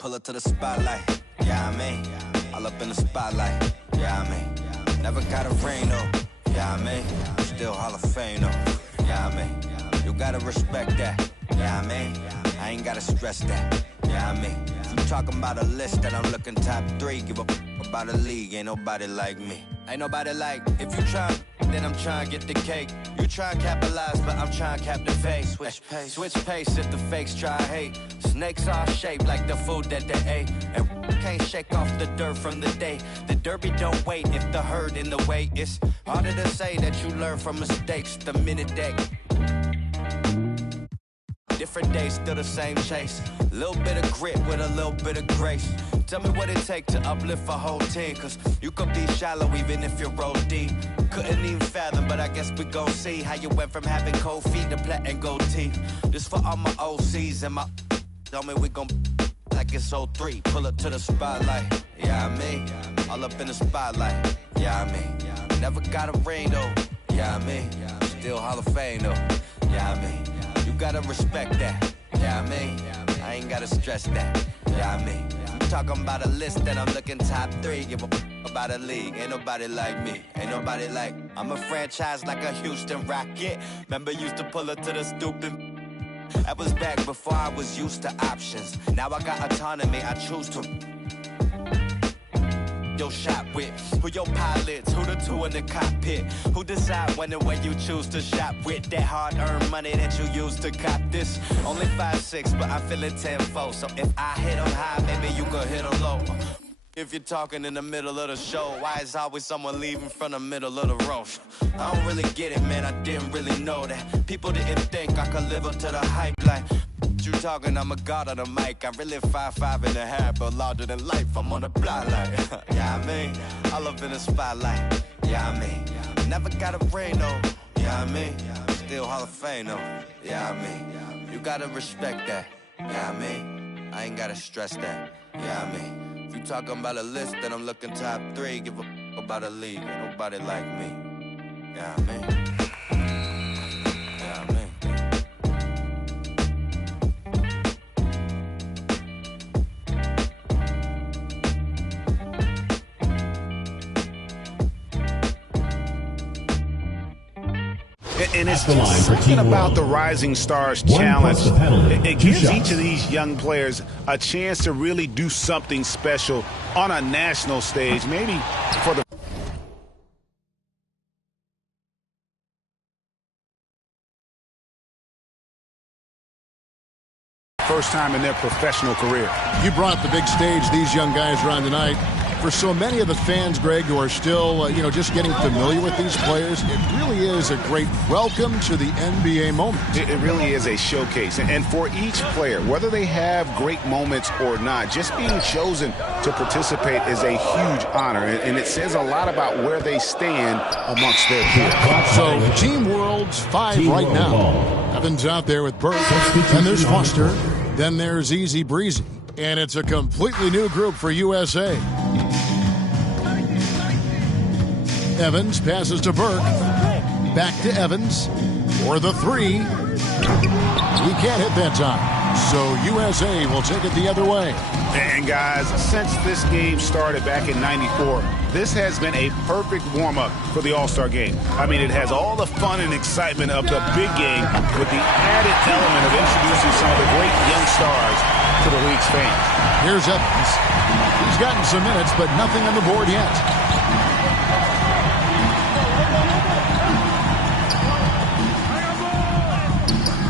Pull up to the spotlight, yeah, I mean. All up in the spotlight, yeah, I mean. Never got a ring, though, yeah, I mean. Still Hall of Fame, though, yeah, I mean. You gotta respect that, yeah, I mean. I ain't gotta stress that, yeah, I mean. You talking about a list that I'm looking top 3. Give a about a league, ain't nobody like me. Ain't nobody like, if you try, then I'm trying to get the cake. You try to capitalize, but I'm trying to captivate. Switch pace if the fakes try hate. Snakes are shaped like the food that they ate. And can't shake off the dirt from the day. The derby don't wait if the herd in the way. It's harder to say that you learn from mistakes the minute that. Different days, still the same chase. Little bit of grit with a little bit of grace. Tell me what it takes to uplift a whole team. Cause you could be shallow even if you're roll deep. Couldn't even fathom, but I guess we gon' see how you went from having cold feet to platinum gold teeth. This for all my OCs and my. Tell me we gon' like it's 03. Pull up to the spotlight, yeah, I mean. All up in the spotlight, yeah, I mean. Never got a ring though, yeah, I mean. Still Hall of Fame though, yeah, I mean. You gotta respect that, yeah, I mean. I ain't gotta stress that, yeah, I mean. I'm talking about a list that I'm looking top 3. Give a about a league, ain't nobody like me. Ain't nobody like, I'm a franchise like a Houston Rocket. Remember used to pull up to the stupid. That was back before I was used to options. Now I got autonomy, I choose to. Your shot with, who your pilots, who the two in the cockpit, who decide when and where you choose to shop with that hard-earned money that you use to cop this. Only 5'6", but I'm feeling 10-4, so if I hit them high, maybe you could hit them low. If you're talking in the middle of the show, why is always someone leaving from the middle of the row? I don't really get it, man, I didn't really know that. People didn't think I could live up to the hype like, you talking, I'm a god on the mic. I'm really 5'5" and a half, but larger than life, I'm on the block like, yeah, I mean, all up in the spotlight, yeah, I mean. Never got a ring though, yeah, I mean. Still Hall of Fame though, yeah, I mean. You gotta respect that, yeah, I mean. I ain't gotta stress that, yeah, I mean. If you talking about a list, then I'm looking top 3. Give a about a league, ain't nobody like me, yeah, I mean. Yeah, I mean. And it's just something about the Rising Stars Challenge. It gives each of these young players a chance to really do something special on a national stage, maybe for the first time in their professional career. You brought the big stage these young guys are on tonight. For so many of the fans, Greg, who are still, just getting familiar with these players, it really is a great welcome to the NBA moment. It really is a showcase. And for each player, whether they have great moments or not, just being chosen to participate is a huge honor. And it says a lot about where they stand amongst their peers. So, Team World's 5 right now. Evans out there with Burke. Then there's Foster. Then there's Easy Breezy. And it's a completely new group for USA. Evans passes to Burke. Back to Evans for the 3. He can't hit that time. So USA will take it the other way. And guys, since this game started back in '94, this has been a perfect warm-up for the All-Star game. I mean, it has all the fun and excitement of the big game with the added element of introducing some of the great young stars to the league's fans. Here's Evans. He's gotten some minutes, but nothing on the board yet.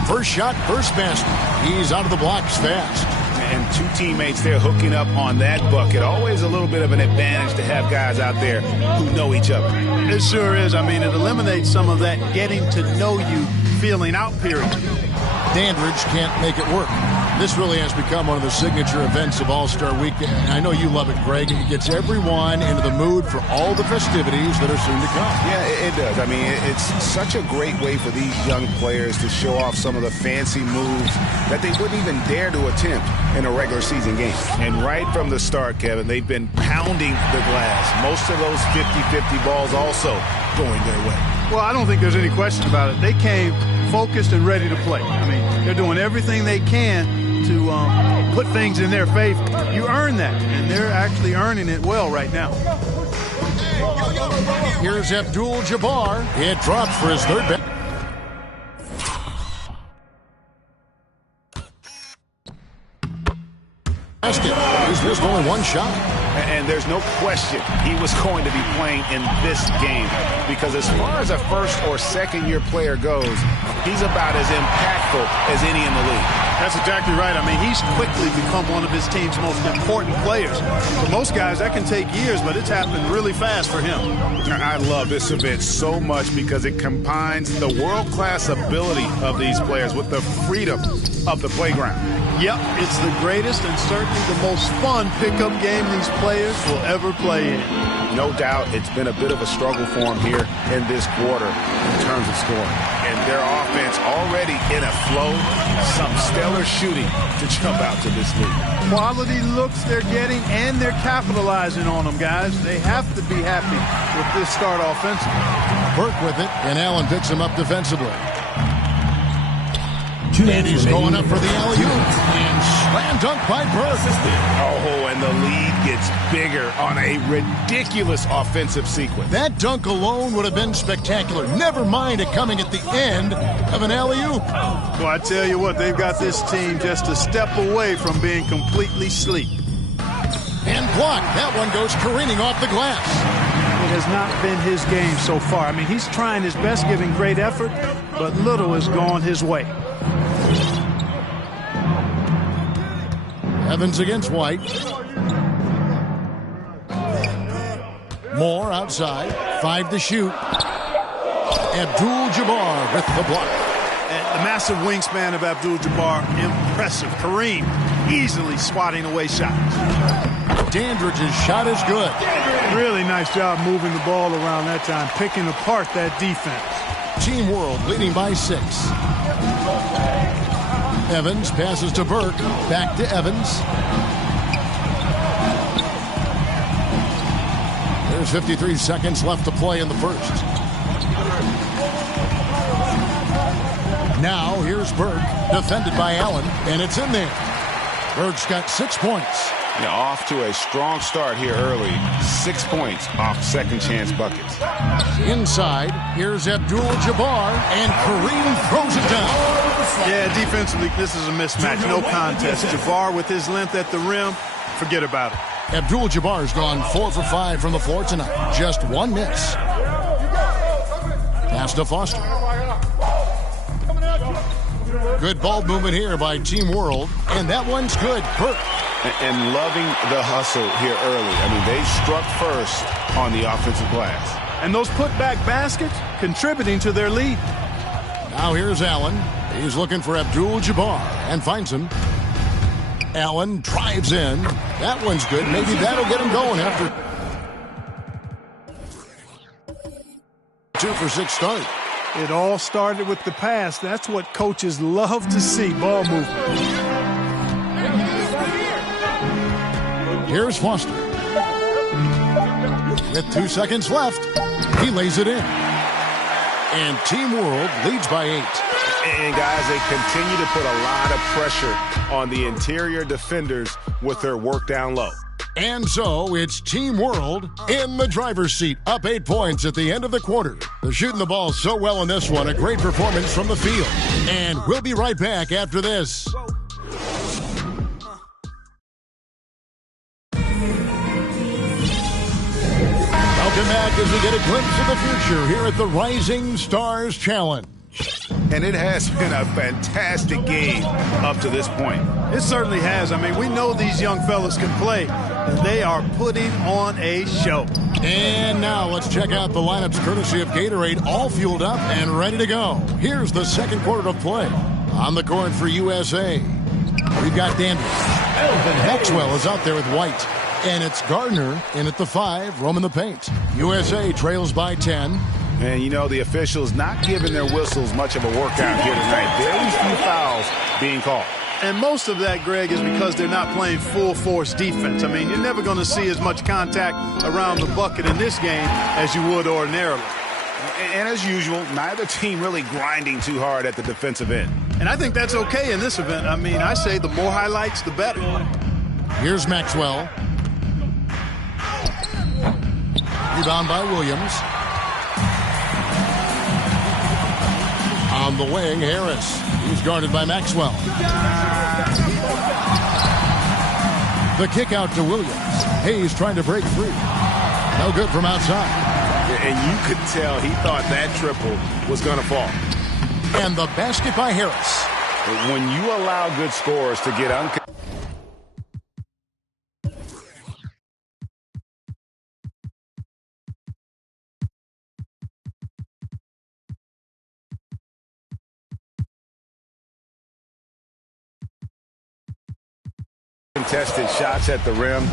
First shot, first basket. He's out of the blocks fast. And two teammates there hooking up on that bucket. Always a little bit of an advantage to have guys out there who know each other. It sure is. I mean, it eliminates some of that getting to know you feeling out period. Dandridge can't make it work. This really has become one of the signature events of All-Star Week. And I know you love it, Greg. It gets everyone into the mood for all the festivities that are soon to come. Yeah, it does. I mean, it's such a great way for these young players to show off some of the fancy moves that they wouldn't even dare to attempt in a regular season game. And right from the start, Kevin, they've been pounding the glass. Most of those 50-50 balls also going their way. Well, I don't think there's any question about it. They came focused and ready to play. I mean, they're doing everything they can to put things in their favor. You earn that, and they're actually earning it well right now. Here's Abdul-Jabbar. It drops for his third bet. He's missed only one shot. And there's no question he was going to be playing in this game, because as far as a first or second year player goes, he's about as impactful as any in the league. That's exactly right. I mean, he's quickly become one of his team's most important players. For most guys, that can take years, but it's happened really fast for him. I love this event so much because it combines the world-class ability of these players with the freedom of the playground. Yep, it's the greatest and certainly the most fun pickup game these players will ever play in. No doubt it's been a bit of a struggle for them here in this quarter in terms of scoring. And their offense already in a flow, some stellar shooting to jump out to this lead. Quality looks they're getting, and they're capitalizing on them, guys. They have to be happy with this start offensively. Burke with it, and Allen picks him up defensively. And he's going up for the alley-oop. And slam dunk by Burke. Oh, and the lead gets bigger on a ridiculous offensive sequence. That dunk alone would have been spectacular. Never mind it coming at the end of an alley-oop. Well, I tell you what, they've got this team just a step away from being completely asleep. And blocked. That one goes careening off the glass. It has not been his game so far. I mean, he's trying his best, giving great effort, but little has gone his way. Evans against White. Moore outside. 5 to shoot. Abdul-Jabbar with the block. And the massive wingspan of Abdul-Jabbar, impressive. Kareem easily swatting away shots. Dandridge's shot is good. Really nice job moving the ball around that time, picking apart that defense. Team World leading by 6. Evans passes to Burke. Back to Evans. There's 53 seconds left to play in the first. Now here's Burke, defended by Allen, and it's in there. Burke's got 6 points. Yeah, off to a strong start here early. 6 points off second chance buckets. Inside, here's Abdul-Jabbar, and Kareem throws it down. Yeah, defensively, this is a mismatch. No contest. Jabbar with his length at the rim, forget about it. Abdul-Jabbar's gone 4 for 5 from the floor tonight. Just 1 miss. Pass to Foster. Good ball movement here by Team World, and that one's good. Burke. And loving the hustle here early. I mean, they struck first on the offensive glass. And those putback baskets contributing to their lead. Now here's Allen. He's looking for Abdul-Jabbar and finds him. Allen drives in. That one's good. Maybe that'll get him going after 2 for 6 start. It all started with the pass. That's what coaches love to see, ball movement. Here's Foster. With 2 seconds left, he lays it in. And Team World leads by 8. And guys, they continue to put a lot of pressure on the interior defenders with their work down low. And so it's Team World in the driver's seat, up 8 points at the end of the quarter. They're shooting the ball so well in this one, a great performance from the field. And we'll be right back after this. Welcome back as we get a glimpse of the future here at the Rising Stars Challenge. And it has been a fantastic game up to this point. It certainly has. I mean, we know these young fellas can play, and they are putting on a show. And now let's check out the lineups courtesy of Gatorade, all fueled up and ready to go. Here's the second quarter of play. On the court for USA, we've got Dandridge. Maxwell is out there with White. And it's Gardner in at the 5, roaming the paint. USA trails by 10. And, you know, the officials not giving their whistles much of a workout here tonight. Very few fouls being called. And most of that, Greg, is because they're not playing full-force defense. I mean, you're never going to see as much contact around the bucket in this game as you would ordinarily. And as usual, neither team really grinding too hard at the defensive end. And I think that's okay in this event. I mean, I say the more highlights, the better. Here's Maxwell. Rebound by Williams. On the wing, Harris. He's guarded by Maxwell. The kick out to Williams. Hayes trying to break free. No good from outside. And you could tell he thought that triple was going to fall. And the basket by Harris. When you allow good scorers to get contested shots at the rim,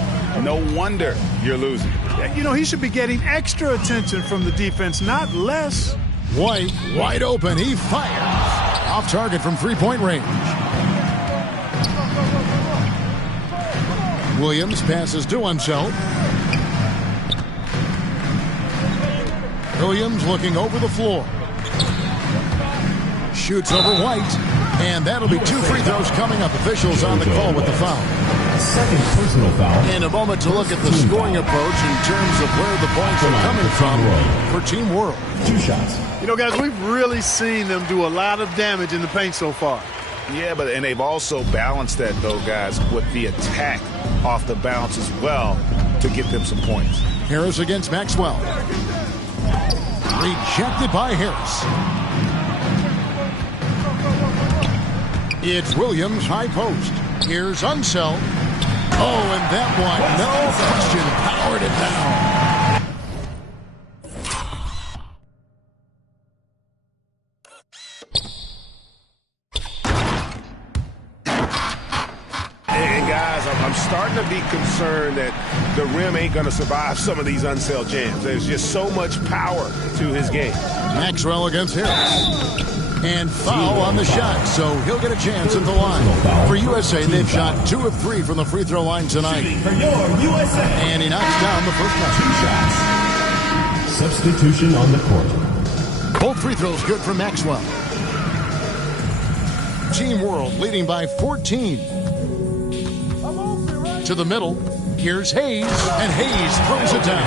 no wonder you're losing. You know, he should be getting extra attention from the defense, not less. White, wide open. He fires. Off target from three-point range. Williams passes to himself. Williams looking over the floor. Shoots over White. And that'll be 2 free throws coming up. Officials on the call with the foul. Second personal foul. And a moment to look at the scoring approach in terms of where the points are coming from for Team World. 2 shots. You know, guys, we've really seen them do a lot of damage in the paint so far. Yeah, and they've also balanced that, though, guys, with the attack off the bounce as well to get them some points. Harris against Maxwell. Rejected by Harris. It's Williams, high post. Here's Unseld. Oh, and that one, no question, powered it down. And guys, I'm starting to be concerned that the rim ain't going to survive some of these Unseld jams. There's just so much power to his game. Maxwell against Harris. And foul on the shot, so he'll get a chance at the line. For USA, they've shot 2 of 3 from the free throw line tonight. For your USA. And he knocks down the first one. 2 shots. Substitution on the court. Both free throws good for Maxwell. Team World leading by 14. To the middle. Here's Hayes, and Hayes throws it down.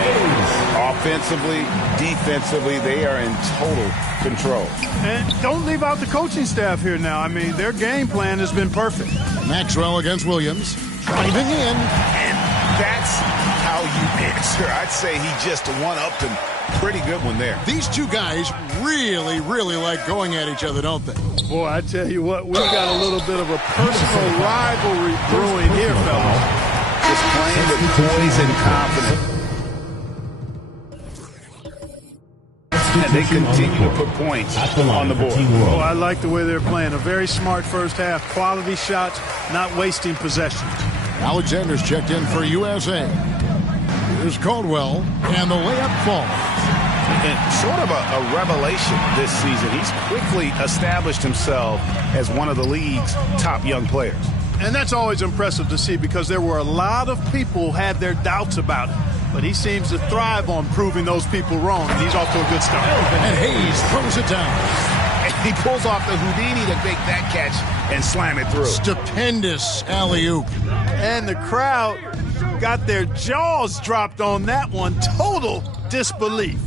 Offensively, defensively, they are in total control. And don't leave out the coaching staff here now. I mean, their game plan has been perfect. Maxwell against Williams. Driving in. And that's how you answer. I'd say he just one-upped him. Pretty good one there. These two guys really, really like going at each other, don't they? Boy, I tell you what, we've got a little bit of a personal rivalry brewing here, fellas. Just playing with poise and confidence. And they continue to put points on the board. Oh, I like the way they're playing. A very smart first half. Quality shots, not wasting possessions. Alexander's checked in for USA. Here's Caldwell, and the layup falls. And sort of a revelation this season. He's quickly established himself as one of the league's top young players. And that's always impressive to see because there were a lot of people who had their doubts about it. But he seems to thrive on proving those people wrong, and he's off to a good start. And Hayes throws it down. And he pulls off the Houdini to make that catch and slam it through. Stupendous alley-oop. And the crowd got their jaws dropped on that one. Total disbelief.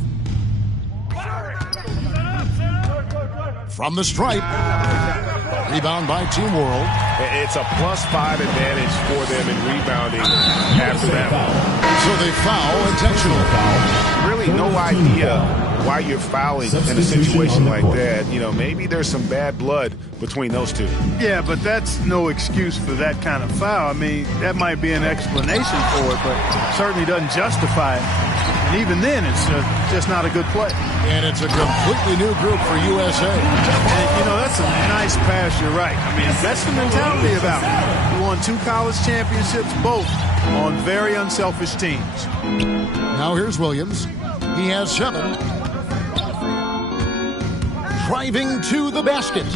From the stripe. Rebound by Team World. It's a +5 advantage for them in rebounding after that. So they foul, intentional foul. Really no idea why you're fouling in a situation like that. You know, maybe there's some bad blood between those two. Yeah, but that's no excuse for that kind of foul. I mean, that might be an explanation for it, but certainly doesn't justify it. And even then, it's just not a good play. And it's a completely new group for USA. And, you know, that's a nice pass, you're right. I mean, that's the mentality about it. He won 2 college championships, both on very unselfish teams. Now here's Williams. He has 7. Driving to the basket.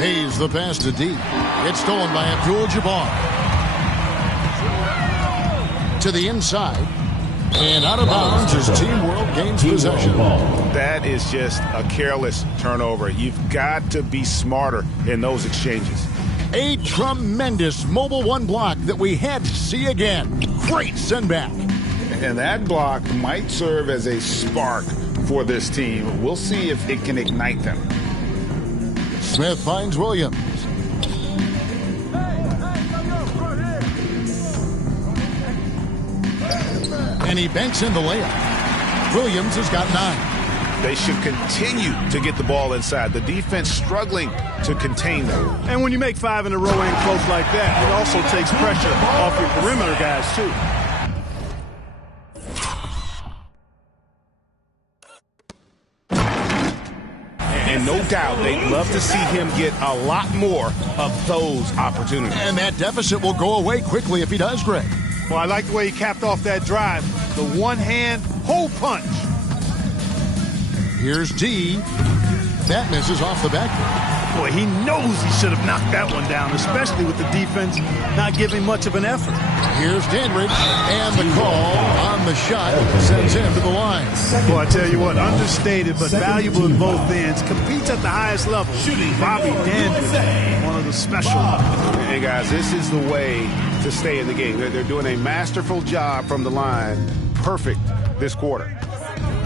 Hayes the pass to deep. It's stolen by Abdul-Jabbar. To the inside. And out of bounds as Team World gains possession. That is just a careless turnover. You've got to be smarter in those exchanges. A tremendous Mobile One block that we had to see again. Great send back. And that block might serve as a spark for this team. We'll see if it can ignite them. Smith finds Williams. And he banks in the layup. Williams has got 9. They should continue to get the ball inside. The defense struggling to contain them. And when you make 5 in a row and close like that, it also takes pressure off your perimeter guys, too. And no doubt they'd love to see him get a lot more of those opportunities. And that deficit will go away quickly if he does, Greg. Well, I like the way he capped off that drive. The one-hand hole punch. Here's D. That misses off the backboard. Boy, he knows he should have knocked that one down, especially with the defense not giving much of an effort. Here's Dandridge, and the call on the shot sends him to the line. Well, I tell you what, understated but valuable in both ends, competes at the highest level. Bobby Dandridge, one of the special ones. Hey, guys, this is the way to stay in the game. They're doing a masterful job from the line. Perfect this quarter.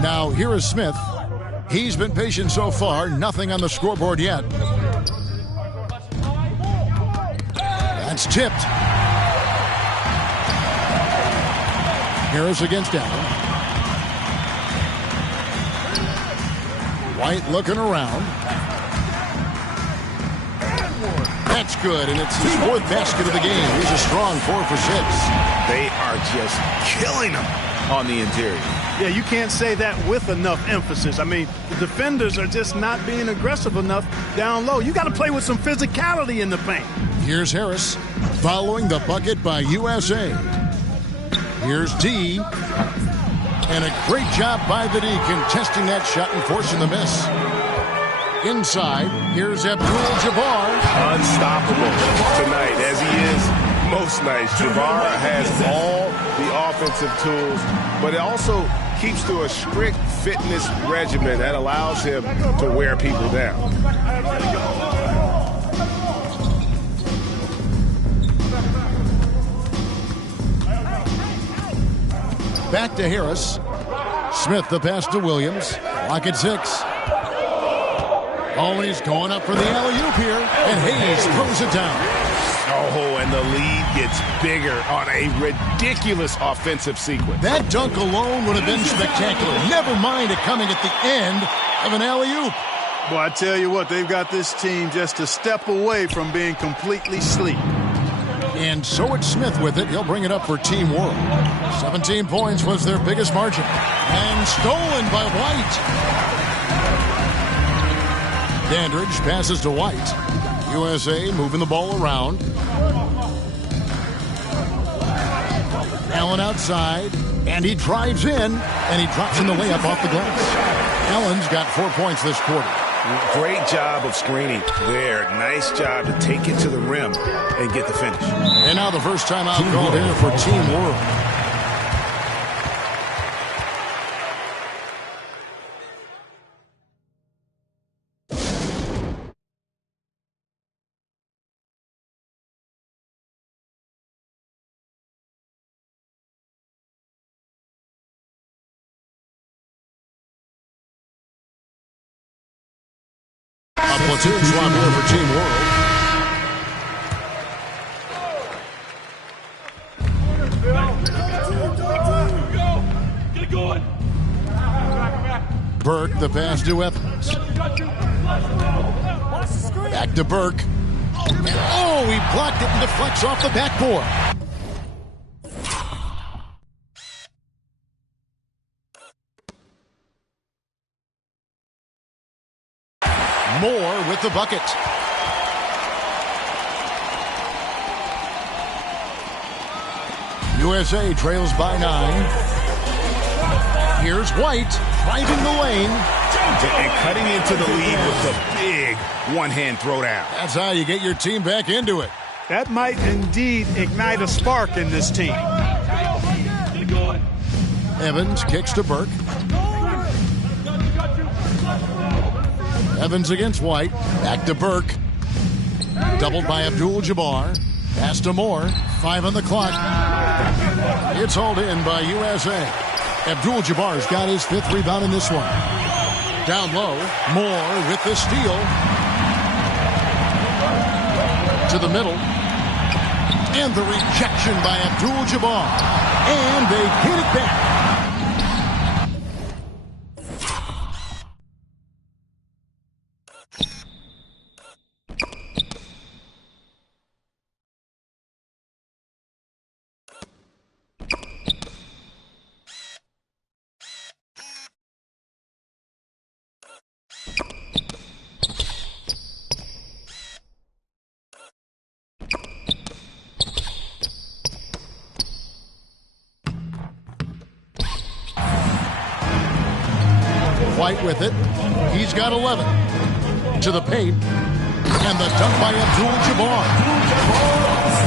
Now, here is Smith. He's been patient so far. Nothing on the scoreboard yet. That's tipped. Harris against Allen. White looking around. That's good, and it's his 4th basket of the game. He's a strong 4 for 6. They are just killing them on the interior. Yeah, you can't say that with enough emphasis. I mean, the defenders are just not being aggressive enough down low. You got to play with some physicality in the paint. Here's Harris following the bucket by USA. Here's D. And a great job by the D contesting that shot and forcing the miss. Inside, here's Abdul-Jabbar. Unstoppable tonight, as he is most nights. Jabbar has all the offensive tools, but it also keeps to a strict fitness regimen that allows him to wear people down. Back to Harris. Smith the pass to Williams. Lock at 6. Always going up for the alley-oop here, and Hayes throws it down. Oh, and the lead gets bigger on a ridiculous offensive sequence. That dunk alone would have been spectacular. Never mind it coming at the end of an alley-oop. Well, I tell you what, they've got this team just a step away from being completely asleep. And so it's Smith with it. He'll bring it up for Team World. 17 points was their biggest margin. And stolen by White. Dandridge passes to White. USA moving the ball around. Allen outside, and he drives in, and he drops in the layup off the glass. Allen's got 4 points this quarter. Great job of screening there. Nice job to take it to the rim and get the finish. And now the first time out called here for Team World. A platoon swap here for Team World. Get going. Burke, the pass to Evans. Back to Burke. Oh, he blocked it and deflects off the backboard. Moore with the bucket. USA trails by 9. Here's White driving the lane. And cutting into the lead with the big one-hand throwdown. That's how you get your team back into it. That might indeed ignite a spark in this team. Evans kicks to Burke. Evans against White. Back to Burke. Doubled by Abdul-Jabbar. Pass to Moore. 5 on the clock. It's hauled in by USA. Abdul-Jabbar's got his 5th rebound in this one. Down low. Moore with the steal. To the middle. And the rejection by Abdul-Jabbar. And they hit it back. White with it. He's got 11. To the paint. And the dunk by Abdul-Jabbar.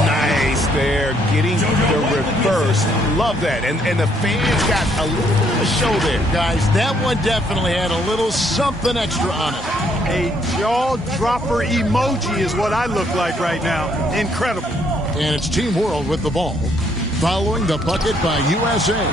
Nice there, getting the reverse. Love that. And the fans got a little bit of a show there. Guys, that one definitely had a little something extra on it. A jaw-dropper emoji is what I look like right now. Incredible. And it's Team World with the ball. Following the bucket by USA.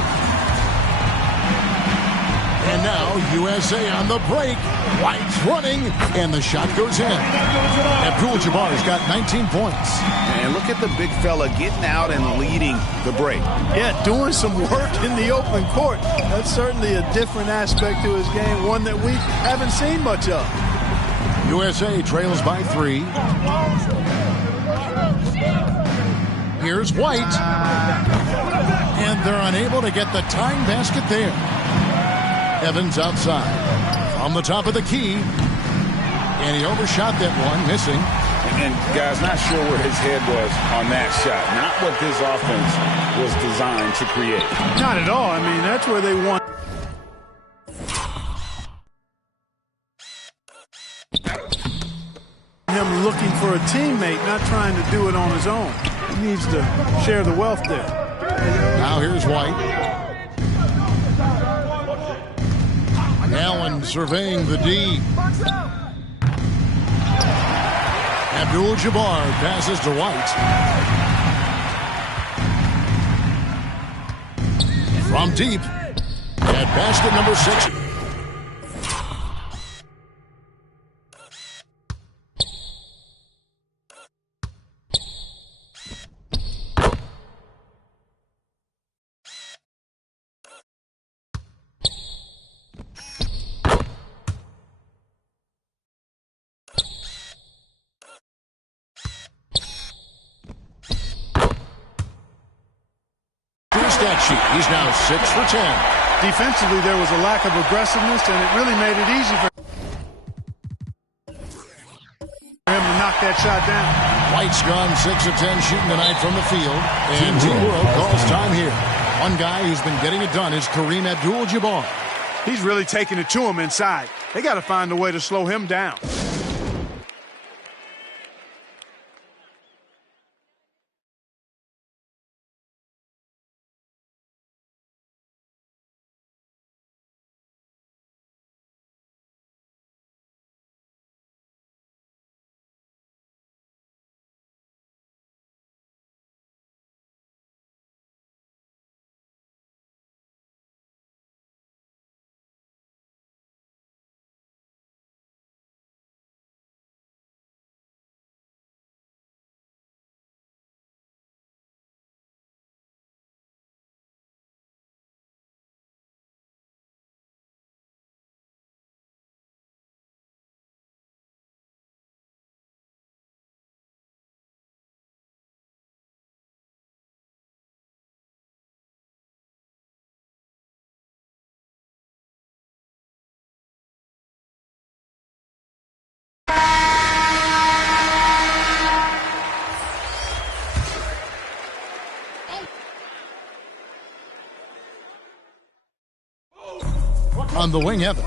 And now USA on the break. White's running, and the shot goes in. Abdul-Jabbar's got 19 points. And look at the big fella getting out and leading the break. Yeah, doing some work in the open court. That's certainly a different aspect to his game, one that we haven't seen much of. USA trails by 3. Here's White. And they're unable to get the tying basket there. Evans outside. On the top of the key. And he overshot that one, missing. And guys, not sure where his head was on that shot. Not what this offense was designed to create. Not at all. I mean, that's where they want. Him looking for a teammate, not trying to do it on his own. He needs to share the wealth there. Now here's White. Allen surveying the D. Abdul-Jabbar passes to White. From deep. At basket number 6. Stat sheet. He's now 6 for 10. Defensively, there was a lack of aggressiveness, and it really made it easy for him to knock that shot down. White's gone 6 of 10 shooting tonight from the field. And Team World calls time here. One guy who's been getting it done is Kareem Abdul-Jabbar. He's really taking it to him inside. They got to find a way to slow him down. On the wing, Evans.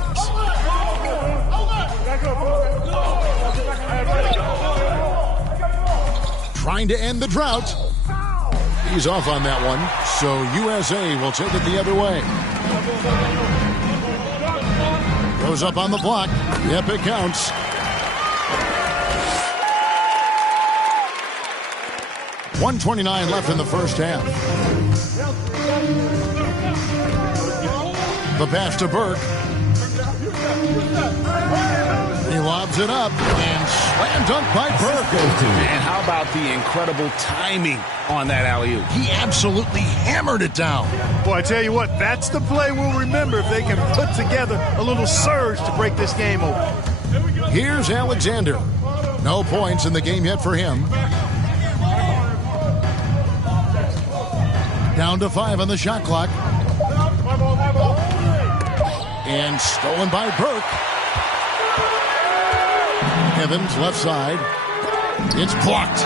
Trying to end the drought. He's off on that one, so USA will take it the other way. Goes up on the block. Yep, it counts. .129 left in the first half. The pass to Burke. He lobs it up and slam dunk by Burke. And how about the incredible timing on that alley-oop? He absolutely hammered it down. Boy, I tell you what, that's the play we'll remember if they can put together a little surge to break this game open. Here's Alexander. No points in the game yet for him. Down to 5 on the shot clock. And stolen by Burke. Evans, left side. It's blocked.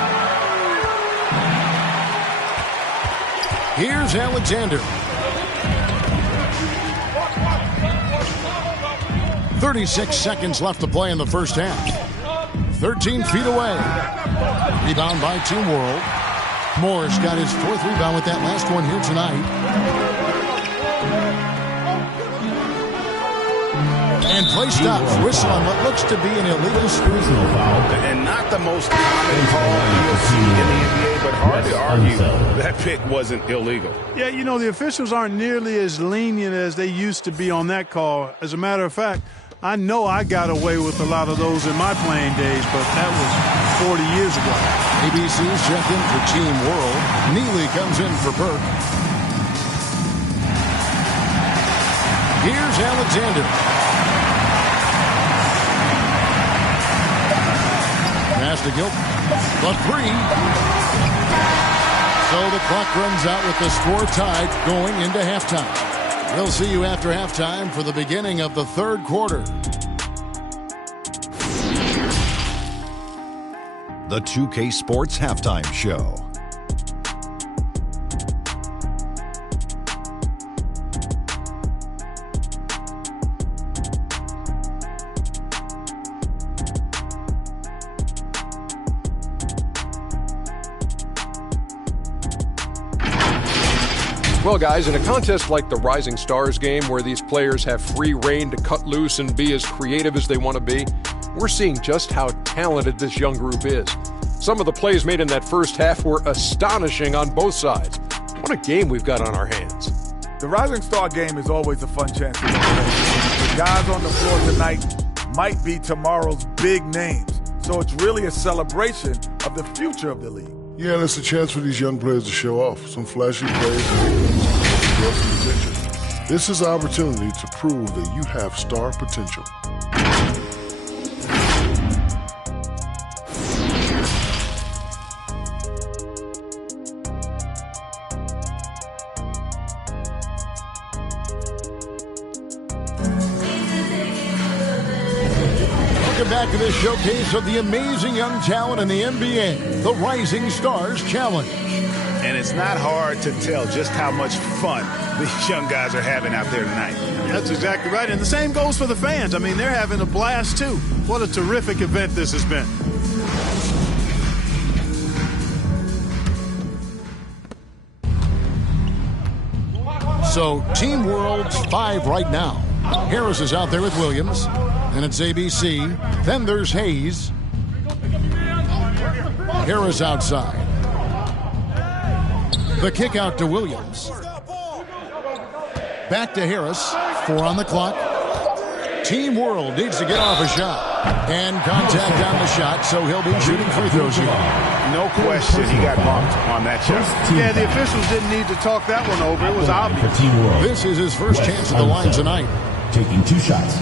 Here's Alexander. 36 seconds left to play in the first half. 13 feet away. Rebound by Team World. Morris got his 4th rebound with that last one here tonight. And play stops. Whistle on what looks to be an illegal personal foul. And not the most common call you'll see in the NBA, but hard to argue that pick wasn't illegal. Yeah, you know, the officials aren't nearly as lenient as they used to be on that call. As a matter of fact, I know I got away with a lot of those in my playing days, but that was 40 years ago. ABC's checked in for Team World. Neely comes in for Burke. Here's Alexander. Pass to Gilt. The 3. So the clock runs out with the score tied going into halftime. We'll see you after halftime for the beginning of the third quarter. The 2K Sports Halftime Show. Well, guys, in a contest like the Rising Stars game, where these players have free reign to cut loose and be as creative as they want to be, we're seeing just how talented this young group is. Some of the plays made in that first half were astonishing on both sides. What a game we've got on our hands. The Rising Star game is always a fun chance to play. The guys on the floor tonight might be tomorrow's big names, so it's really a celebration of the future of the league. Yeah, and it's a chance for these young players to show off some flashy plays and get some attention. This is an opportunity to prove that you have star potential. Back to this showcase of the amazing young talent in the NBA, the Rising Stars Challenge. And it's not hard to tell just how much fun these young guys are having out there tonight. That's exactly right. And the same goes for the fans. I mean, they're having a blast, too. What a terrific event this has been. So, Team World's 5 right now. Harris is out there with Williams. And it's ABC. Then there's Hayes. Harris outside. The kick out to Williams. Back to Harris. 4 on the clock. Team World needs to get off a shot. And contact on the shot, so he'll be shooting free throws here. No question he got bumped on that shot. Yeah, the officials didn't need to talk that one over. It was obvious. This is his first chance at the line tonight. Taking 2 shots.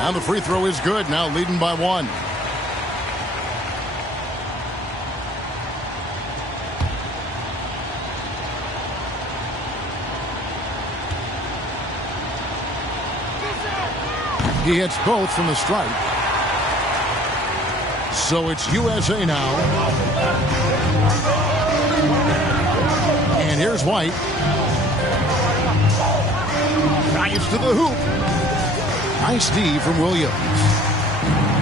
And the free throw is good, now leading by 1. He hits both from the stripe. So it's USA now. And here's White. Drives to the hoop. Nice D from Williams.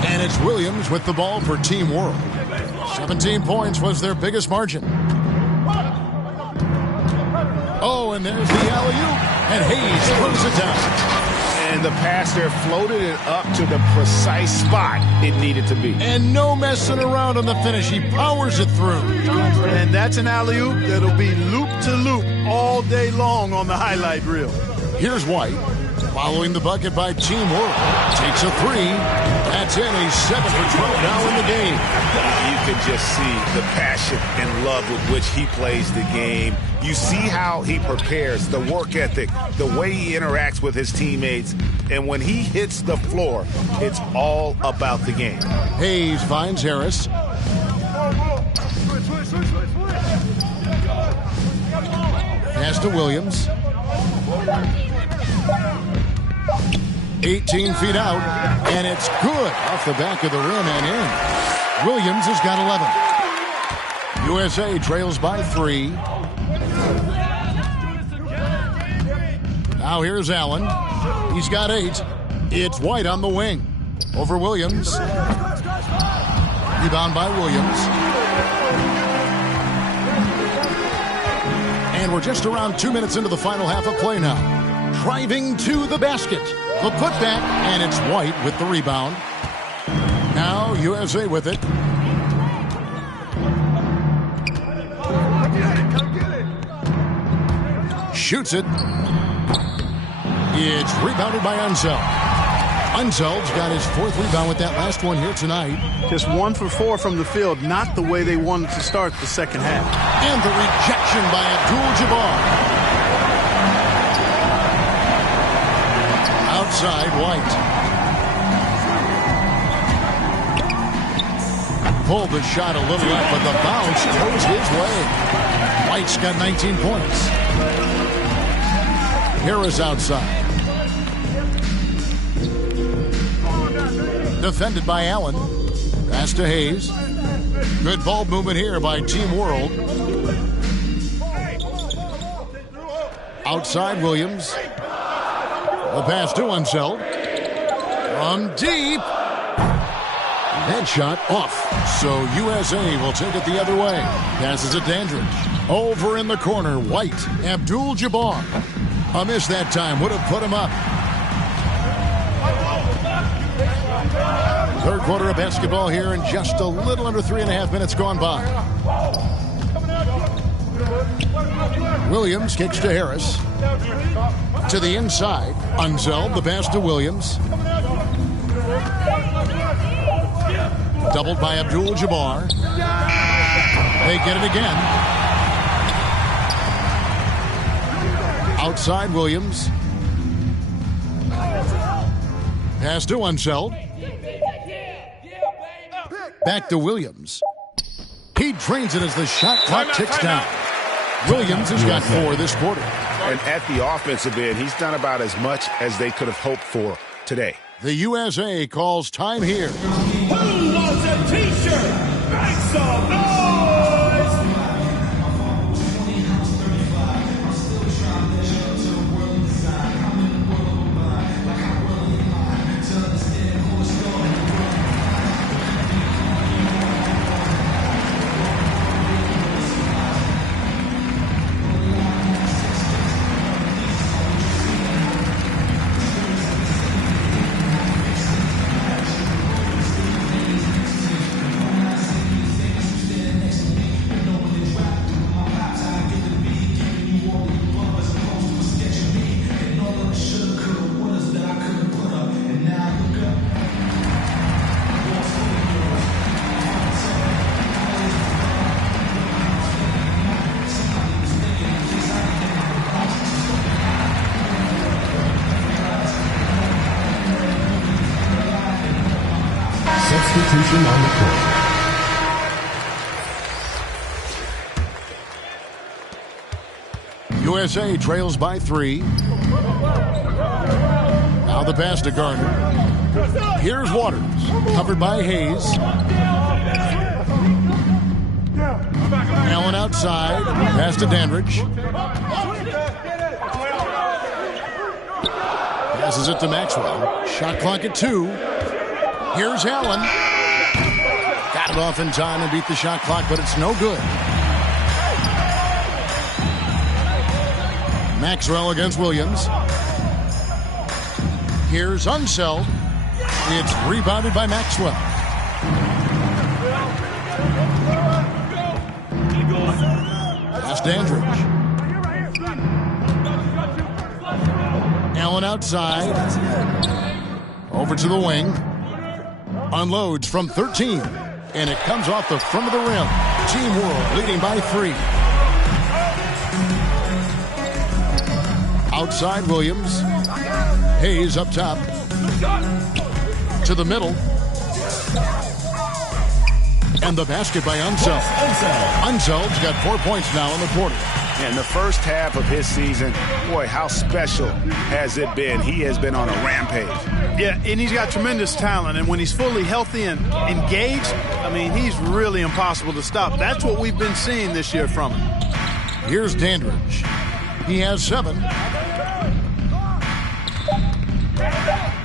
And it's Williams with the ball for Team World. 17 points was their biggest margin. Oh, and there's the alley-oop. And Hayes throws it down. And the pass there floated it up to the precise spot it needed to be. And no messing around on the finish. He powers it through. And that's an alley-oop that'll be loop to loop all day long on the highlight reel. Here's White. Following the bucket by Team World. Takes a three. That's in. He's 7 for 12 now in the game. You can just see the passion and love with which he plays the game. You see how he prepares, the work ethic, the way he interacts with his teammates. And when he hits the floor, it's all about the game. Hayes finds Harris. Pass to Williams. 18 feet out, and it's good off the back of the rim and in. Williams has got 11. USA trails by 3. Now here's Allen. He's got 8. It's White on the wing. Over Williams. Rebound by Williams. And we're just around 2 minutes into the final half of play now. Driving to the basket. The putback, and it's White with the rebound. Now USA with it. Shoots it. It's rebounded by Unseld. Unseld's got his 4th rebound with that last one here tonight. Just 1 for 4 from the field, not the way they wanted to start the second half. And the rejection by Abdul-Jabbar. Outside, White. Pulled the shot a little up, but the bounce goes his way. White's got 19 points. Harris outside. Defended by Allen. Pass to Hayes. Good ball movement here by Team World. Outside Williams. The pass to Unseld. From deep. That shot off. So USA will take it the other way. Passes it Dandridge. Over in the corner, White. Abdul-Jabbar. A miss that time. Would have put him up. Third quarter of basketball here, and just a little under 3.5 minutes gone by. Williams kicks to Harris. To the inside. Unseld, the pass to Williams. Doubled by Abdul-Jabbar. They get it again. Outside Williams. Pass to Unseld. Back to Williams. He drains it as the shot clock ticks down. Williams has got 4 this quarter. And at the offensive end, he's done about as much as they could have hoped for today. The USA calls time here. Who wants a t-shirt? Make some noise! Substitution on the court. USA trails by 3. Now the pass to Garner. Here's Waters. Covered by Hayes. outside. Pass to Dandridge. Passes it to Maxwell. Shot clock at 2. Here's Allen. Got it off in time and beat the shot clock, but it's no good. Maxwell against Williams. Here's Unseld. It's rebounded by Maxwell. Pass Dandridge. Allen outside. Over to the wing. Unloads from 13. And it comes off the front of the rim. Team World leading by 3. Outside Williams. Hayes up top. To the middle. And the basket by Unseld. Unseld's got 4 points now in the quarter. In the first half of his season, boy, how special has it been? He has been on a rampage. Yeah, and he's got tremendous talent. And when he's fully healthy and engaged, I mean, he's really impossible to stop. That's what we've been seeing this year from him. Here's Dandridge. He has 7.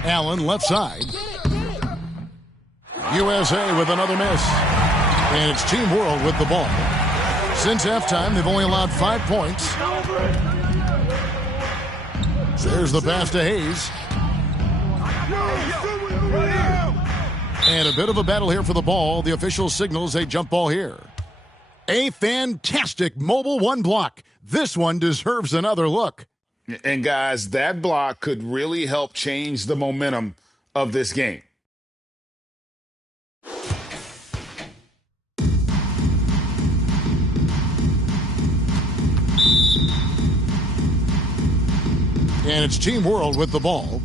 Allen left side. USA with another miss. And it's Team World with the ball. Since halftime, they've only allowed 5 points. There's the pass to Hayes. And a bit of a battle here for the ball. The official signals a jump ball here. A fantastic mobile 1 block. This one deserves another look. And guys, that block could really help change the momentum of this game. And it's Team World with the ball.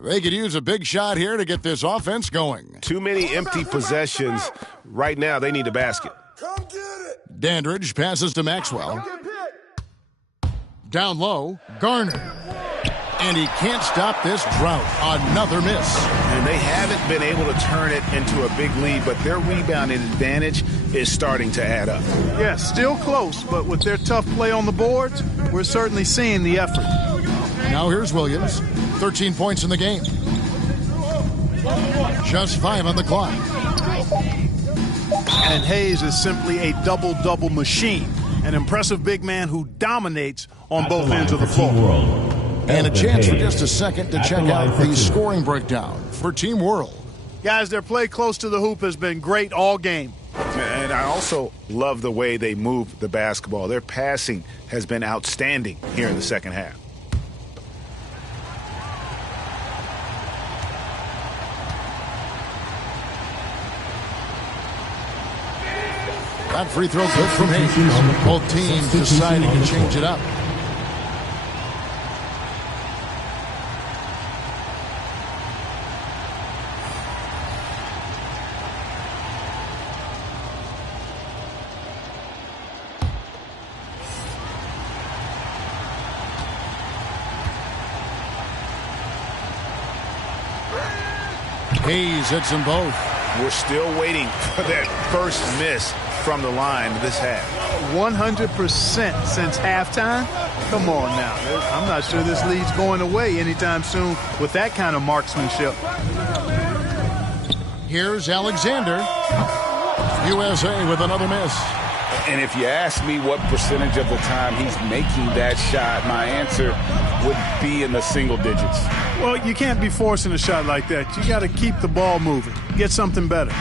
They could use a big shot here to get this offense going. Too many empty possessions. Right now, they need a basket. Dandridge passes to Maxwell. Down low, Garner. And he can't stop this drought. Another miss. And they haven't been able to turn it into a big lead, but their rebounding advantage is starting to add up. Yeah, still close, but with their tough play on the boards, we're certainly seeing the effort. Now here's Williams. 13 points in the game. Just 5 on the clock. And Hayes is simply a double-double machine. An impressive big man who dominates on both ends of the floor. And a chance for just a second to check out the scoring breakdown for Team World. Guys, their play close to the hoop has been great all game. And I also love the way they move the basketball. Their passing has been outstanding here in the second half. That free throw good from Hayes. Both teams deciding to change it up. Hayes hits them both. We're still waiting for that first miss from the line this half. 100% since halftime? Come on now. I'm not sure this lead's going away anytime soon with that kind of marksmanship. Here's Alexander. USA with another miss. And if you ask me what percentage of the time he's making that shot, my answer would be in the single digits. Well, you can't be forcing a shot like that. You got to keep the ball moving. Get something better.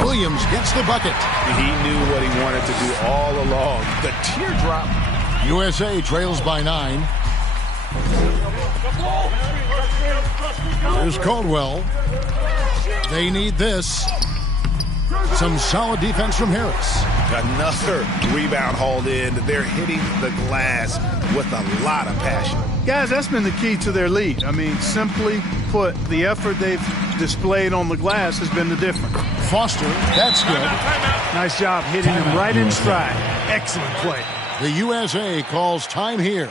Williams gets the bucket. He knew what he wanted to do all along. The teardrop. USA trails by 9. Here's Caldwell. They need this. Some solid defense from Harris. Another rebound hauled in. They're hitting the glass with a lot of passion. Guys, that's been the key to their lead. I mean, simply put, the effort they've displayed on the glass has been the difference. Foster, that's good. Nice job hitting him right in stride. Excellent play. The USA calls time here.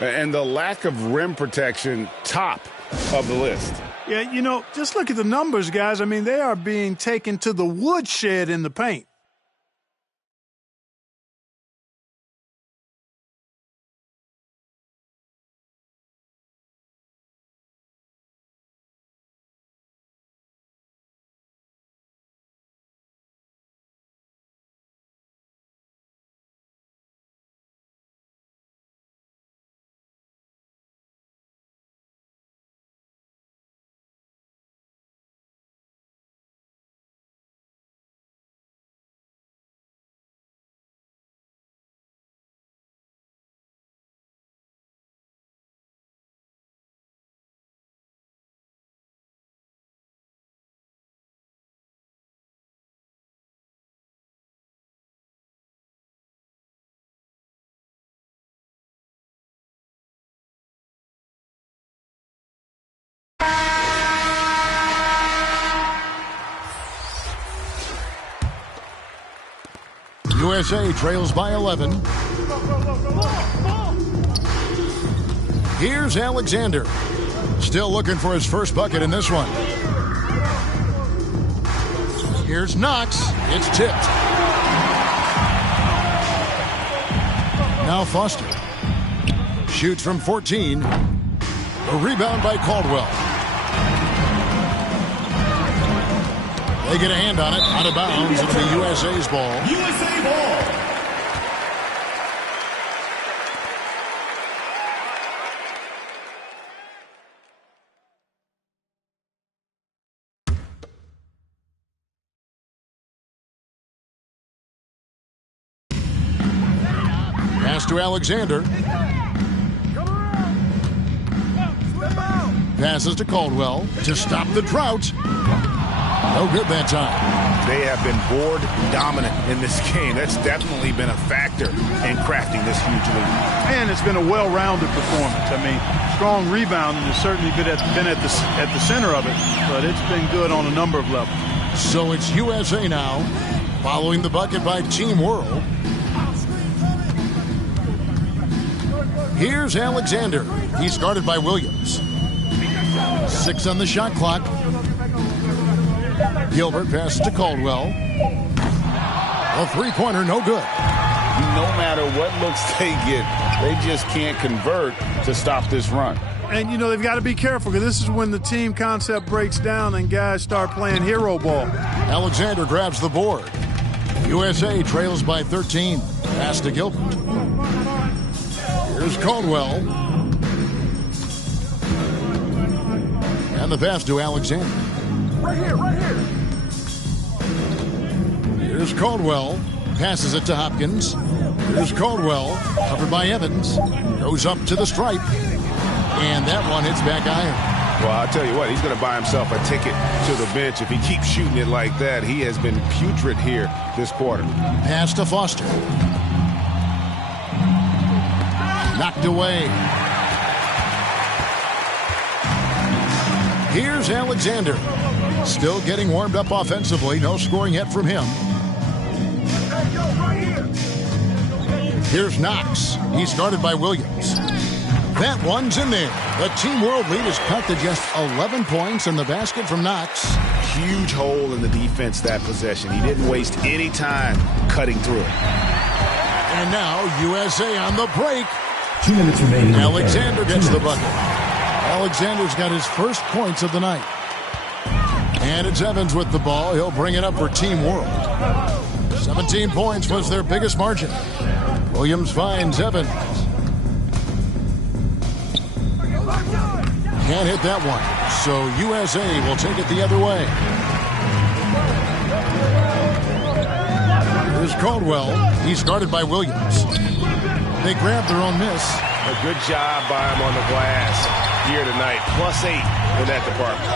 And the lack of rim protection, top of the list. Yeah, you know, just look at the numbers, guys. I mean, they are being taken to the woodshed in the paint. USA trails by 11. Here's Alexander. Still looking for his first bucket in this one. Here's Knox. It's tipped. Now Foster. Shoots from 14. A rebound by Caldwell. They get a hand on it. Out of bounds. It'll be USA's ball. USA ball. Pass to Alexander. Passes to Caldwell to stop the drought. No good that time. They have been board dominant in this game. That's definitely been a factor in crafting this huge lead. And it's been a well-rounded performance. I mean, strong rebounding has certainly been at the center of it, but it's been good on a number of levels. So it's USA now, following the bucket by Team World. Here's Alexander. He's guarded by Williams. 6 on the shot clock. Gilbert passes to Caldwell. A three-pointer, no good. No matter what looks they get, they just can't convert to stop this run. And, you know, they've got to be careful because this is when the team concept breaks down and guys start playing hero ball. Alexander grabs the board. USA trails by 13. Pass to Gilbert. Here's Caldwell. And the pass to Alexander. Right here. Here's Caldwell. Passes it to Hopkins. Here's Caldwell. Covered by Evans. Goes up to the stripe. And that one hits back iron. Well, I'll tell you what, he's going to buy himself a ticket to the bench if he keeps shooting it like that. He has been putrid here this quarter. Pass to Foster. Knocked away. Here's Alexander. Still getting warmed up offensively. No scoring yet from him. Here's Knox. He's guarded by Williams. That one's in there. The Team World lead is cut to just 11 points in the basket from Knox. Huge hole in the defense that possession. He didn't waste any time cutting through it. And now USA on the break. 2 minutes remaining. Alexander gets the bucket. Alexander's got his first points of the night. And it's Evans with the ball. He'll bring it up for Team World. 17 points was their biggest margin. Williams finds Evans. Can't hit that one. So USA will take it the other way. Here's Caldwell. He's guarded by Williams. They grab their own miss. A good job by him on the glass here tonight. +8 in that department.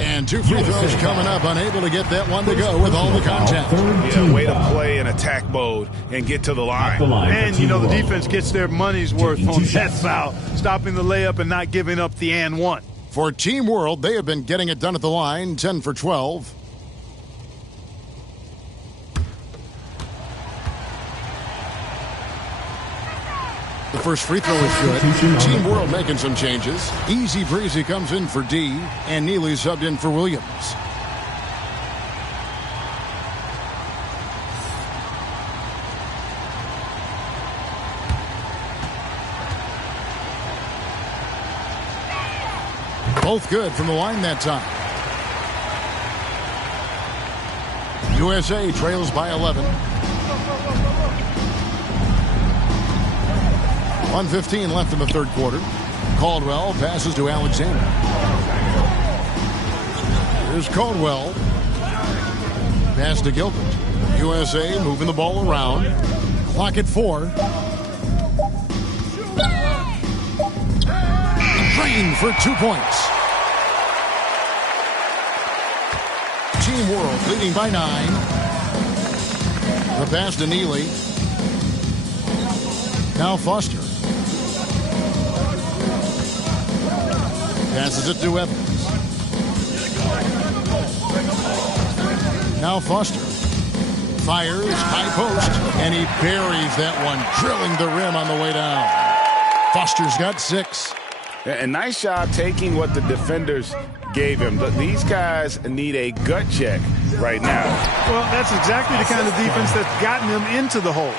And 2 free throws coming up. Unable to get that one to go with all the contact. Yeah, way to play in attack mode and get to the line. And, you know, the defense gets their money's worth on that foul, stopping the layup and not giving up the and one. For Team World, they have been getting it done at the line, 10 for 12. The first free throw is good. Team World making some changes. Easy Breezy comes in for D, and Neely subbed in for Williams. Both good from the line that time. USA trails by 11. 1:15 left in the third quarter. Caldwell passes to Alexander. Here's Caldwell. Pass to Gilbert. USA moving the ball around. Clock at 4. Green for 2 points. Team World leading by 9. The pass to Neely. Now Foster. Passes it to Evans. Now Foster fires, high post, and he buries that one, drilling the rim on the way down. Foster's got 6. And nice job taking what the defenders gave him. But these guys need a gut check right now. Well, that's exactly the kind of defense that's gotten them into the hole.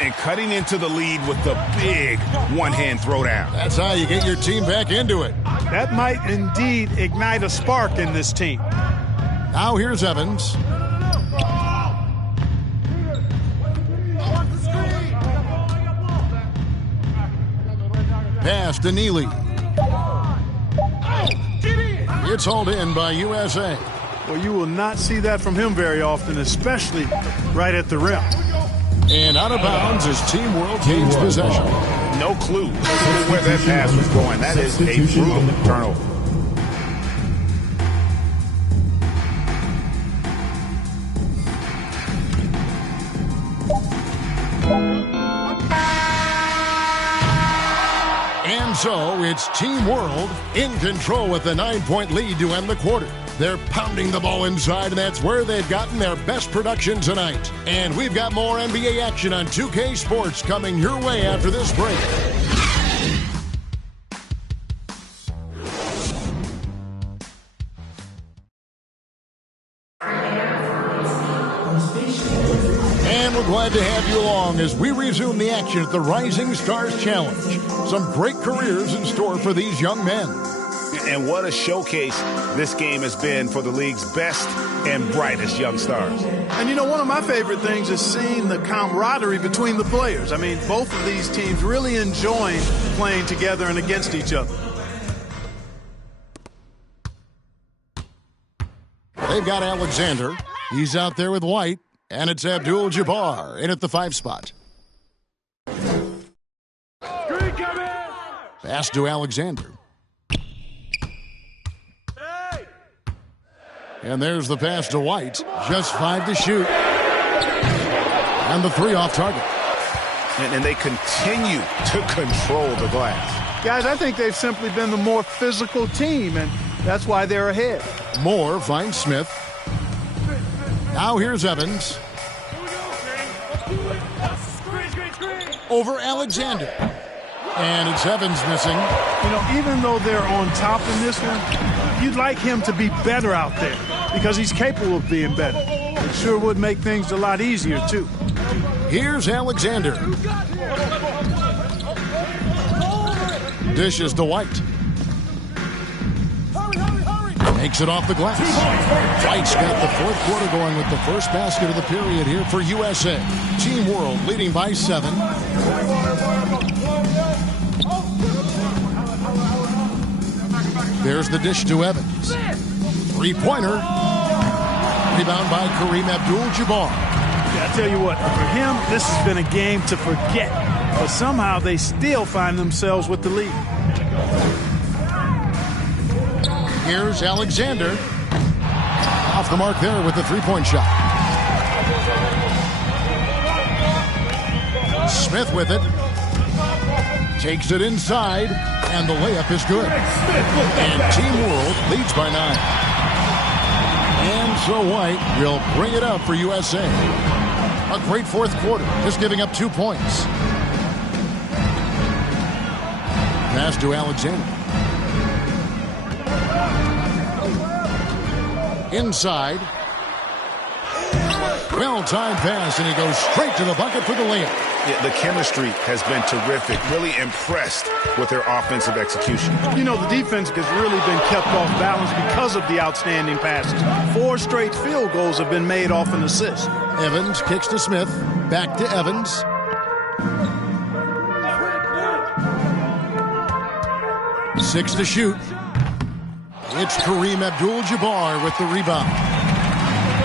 And cutting into the lead with the big one-hand throwdown. That's how you get your team back into it. That might indeed ignite a spark in this team. Now here's Evans. Pass to Neely. It's hauled in by USA. Well, you will not see that from him very often, especially right at the rim. And out of bounds as Team World gains possession. No clue where that pass was going. That is a brutal turnover. And so it's Team World in control with a 9-point lead to end the quarter. They're pounding the ball inside, and that's where they've gotten their best production tonight. And we've got more NBA action on 2K Sports coming your way after this break. And we're glad to have you along as we resume the action at the Rising Stars Challenge. Some great careers in store for these young men. And what a showcase this game has been for the league's best and brightest young stars. And you know, one of my favorite things is seeing the camaraderie between the players. I mean, both of these teams really enjoying playing together and against each other. They've got Alexander. He's out there with White. And it's Abdul-Jabbar in at the 5 spot. Pass to Alexander. And there's the pass to White. Just 5 to shoot. And the 3 off target. And they continue to control the glass. Guys, I think they've simply been the more physical team, and that's why they're ahead. Moore finds Smith. Now here's Evans. Over Alexander. And it's Evans missing. You know, even though they're on top in this one, you'd like him to be better out there because he's capable of being better. It sure would make things a lot easier, too. Here's Alexander. Dishes to White. Makes it off the glass. White's got the 4th quarter going with the first basket of the period here for USA. Team World leading by 7. There's the dish to Evans. 3-pointer. Rebound by Kareem Abdul-Jabbar. Yeah, I tell you what, for him, this has been a game to forget. But somehow they still find themselves with the lead. Here's Alexander. Off the mark there with the 3-point shot. Smith with it. Takes it inside, and the layup is good. And Team World leads by 9. And so White will bring it up for USA. A great 4th quarter, just giving up 2 points. Pass to Alexander. Inside. Well-timed pass, and he goes straight to the bucket for the layup. Yeah, the chemistry has been terrific. Really impressed with their offensive execution. You know, the defense has really been kept off balance because of the outstanding passes. 4 straight field goals have been made off an assist. Evans kicks to Smith. Back to Evans. Six to shoot. It's Kareem Abdul-Jabbar with the rebound.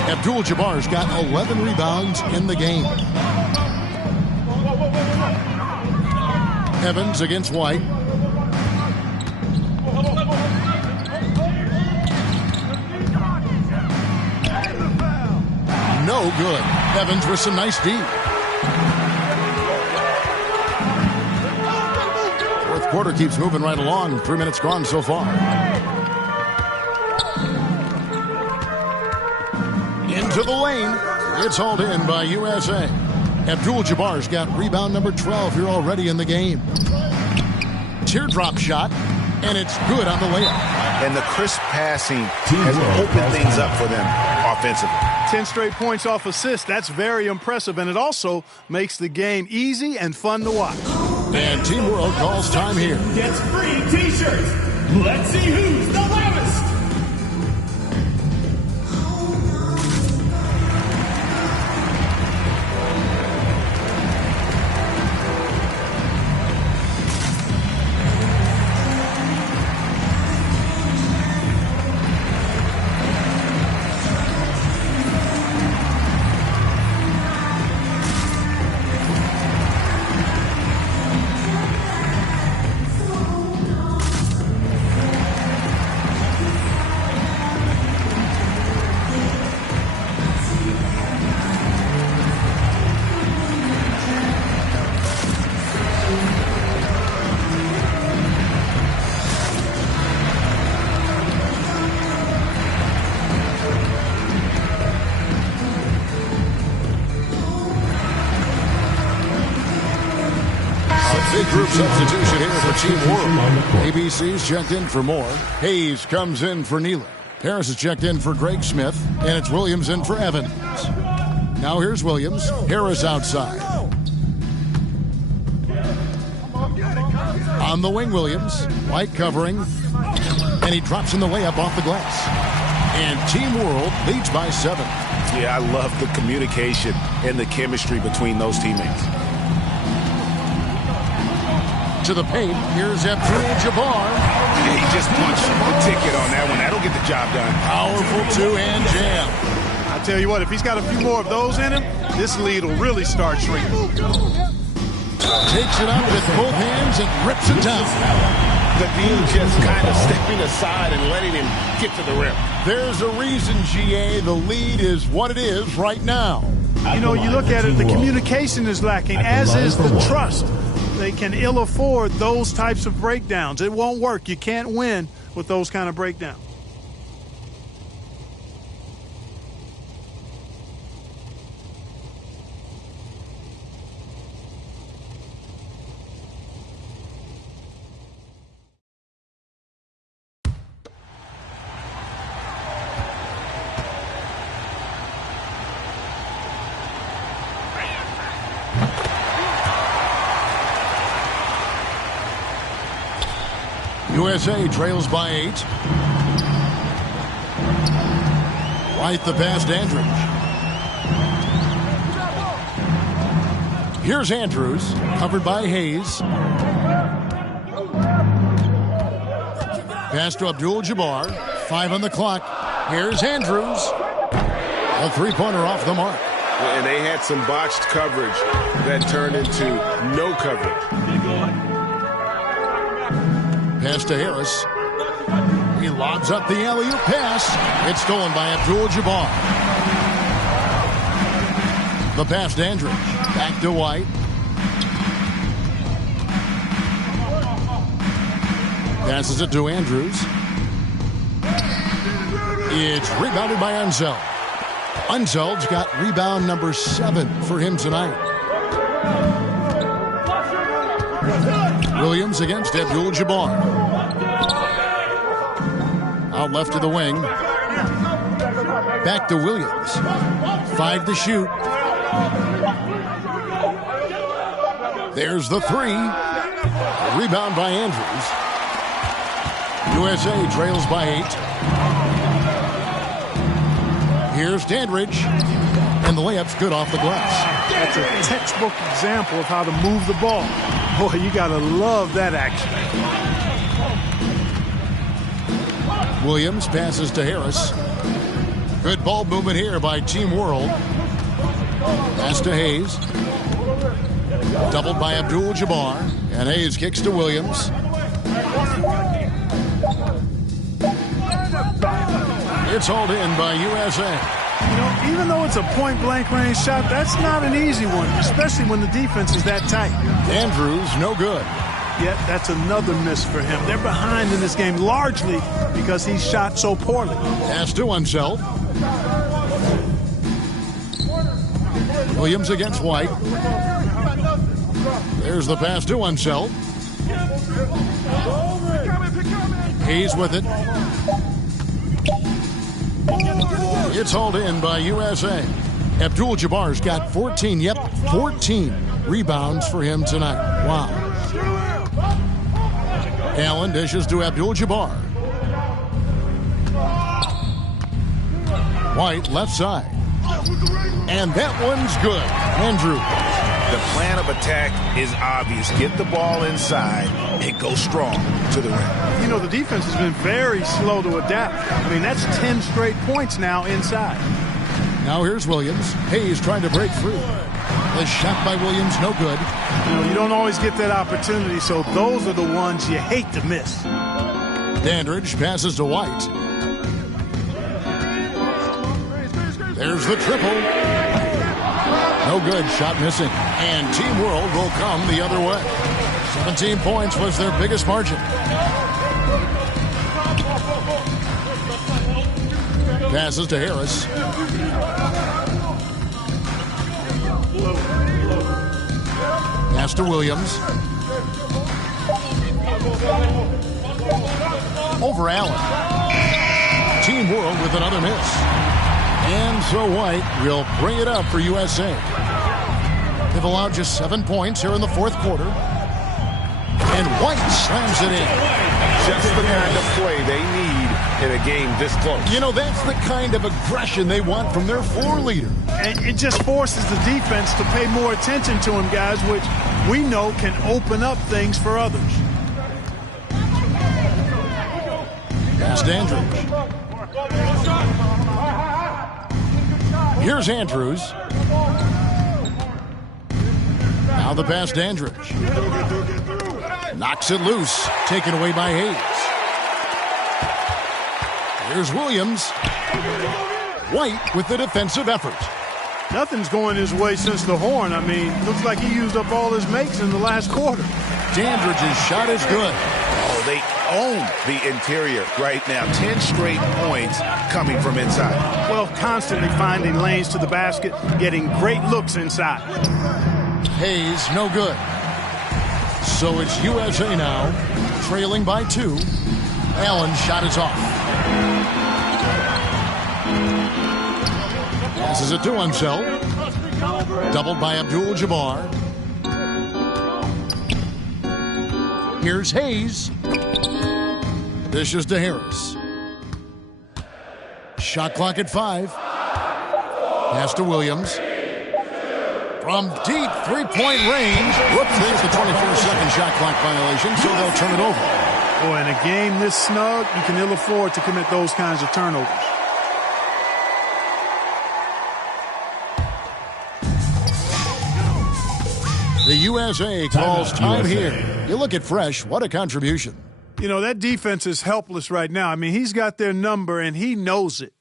Abdul-Jabbar's got 11 rebounds in the game. Evans against White. No good. Evans with some nice D. 4th quarter keeps moving right along. 3 minutes gone so far. Into to the lane. It's hauled in by USA. Abdul-Jabbar's got rebound number 12 here already in the game. Teardrop shot, and it's good on the layup. And the crisp passing has opened things up for them offensively. 10 straight points off assists. That's very impressive, and it also makes the game easy and fun to watch. And Team World calls time here. Gets free T-shirts. Let's see who's the loudest. Big group substitution here for Team World. ABC's checked in for Moore. Hayes comes in for Nealon. Harris is checked in for Greg Smith. And it's Williams in for Evans. Now here's Williams. Harris outside. On the wing, Williams. White covering. And he drops in the layup off the glass. And Team World leads by 7. Yeah, I love the communication and the chemistry between those teammates. To the paint, here's Abdul-Jabbar. He just punched the ticket on that one. That'll get the job done. Powerful two-hand jam. I tell you what, if he's got a few more of those in him, this lead will really start shrinking. Takes it out with both hands and rips it down. The team just kind of stepping aside and letting him get to the rim. There's a reason, GA, the lead is what it is right now. You know, you look at it, the communication is lacking, as is the trust. They can ill afford those types of breakdowns. It won't work. You can't win with those kind of breakdowns. USA trails by 8. Right the pass to Andrews. Here's Andrews, covered by Hayes. Pass to Abdul-Jabbar. 5 on the clock. Here's Andrews. A three-pointer off the mark. And they had some botched coverage that turned into no coverage. Pass to Harris. He lobs up the alley-oop pass. It's stolen by Abdul-Jabbar. The pass to Andrews. Back to White. Passes it to Andrews. It's rebounded by Unseld. Unseld's got rebound number 7 for him tonight. Williams against Abdul-Jabbar. Out left to the wing. Back to Williams. 5 to shoot. There's the 3. Rebound by Andrews. USA trails by 8. Here's Dandridge. And the layup's good off the glass. That's a textbook example of how to move the ball. Boy, you got to love that action. Williams passes to Harris. Good ball movement here by Team World. Pass to Hayes. Doubled by Abdul-Jabbar. And Hayes kicks to Williams. It's hauled in by USA. You know, even though it's a point-blank range shot, that's not an easy one, especially when the defense is that tight. Andrews, no good. Yet that's another miss for him. They're behind in this game largely because he shot so poorly. Pass to himself. Williams against White. There's the pass to Unseld. Hayes with it. It's hauled in by USA. Abdul-Jabbar's got 14, 14 rebounds for him tonight. Wow. Allen dishes to Abdul-Jabbar. White left side. And that one's good. Andrew. The plan of attack is obvious. Get the ball inside and go strong to the rim. You know, the defense has been very slow to adapt. I mean, that's 10 straight points now inside. Now here's Williams. Hayes trying to break through. The shot by Williams, no good. You know, you don't always get that opportunity, so those are the ones you hate to miss. Dandridge passes to White. There's the triple. No good, shot missing. And Team World will come the other way. 17 points was their biggest margin. Passes to Harris. Pass to Williams. Over Allen. Team World with another miss. And so White will bring it up for USA. They've allowed just 7 points here in the fourth quarter. And White slams it in. Just the kind of play they need in a game this close. You know, that's the kind of aggression they want from their floor leader. And it just forces the defense to pay more attention to him, guys, which we know can open up things for others. Pass to Andrews. Here's Andrews. Now the pass to Andrews. Knocks it loose. Taken away by Hayes. Here's Williams. White with the defensive effort. Nothing's going his way since the horn. I mean, looks like he used up all his makes in the last quarter. Dandridge's shot is good. Oh, they own the interior right now. 10 straight points coming from inside. Well, constantly finding lanes to the basket, getting great looks inside. Hayes, no good. So it's USA now, trailing by 2. Allen's shot is off. Passes it to Unseld. Doubled by Abdul-Jabbar. Here's Hayes. Dishes to Harris. Shot clock at 5. Pass to Williams. From deep three-point range. Whoops, there's the 24-second shot clock violation, so they'll turn it over. Boy, in a game this snug, you can ill afford to commit those kinds of turnovers. The USA calls time here. You look at Fresh, what a contribution. You know, that defense is helpless right now. I mean, he's got their number, and he knows it.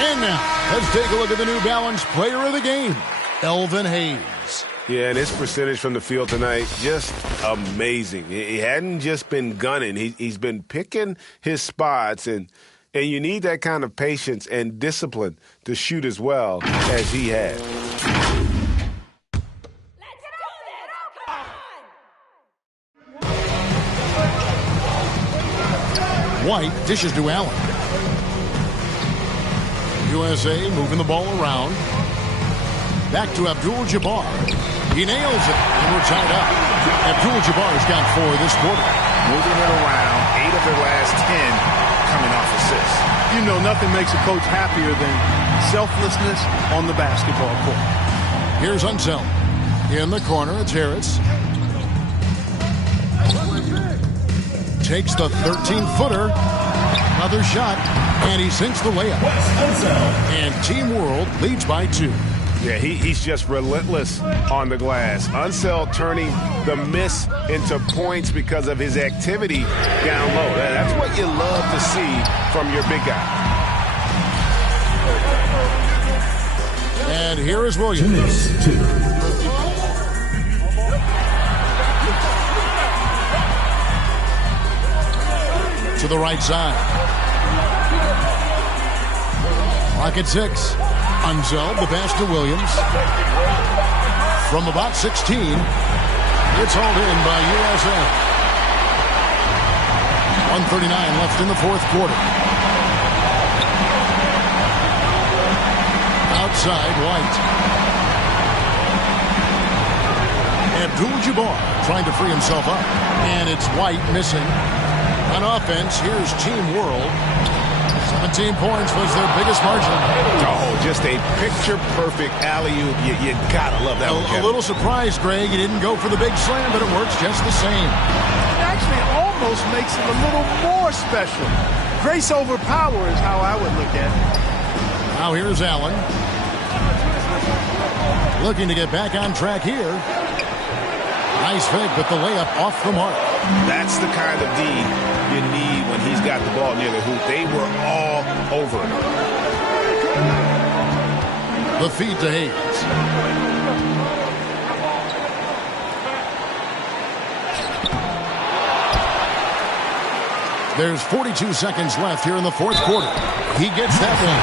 And now, let's take a look at the New Balance player of the game, Elvin Hayes. Yeah, and his percentage from the field tonight, just amazing. He hadn't just been gunning. He's been picking his spots, and you need that kind of patience and discipline to shoot as well as he has. White dishes to Allen. USA moving the ball around. Back to Abdul-Jabbar. He nails it, and we're tied up. Abdul-Jabbar's got 4 this quarter. Moving it around, 8 of their last 10 coming off assists. You know, nothing makes a coach happier than selflessness on the basketball court. Here's Unseld. In the corner, it's Harris. Takes the 13-footer. Another shot, and he sinks the layup. And Team World leads by 2. Yeah, he's just relentless on the glass. Unseld turning the miss into points because of his activity down low. That's what you love to see from your big guy. And here is Williams. To the right side. Clock at 6. Unseld, the pass to Williams. From about 16, it's hauled in by USA. 1:39 left in the 4th quarter. Outside, White. Abdul-Jabbar trying to free himself up. And it's White missing. On offense, here's Team World. 17 points was their biggest margin. Oh, just a picture-perfect alley-oop. You gotta love that one, A little surprised, Greg. He didn't go for the big slam, but it works just the same. It actually almost makes it a little more special. Grace over power is how I would look at it. Now here's Allen. Looking to get back on track here. Nice fake, but the layup off the mark. That's the kind of D you need when he's got the ball near the hoop. They were all over it. The feed to Hayes. There's 42 seconds left here in the 4th quarter. He gets that one.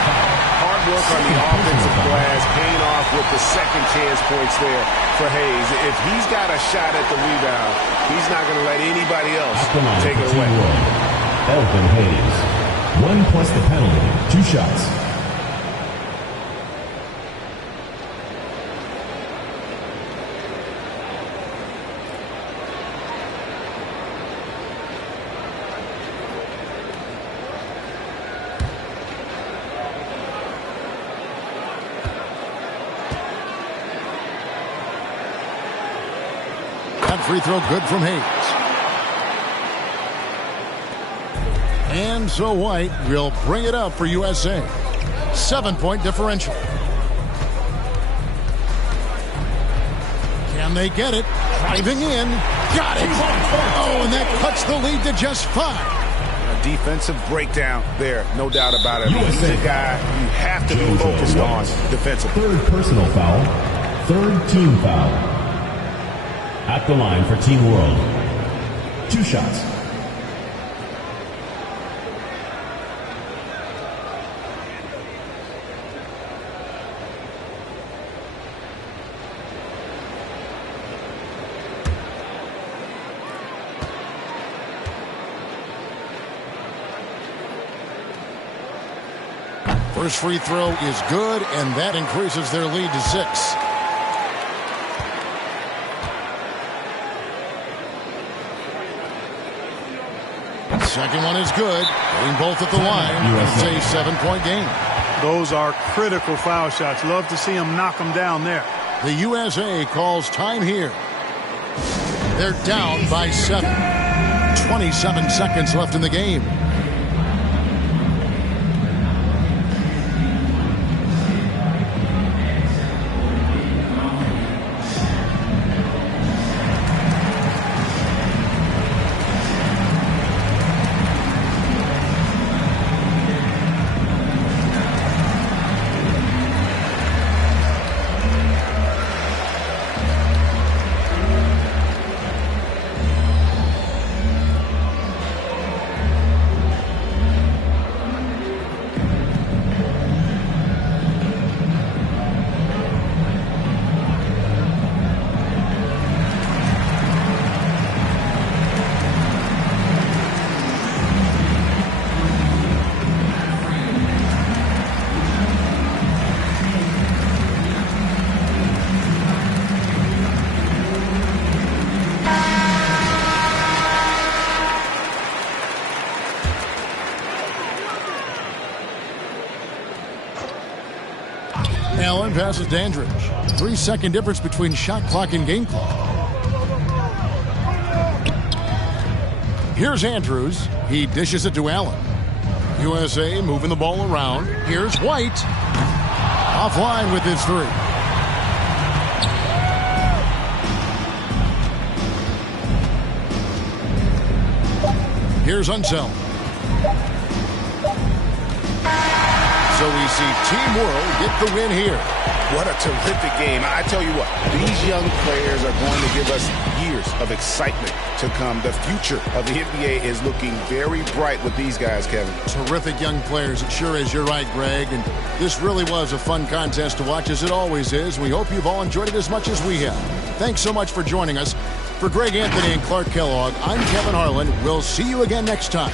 Hard work on the offensive glass, paying off with the second chance points there for Hayes. If he's got a shot at the rebound, he's not going to let anybody else take it away. Elvin Hayes. 1 plus the penalty. 2 shots. Free throw good from Hayes. And so White will bring it up for USA. 7-point differential. Can they get it? Driving in. Got it. Oh, and that cuts the lead to just 5. A defensive breakdown there, no doubt about it. He's a guy you have to be focused on defensively. 3rd personal foul. 3rd team foul. At the line for Team World. 2 shots. First free throw is good, and that increases their lead to 6. Second one is good. Getting both at the line. It's a 7-point game. Those are critical foul shots. Love to see him knock them down there. The USA calls time here. They're down by 7. 27 seconds left in the game. Allen passes Dandridge. 3-second difference between shot clock and game clock. Here's Andrews. He dishes it to Allen. USA moving the ball around. Here's White. Offline with his three. Here's Unseld. So we see Team World get the win here. What a terrific game. I tell you what, these young players are going to give us years of excitement to come. The future of the NBA is looking very bright with these guys, Kevin. Terrific young players. It sure is. You're right, Greg. And this really was a fun contest to watch, as it always is. We hope you've all enjoyed it as much as we have. Thanks so much for joining us. For Greg Anthony and Clark Kellogg, I'm Kevin Harlan. We'll see you again next time.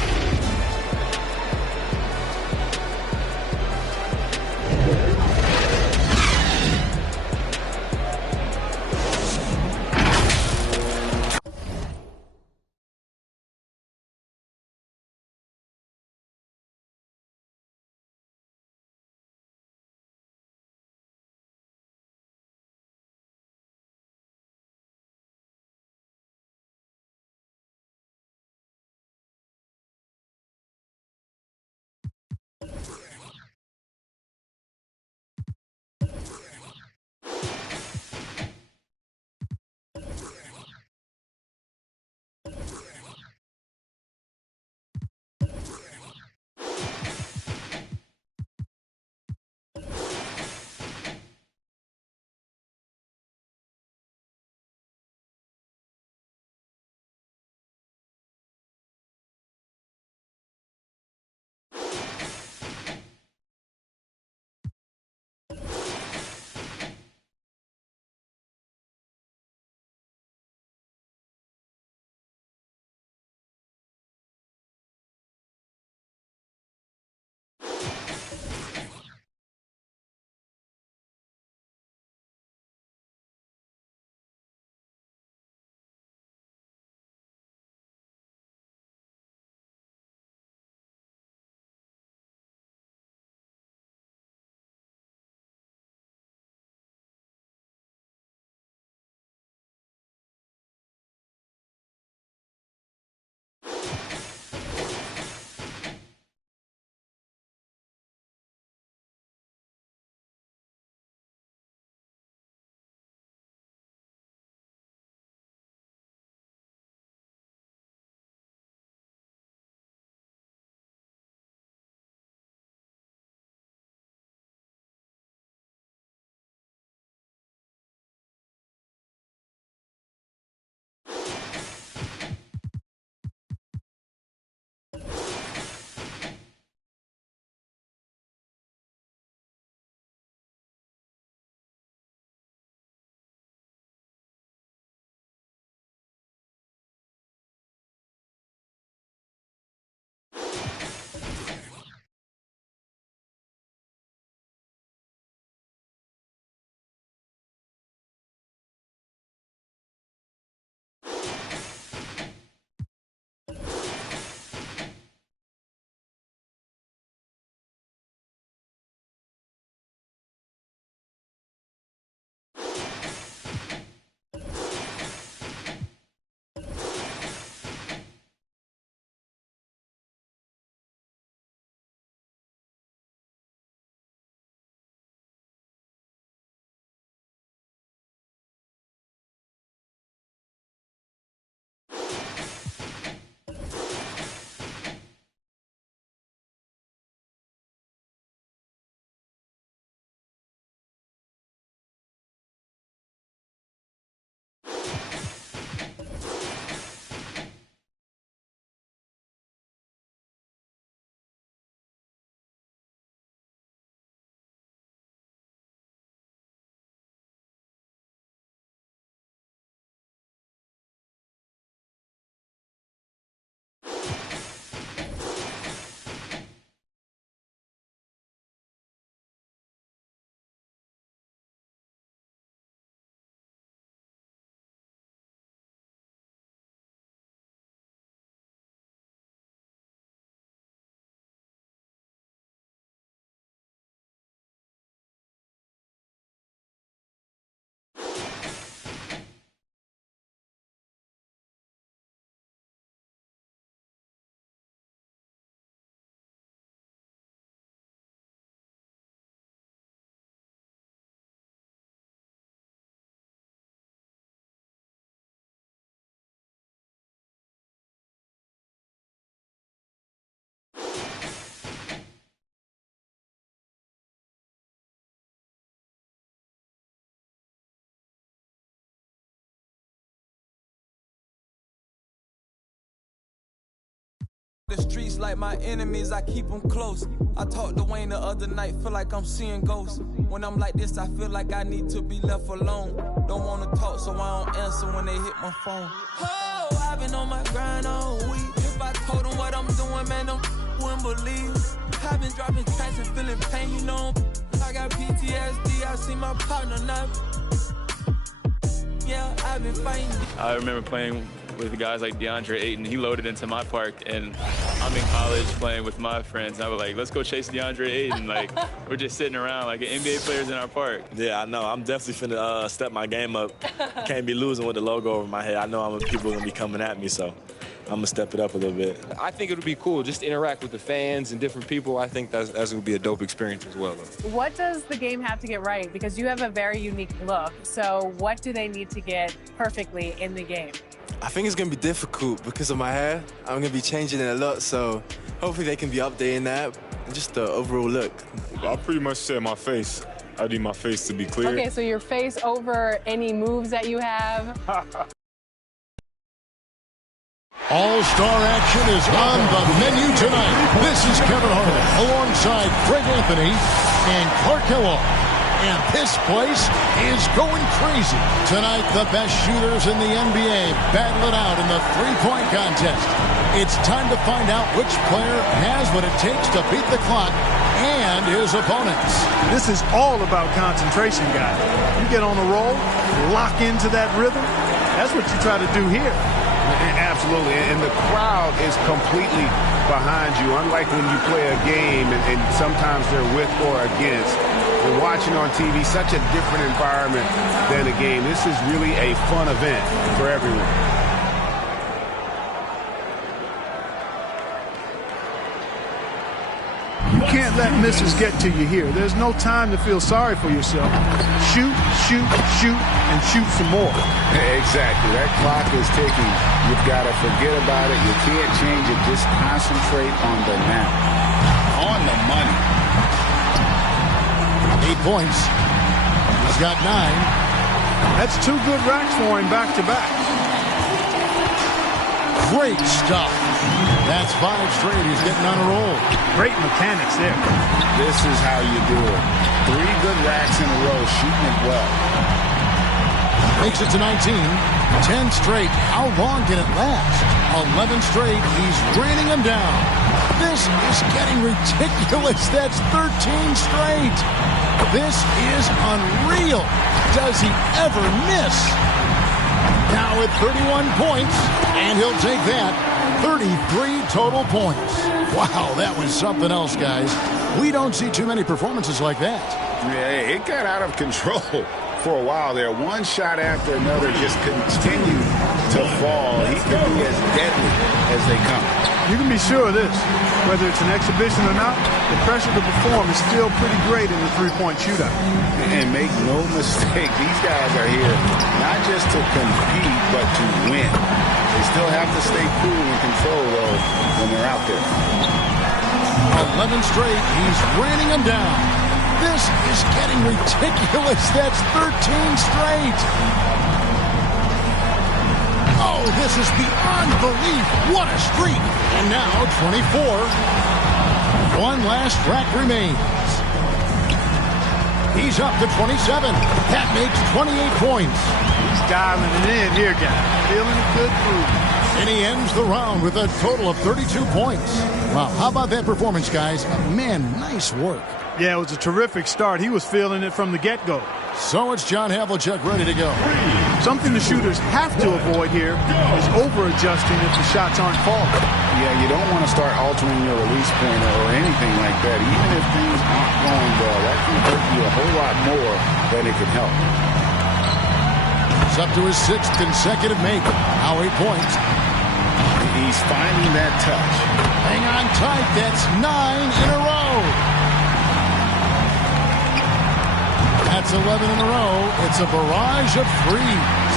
The streets like my enemies, I keep them close. I talked to Wayne the other night, feel like I'm seeing ghosts. When I'm like this, I feel like I need to be left alone. Don't wanna talk, so I don't answer when they hit my phone. Oh, I've been on my grind all week. If I told them what I'm doing, man, them wouldn't believe. I've been dropping tracks and feeling pain, you know. I got PTSD, I see my partner now. Yeah, I've been fighting. I remember playing with guys like DeAndre Ayton. He loaded into my park, and I'm in college playing with my friends. And I was like, let's go chase DeAndre Ayton. Like, we're just sitting around like NBA players in our park. Yeah, I know. I'm definitely finna step my game up. Can't be losing with the logo over my head. I know people are gonna be coming at me, so I'm gonna step it up a little bit. I think it would be cool just to interact with the fans and different people. I think that's gonna be a dope experience as well. What does the game have to get right? Because you have a very unique look. So what do they need to get perfectly in the game? I think it's going to be difficult because of my hair. I'm going to be changing it a lot, so hopefully they can be updating that. And just the overall look. I pretty much said my face. I need my face to be clear. Okay, so your face over any moves that you have. All-star action is on the menu tonight. This is Kevin Harlan alongside Greg Anthony and Clark Kellogg. And this place is going crazy. Tonight, the best shooters in the NBA battle it out in the three-point contest. It's time to find out which player has what it takes to beat the clock and his opponents. This is all about concentration, guys. You get on a roll, lock into that rhythm. That's what you try to do here. Absolutely, and the crowd is completely behind you, unlike when you play a game and sometimes they're with or against. You're watching on TV, such a different environment than a game. This is really a fun event for everyone. You can't let misses get to you here. There's no time to feel sorry for yourself. Shoot, shoot, shoot, and shoot some more. Exactly. That clock is ticking. You've got to forget about it. You can't change it. Just concentrate on the now. On the money. 8 points. He's got 9. That's 2 good racks for him back-to-back. Great stuff. That's 5 straight. He's getting on a roll. Great mechanics there. This is how you do it. 3 good racks in a row, shooting it well. Makes it to 19. 10 straight. How long can it last? 11 straight. He's raining them down. This is getting ridiculous. That's 13 straight. This is unreal. Does he ever miss? Now at 31 points, and he'll take that. 33 total points. Wow, that was something else, guys. We don't see too many performances like that. Yeah, it got out of control for a while there. One shot after another just continued to fall. He could be as deadly as they come. You can be sure of this. Whether it's an exhibition or not, the pressure to perform is still pretty great in the three-point shootout. And make no mistake, these guys are here not just to compete, but to win. They still have to stay cool and control, though, when they're out there. 11 straight. He's raining them down. This is getting ridiculous. That's 13 straight. Oh, this is beyond belief. What a streak. And now 24. One last rack remains. He's up to 27. That makes 28 points. He's dialing it in here, guys. Feeling a good groove. And he ends the round with a total of 32 points. Wow, how about that performance, guys? Man, nice work. Yeah, it was a terrific start. He was feeling it from the get-go. So it's John Havlicek ready to go. Something the shooters have to avoid here is over-adjusting if the shots aren't falling. Yeah, you don't want to start altering your release point or anything like that. Even if things aren't going well, that can hurt you a whole lot more than it can help. It's up to his 6th consecutive make. Now 8 points. He's finding that touch. Hang on tight. That's 9 in a row. That's 11 in a row. It's a barrage of threes.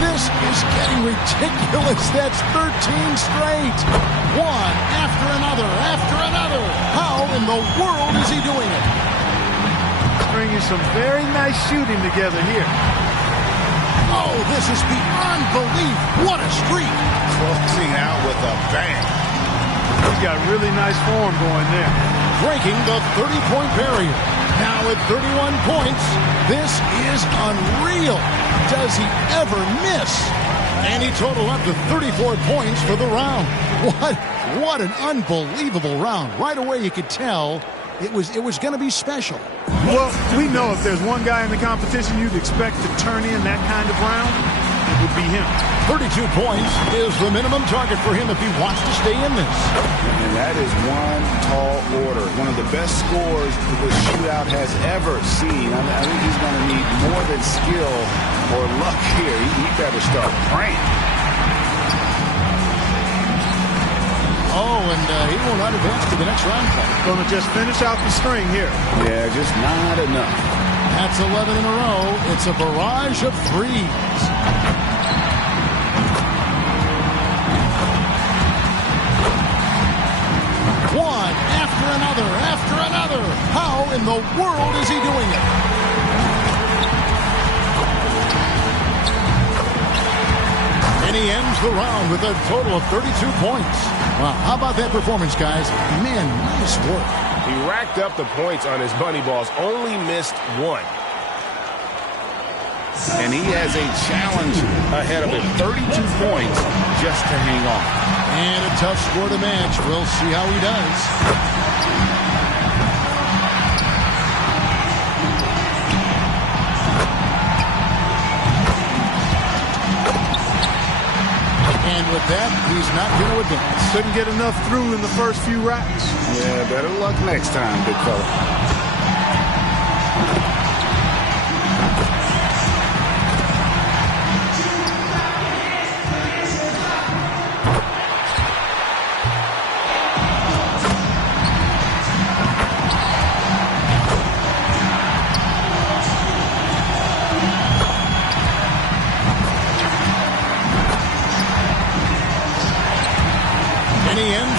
This is getting ridiculous. That's 13 straight. One after another, after another. How in the world is he doing it? Bringing some very nice shooting together here. Oh, this is beyond belief. What a streak. Closing out with a bang. got really nice form going there. Breaking the 30-point barrier. Now at 31 points, this is unreal. Does he ever miss? And he totaled up to 34 points for the round. What an unbelievable round. Right away you could tell it was going to be special. Well, we know if there's one guy in the competition you'd expect to turn in that kind of round, it would be him. 32 points is the minimum target for him if he wants to stay in this. And that is one tall order. One of the best scores the shootout has ever seen. I think he's going to need more than skill or luck here. He better start praying. Oh, and he will not advance to the next round. Going to just finish out the string here. Yeah, just not enough. That's 11 in a row. It's a barrage of threes. One after another, after another. How in the world is he doing it? And he ends the round with a total of 32 points. Wow, how about that performance, guys? Man, nice work. He racked up the points on his bunny balls, only missed one. And he has a challenge ahead of him. 32 points just to hang on. And a tough score to match. We'll see how he does. And with that, he's not going to advance. Couldn't get enough through in the first few racks. Yeah, better luck next time, big fella.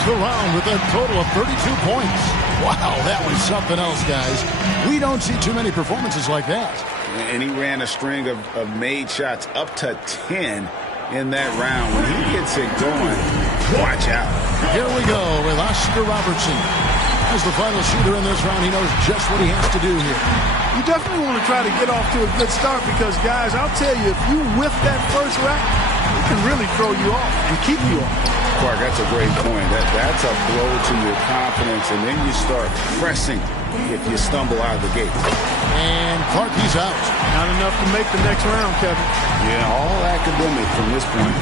The round with a total of 32 points. Wow, that was something else, guys. We don't see too many performances like that. And he ran a string of made shots up to 10 in that round. When he gets it going, watch out. Here we go with Oscar Robertson. As the final shooter in this round, he knows just what he has to do here. You definitely want to try to get off to a good start because, guys, I'll tell you, if you whiff that first rack, it can really throw you off and keep you off. Clark, that's a great point. That's a blow to your confidence, and then you start pressing if you stumble out of the gate. And Clark, he's out. Not enough to make the next round, Kevin. Yeah, all academic from this point.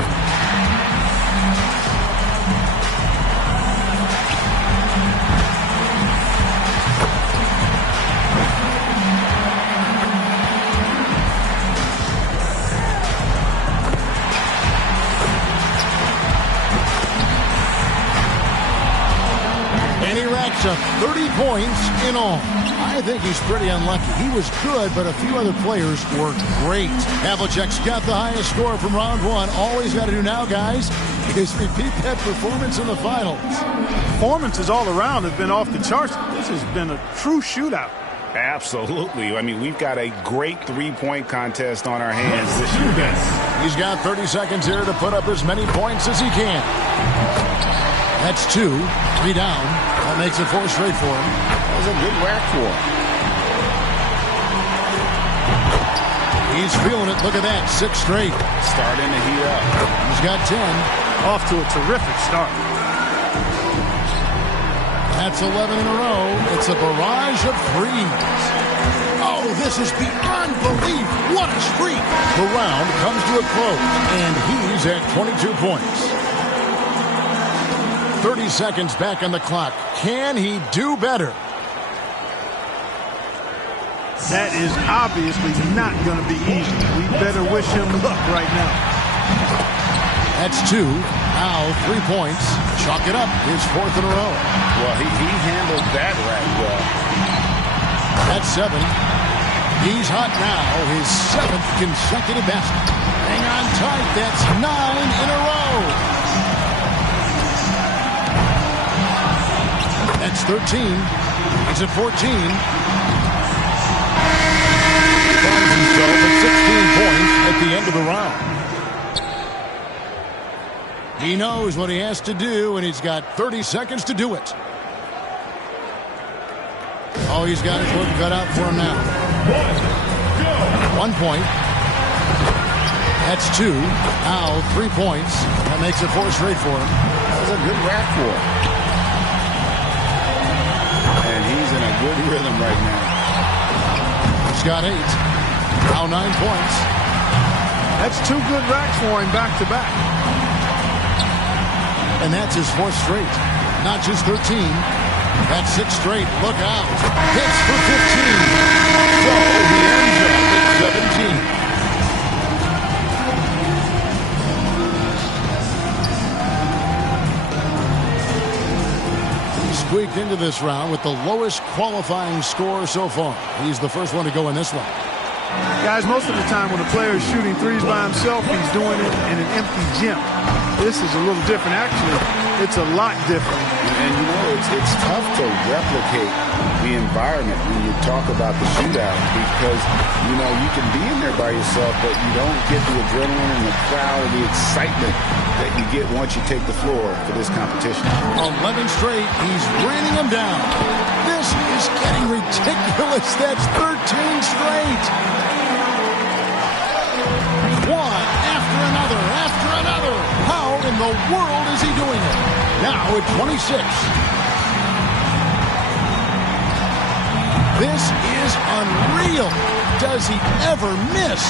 Up 30 points in all. I think he's pretty unlucky. He was good, but a few other players were great. Havlicek's got the highest score from round one. All he's got to do now, guys, is repeat that performance in the finals. Performances all around have been off the charts. This has been a true shootout. Absolutely. I mean, we've got a great three-point contest on our hands this year. He's got 30 seconds here to put up as many points as he can. That's 2. 3 down. That makes it 4 straight for him. That was a good rack for him. He's feeling it. Look at that. 6 straight. Starting to heat up. He's got 10. Off to a terrific start. That's 11 in a row. It's a barrage of threes. Oh, this is beyond belief. What a streak. The round comes to a close, and he's at 22 points. 30 seconds back on the clock. Can he do better? That is obviously not going to be easy. We better wish him luck right now. That's 2. Now 3 points. Chalk it up. His 4th in a row. Well, he handled that rack well. That's 7. He's hot now. His 7th consecutive basket. Hang on tight. That's 9 in a row. That's 13. He's at 14. He finds himself at 16 points at the end of the round. He knows what he has to do, and he's got 30 seconds to do it. Oh, he's got his work cut out for him now. 1 point. That's 2. Now 3 points. That makes it 4 straight for him. That was a good rack for him. And he's in a good rhythm right now. He's got 8. Now 9 points. That's 2 good racks for him back to back. And that's his 4th straight. Not just 13. That's 6 straight. Look out. Hits for 15. So he ends up at 17. Squeaked into this round with the lowest qualifying score so far. He's the first one to go in this one. Guys, most of the time when a player is shooting threes by himself, he's doing it in an empty gym. This is a little different. Actually, it's a lot different. And you know, it's tough to replicate the environment when you talk about the shootout because, you know, you can be in there by yourself, but you don't get the adrenaline and the crowd and the excitement that you get once you take the floor for this competition. 11 straight. He's raining them down. This is getting ridiculous. That's 13 straight. One after another, after another. How in the world is he doing it? Now at 26. This is unreal. Does he ever miss?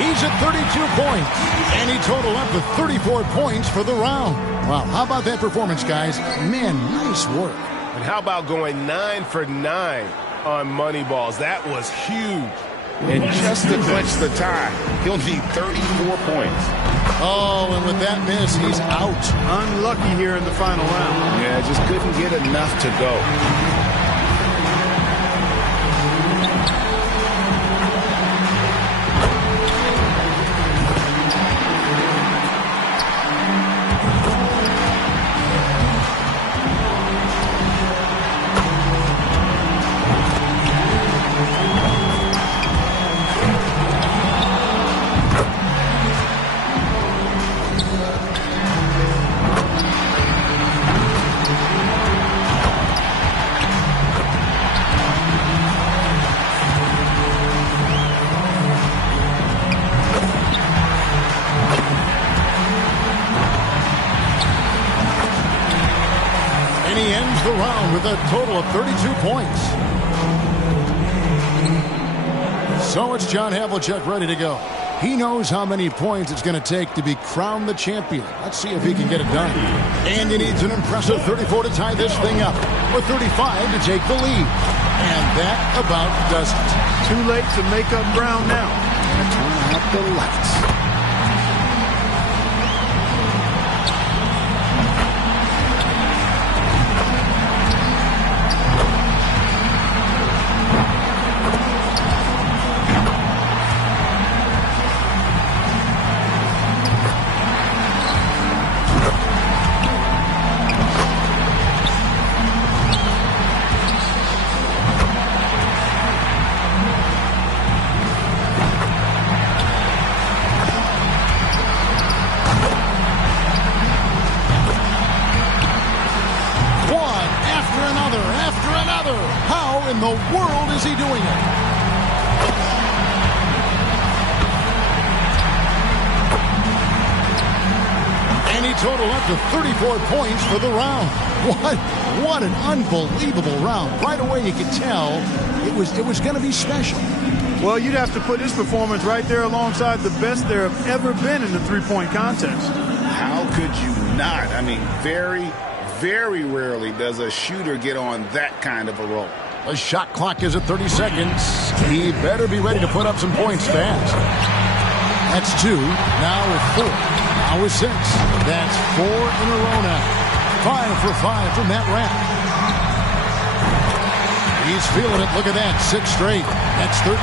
He's at 32 points, and he totaled up to 34 points for the round. Wow, how about that performance, guys? Man, nice work. And how about going 9 for 9 on money balls? That was huge. And just to clinch the tie, he'll need 34 points. Oh, and with that miss, he's out. Unlucky here in the final round. Yeah, just couldn't get enough to go. With a total of 32 points. So it's John Havlicek ready to go. He knows how many points it's going to take to be crowned the champion. Let's see if he can get it done. And he needs an impressive 34 to tie this thing up, or 35 to take the lead. And that about does it. Too late to make up ground now. Turn out the lights. Total up to 34 points for the round. What an unbelievable round. Right away you could tell it was going to be special. Well, you'd have to put his performance right there alongside the best there have ever been in the three-point contest. How could you not? I mean, very, very rarely does a shooter get on that kind of a roll. The shot clock is at 30 seconds. He better be ready to put up some points fast. That's 2. Now with 4. Now with 6. That's 4 in a row now. 5 for 5 from that rack. He's feeling it. Look at that. 6 straight. That's 13.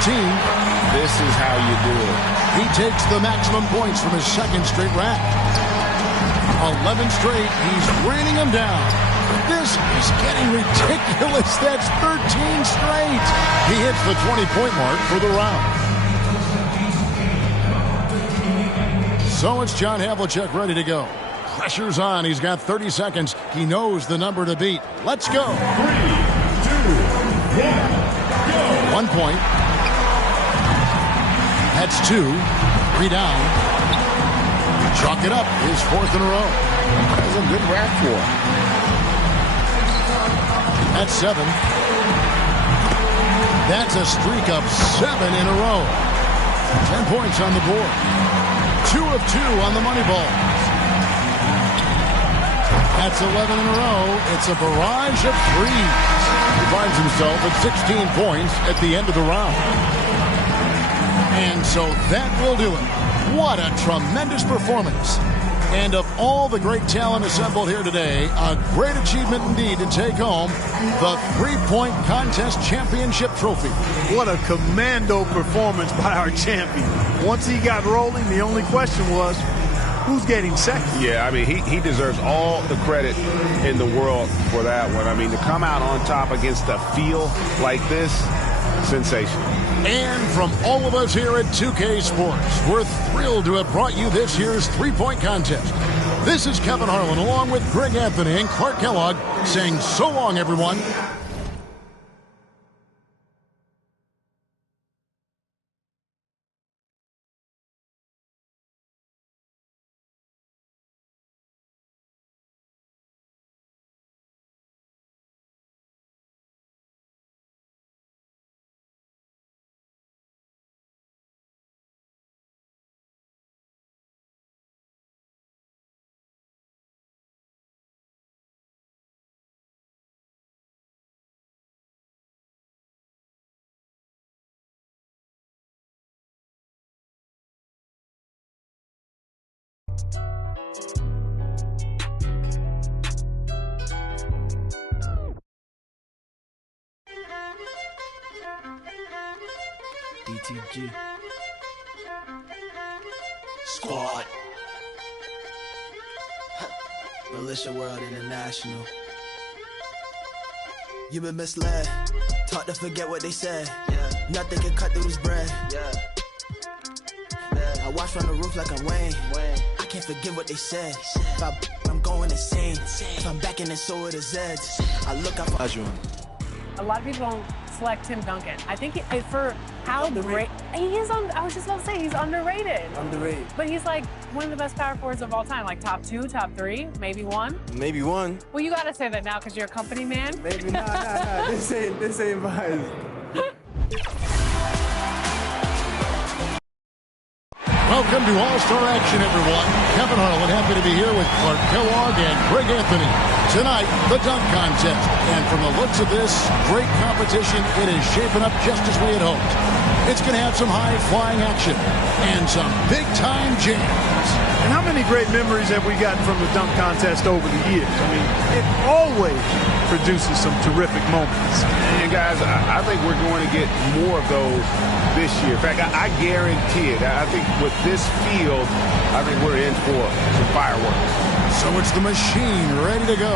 This is how you do it. He takes the maximum points from his second straight rack. 11 straight. He's raining them down. This is getting ridiculous. That's 13 straight. He hits the 20-point mark for the round. So it's John Havlicek ready to go. Pressure's on. He's got 30 seconds. He knows the number to beat. Let's go. 3, 2, 1, go. 1 point. That's 2. 3 down. Chalk it up. His 4th in a row. That's a good rap for him. That's 7. That's a streak of 7 in a row. 10 points on the board. 2 of 2 on the money ball. That's 11 in a row. It's a barrage of threes. He finds himself at 16 points at the end of the round. And so that will do it. What a tremendous performance. And of all the great talent assembled here today, a great achievement indeed to take home the three-point contest championship trophy. What a commando performance by our champion. Once he got rolling, the only question was, who's getting second? Yeah, I mean, he deserves all the credit in the world for that one. I mean, to come out on top against a field like this, sensational. And from all of us here at 2K Sports, we're thrilled to have brought you this year's three-point contest. This is Kevin Harlan, along with Greg Anthony and Clark Kellogg, saying so long, everyone. DTG Squad Militia World International. You been misled, taught to forget what they said. Nothing can cut through this bread. I watch from the roof like I'm Wayne. I can't forget what they said. If I'm going insane. If I'm back in it, so it is Zeds. I look up. A lot of people don't select Tim Duncan. I think for how great he is. I was just about to say he's underrated. Underrated. But he's like one of the best power forwards of all time. Like top 2, top 3, maybe 1. Maybe 1. Well, you got to say that now because you're a company man. Maybe nah. This ain't biased. Welcome to All-Star Action, everyone. Kevin Harlan, happy to be here with Clark Kellogg and Greg Anthony. Tonight, the dunk contest. And from the looks of this, great competition. It is shaping up just as we had hoped. It's going to have some high-flying action and some big-time jams. And how many great memories have we gotten from the dunk contest over the years? I mean, it always produces some terrific moments. And guys, I think we're going to get more of those this year. In fact, I guarantee it. I think with this field, I think we're in for some fireworks. So it's the machine ready to go.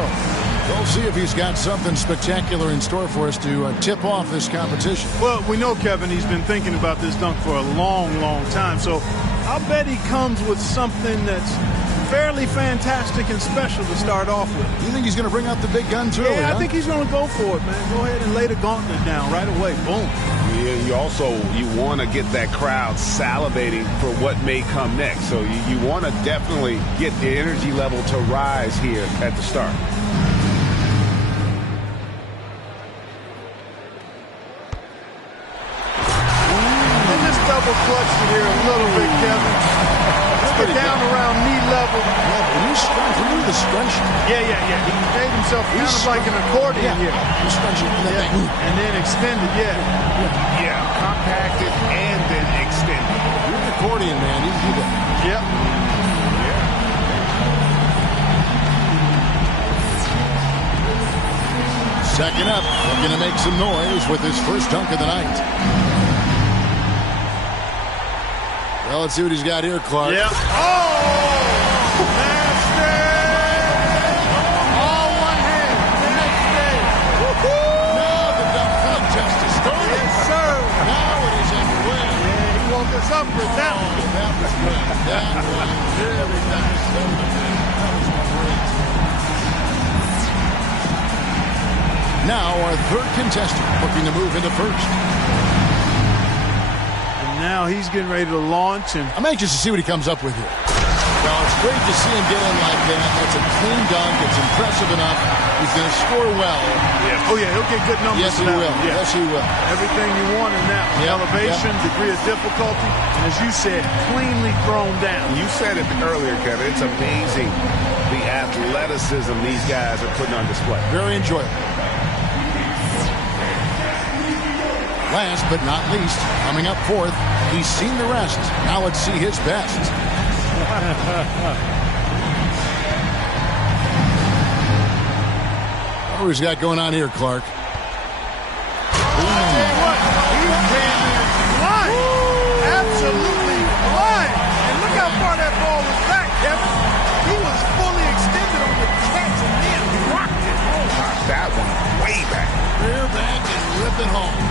We'll see if he's got something spectacular in store for us to tip off this competition. Well, we know, Kevin, he's been thinking about this dunk for a long, long time. So I'll bet he comes with something that's fairly fantastic and special to start off with. You think he's going to bring out the big guns early, Yeah, huh? I think he's going to go for it, man. Go ahead and lay the gauntlet down right away. Boom. Yeah, you want to get that crowd salivating for what may come next. So you want to definitely get the energy level to rise here at the start. Double clutched it here a little bit, Kevin. Let's get down around knee level. Yeah, but he's scrunching the scrunch. Yeah. He made himself kind of like an accordion here. He's scrunching. And then extended, Yeah, compacted and then extended. You're an accordion, man. You do that. Yep. Second up, looking to make some noise with his first dunk of the night. Well, let's see what he's got here, Clark. Yeah. Oh! Nasty! All one hand. Nasty! Woohoo! Now the dunk contest is started. Yes, sir. Now it is underway. Yeah, he woke us up with that one. That was good. That was really nice. That was Now our third contestant looking to move into first. And now he's getting ready to launch. And I'm anxious to see what he comes up with here. Well, it's great to see him get in like that. That's a clean dunk. It's impressive enough. He's going to score well. Yeah. Oh, yeah, he'll get good numbers. Yes, he will. Yeah. Yes, he will. Everything you want in that one. Yep. Elevation, degree of difficulty, and as you said, cleanly thrown down. You said it earlier, Kevin. It's amazing the athleticism these guys are putting on display. Very enjoyable. Last but not least, coming up fourth, he's seen the rest. Now let's see his best. What has he got going on here, Clark? He came in flying. Absolutely flying. And look how far that ball was back, Kevin. He was fully extended on the catch and then rocked it. Knocked that one way back. Rear back and rip it home.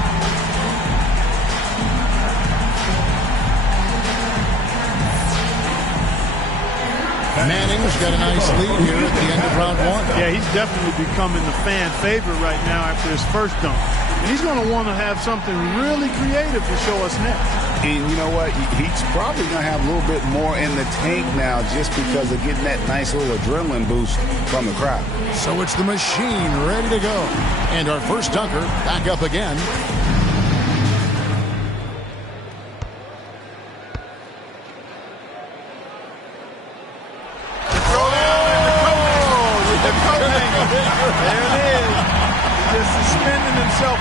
Manning's got a nice lead here at the end of round one. Yeah, he's definitely becoming the fan favorite right now after his first dunk. And he's going to want to have something really creative to show us next. And you know what? He's probably going to have a little bit more in the tank now just because of getting that nice little adrenaline boost from the crowd. So it's the machine ready to go. And our first dunker back up again.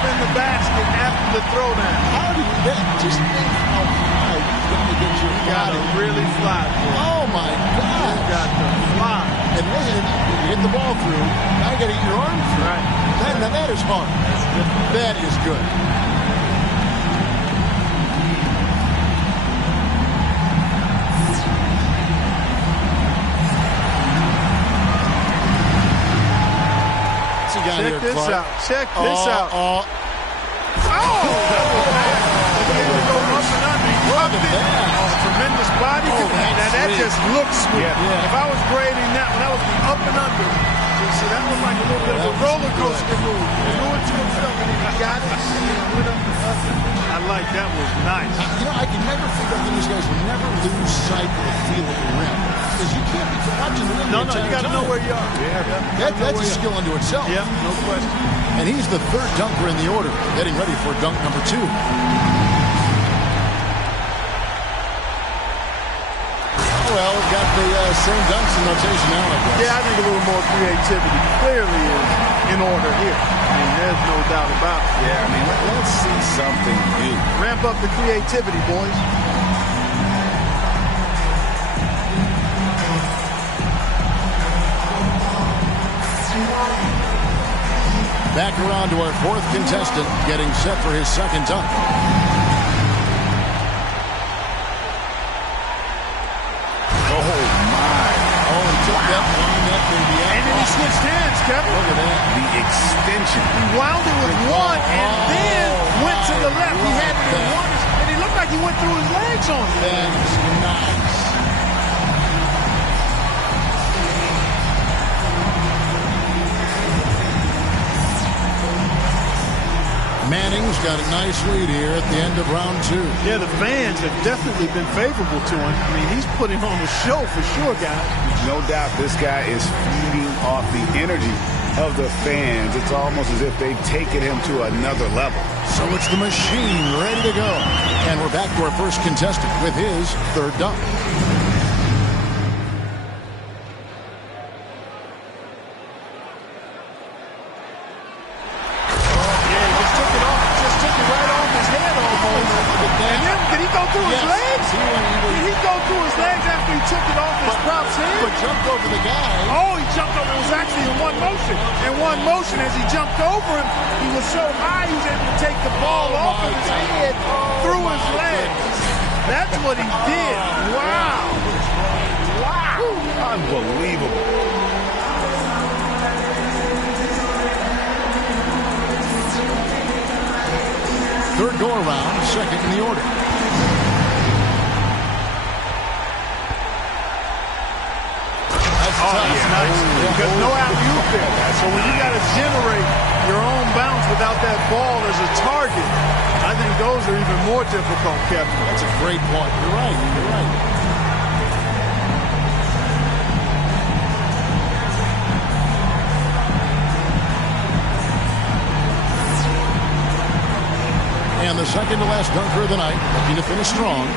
In the basket after the throwdown. How do you get? Just think how high you got to get your body. Got to really fly. Oh my God! You got to fly. And listen, you hit the ball through. Now you got to get your arm through. Right. Now that is hard. That is good. Check this out. Check this out. Oh! Tremendous body. Now that just looks smooth. Yeah. If I was grading that one, that was the up and under. See, that was like a little bit of a roller coaster move. He threw it to himself and he got it. I like that. Was nice. You know, I can never figure out these guys will never lose sight of the feel of the rim. Because you can't be watching the rim. No, you got to know where you are. That's a skill unto itself. Yeah, no question. And he's the third dunker in the order, getting ready for dunk number 2. Well, we've got the same dunks in notation now, I guess. Yeah, I think a little more creativity clearly is in order here. I mean, there's no doubt about it. Yeah, I mean, let's see something new. Ramp up the creativity, boys. Back around to our fourth contestant, getting set for his second dunk. And then he switched hands, Kevin. Look at that. The extension. He wound it with one and then went to the left. He had it in one, and he looked like he went through his legs on it. That is nice. Manning's got a nice lead here at the end of round 2. Yeah, the fans have definitely been favorable to him. I mean, he's putting on a show for sure, guys. No doubt this guy is feeding off the energy of the fans. It's almost as if they've taken him to another level. So it's the machine ready to go. And we're back to our first contestant with his third dunk. As he jumped over him, he was so high he was able to take the ball off of his head through his legs. That's what he did. Wow. Wow. Unbelievable. Third go around, second in the order. That's nice. Because no alley-oop there. So when you got to generate your own bounce without that ball as a target, I think those are even more difficult, Kevin. That's a great point. You're right. You're right. And the second to last dunker of the night, looking to finish strong.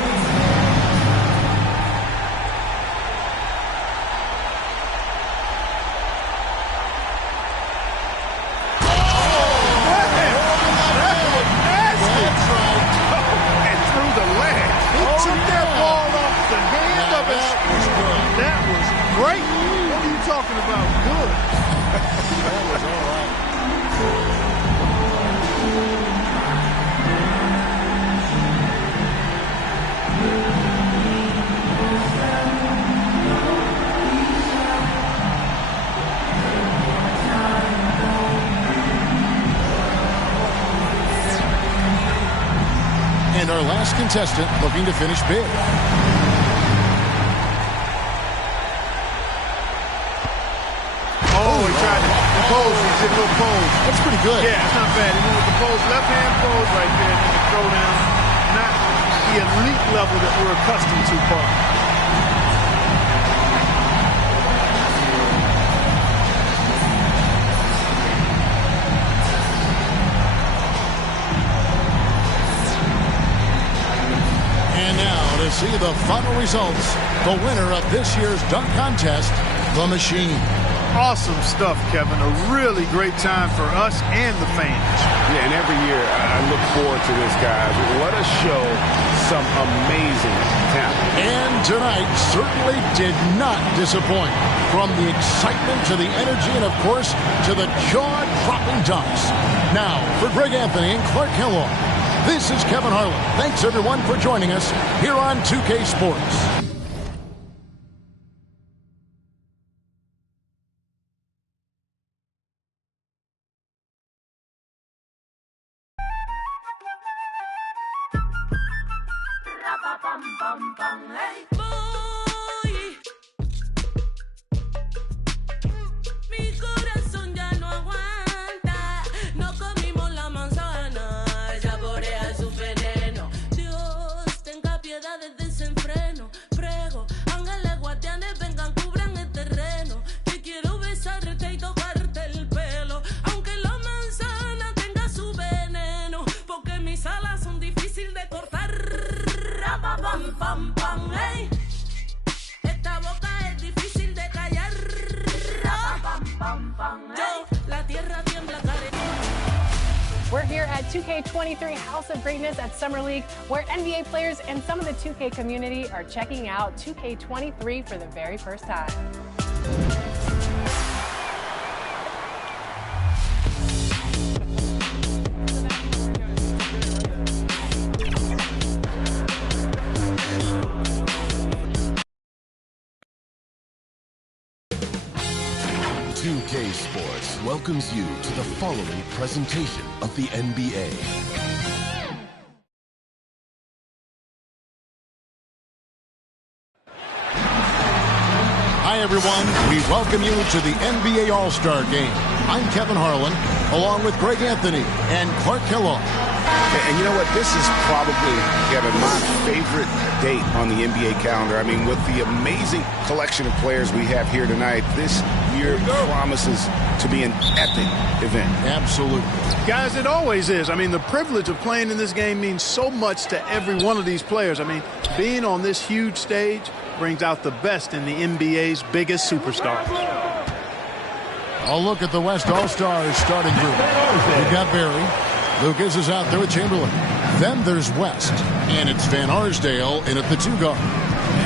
And our last contestant looking to finish big. Oh, he tried to pose. He did a little pose. That's pretty good. Yeah, it's not bad. He went with the pose, left hand pose right there, and then the throw down. Not the elite level that we're accustomed to, Park. And now to see the final results, the winner of this year's dunk contest, the Machine. Awesome stuff, Kevin. A really great time for us and the fans. Yeah, and every year I look forward to this, guys. Let us show some amazing talent. And tonight certainly did not disappoint. From the excitement to the energy and, of course, to the jaw-dropping dunks. Now, for Greg Anthony and Clark Kellogg, this is Kevin Harlan. Thanks, everyone, for joining us here on 2K Sports. We're here at 2K23 House of Greatness at Summer League, where NBA players and some of the 2K community are checking out 2K23 for the very first time. Sports welcomes you to the following presentation of the NBA. Hi, everyone. We welcome you to the NBA All-Star Game. I'm Kevin Harlan, along with Greg Anthony and Clark Kellogg. And you know what? This is probably, Kevin, my favorite date on the NBA calendar. I mean, with the amazing collection of players we have here tonight, this year promises to be an epic event. Absolutely. Guys, it always is. I mean, the privilege of playing in this game means so much to every one of these players. I mean, being on this huge stage brings out the best in the NBA's biggest superstars. I'll look at the West All-Stars starting group. We've got Barry. Lucas is out there with Chamberlain. Then there's West, and it's Van Arsdale in at the 2 guard.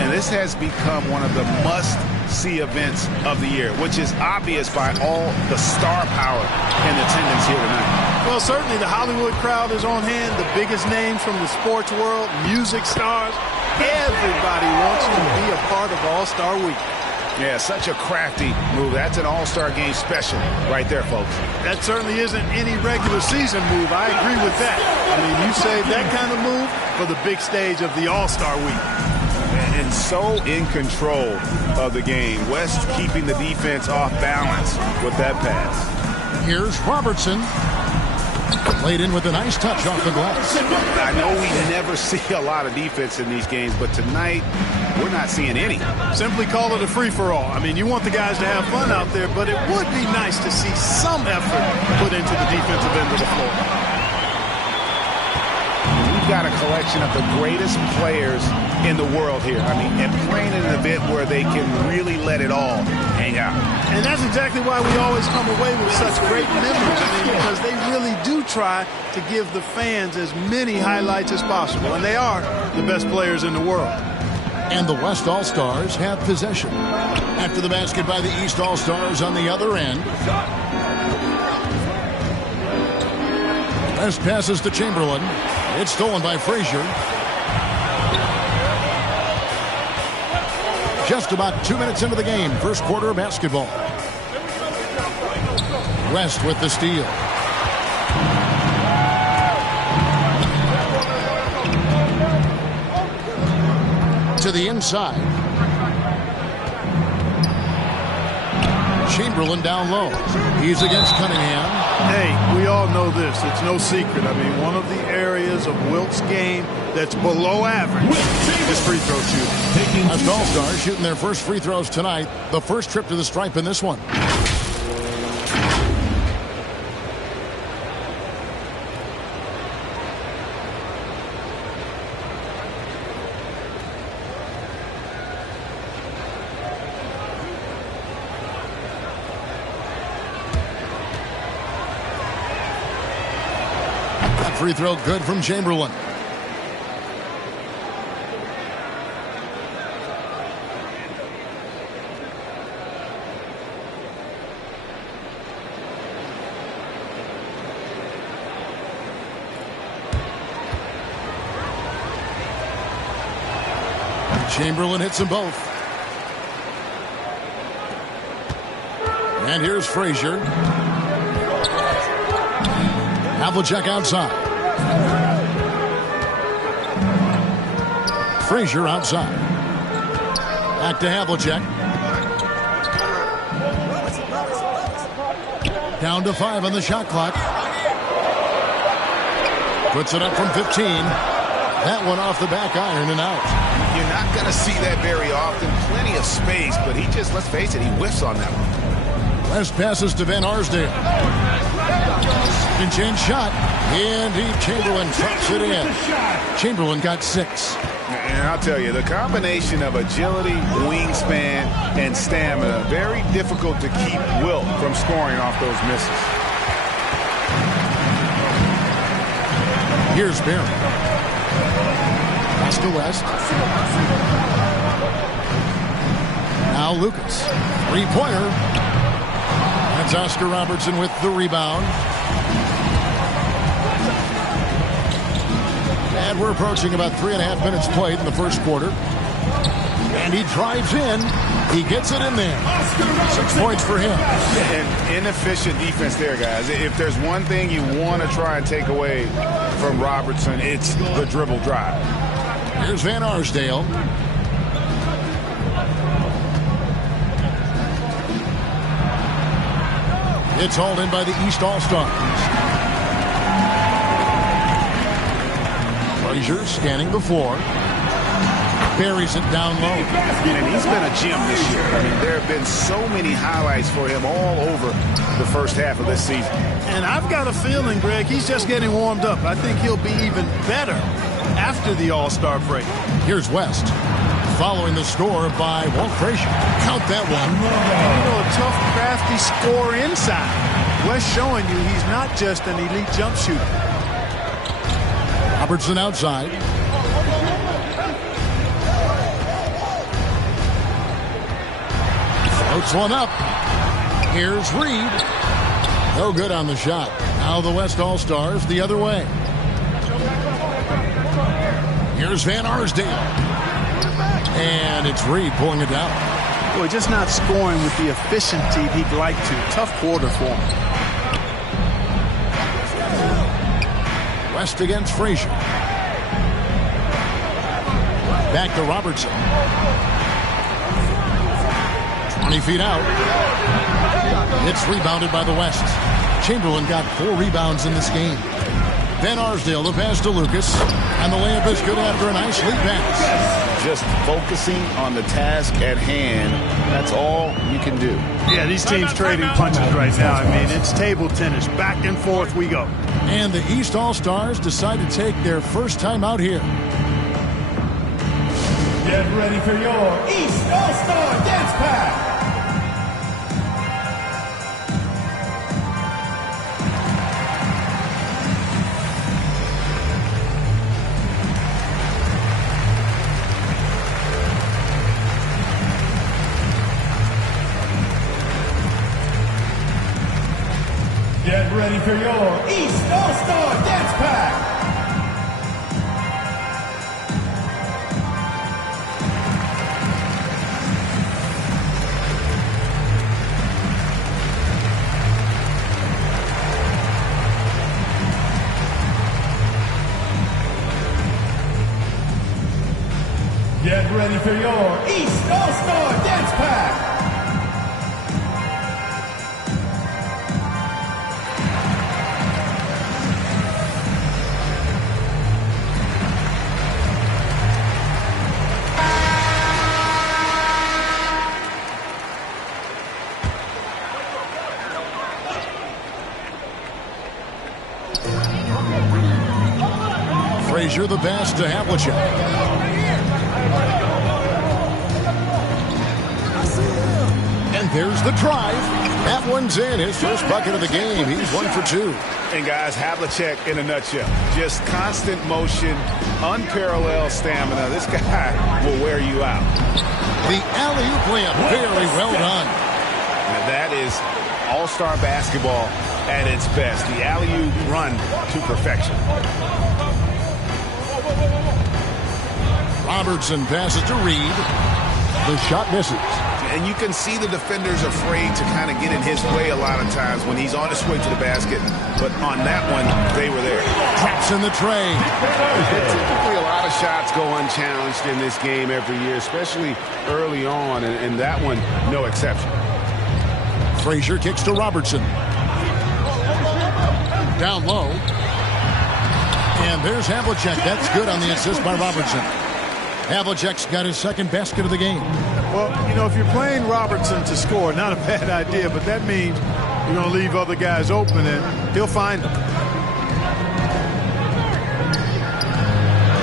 And this has become one of the must-see events of the year, which is obvious by all the star power in attendance here tonight. Well, certainly the Hollywood crowd is on hand, the biggest names from the sports world, music stars. Everybody wants to be a part of All-Star Week. Yeah, such a crafty move. That's an All-Star Game special right there, folks. That certainly isn't any regular season move. I agree with that. I mean, you save that kind of move for the big stage of the All-Star Week. and so in control of the game. West keeping the defense off balance with that pass. Here's Robertson. Laid in with a nice touch off the glass. I know we never see a lot of defense in these games, but tonight we're not seeing any. Simply call it a free-for-all. I mean, you want the guys to have fun out there, but it would be nice to see some effort put into the defensive end of the floor. We've got a collection of the greatest players in the world here. I mean, and playing in an event where they can really let it all hang out. And that's exactly why we always come away with such great memories. I mean, because they really do try to give the fans as many highlights as possible. And they are the best players in the world. And the West All-Stars have possession. After the basket by the East All-Stars on the other end. West passes to Chamberlain. It's stolen by Frazier. Just about 2 minutes into the game, first quarter of basketball. West with the steal. To the inside. Chamberlain down low. He's against Cunningham. Hey, we all know this. It's no secret. I mean, one of the areas of Wilt's game that's below average is free throw shooting. West All-Stars shooting their first free throws tonight. The first trip to the stripe in this one. Free throw good from Chamberlain. Chamberlain hits them both. And here's Frazier. Havlicek outside. Frazier outside. Back to Havlicek. Down to 5 on the shot clock. Puts it up from 15. That one off the back iron and out. You're not going to see that very often. Plenty of space, but he just, let's face it, he whiffs on that one. West passes to Van Arsdale. Pinch shot. Indeed, Chamberlain drops it in. Chamberlain got 6. And I'll tell you, the combination of agility, wingspan, and stamina, very difficult to keep Wilt from scoring off those misses. Here's Barry. Pass to West. Now Lucas. Three-pointer. That's Oscar Robertson with the rebound. And we're approaching about 3.5 minutes played in the first quarter. And he drives in. He gets it in there. 6 points for him. And inefficient defense there, guys. If there's one thing you want to try and take away from Robertson, it's the dribble drive. Here's Van Arsdale. It's hauled in by the East All-Stars. Frazier scanning the floor. Buries it down low. And he's been a gem this year. I mean, there have been so many highlights for him all over the first half of this season. And I've got a feeling, Greg, he's just getting warmed up. I think he'll be even better after the All-Star break. Here's West. Following the score by Walt Frazier. Count that one. You know, a tough, crafty score inside. West showing you he's not just an elite jump shooter. Robertson outside. Floats one up. Here's Reed. No good on the shot. Now the West All-Stars the other way. Here's Van Arsdale. And it's Reed pulling it down. Boy, just not scoring with the efficiency he'd like to. Tough quarter for him. West against Frazier. Back to Robertson. 20 feet out. It's rebounded by the West. Chamberlain got 4 rebounds in this game. Van Arsdale, the pass to Lucas. And the layup is good after a nice lead pass. Just focusing on the task at hand. That's all you can do. Yeah, these teams trading punches right now. I mean, it's table tennis. Back and forth we go. And the East All-Stars decide to take their first time out here. Get ready for your East All-Star Dance Pack. Get ready for your East All-Star Dance Pack. Get ready for your East All-Star Dance Pack. Frazier the pass to Havlicek. And there's the drive. That one's in. His first bucket of the game. He's 1 for 2. And guys, Havlicek in a nutshell. Just constant motion, unparalleled stamina. This guy will wear you out. The alley-oop layup, very well done. Now that is all-star basketball at its best. The alley-oop run to perfection. Robertson passes to Reed. The shot misses. And you can see the defenders afraid to kind of get in his way a lot of times when he's on his way to the basket. But on that one, they were there. Traps in the tray. Typically, a lot of shots go unchallenged in this game every year, especially early on, and that one, no exception. Frazier kicks to Robertson. Down low. And there's Havlicek. That's good on the assist by Robertson. Havlicek's got his second basket of the game. Well, you know, if you're playing Robertson to score, not a bad idea, but that means you're going to leave other guys open, and he'll find them.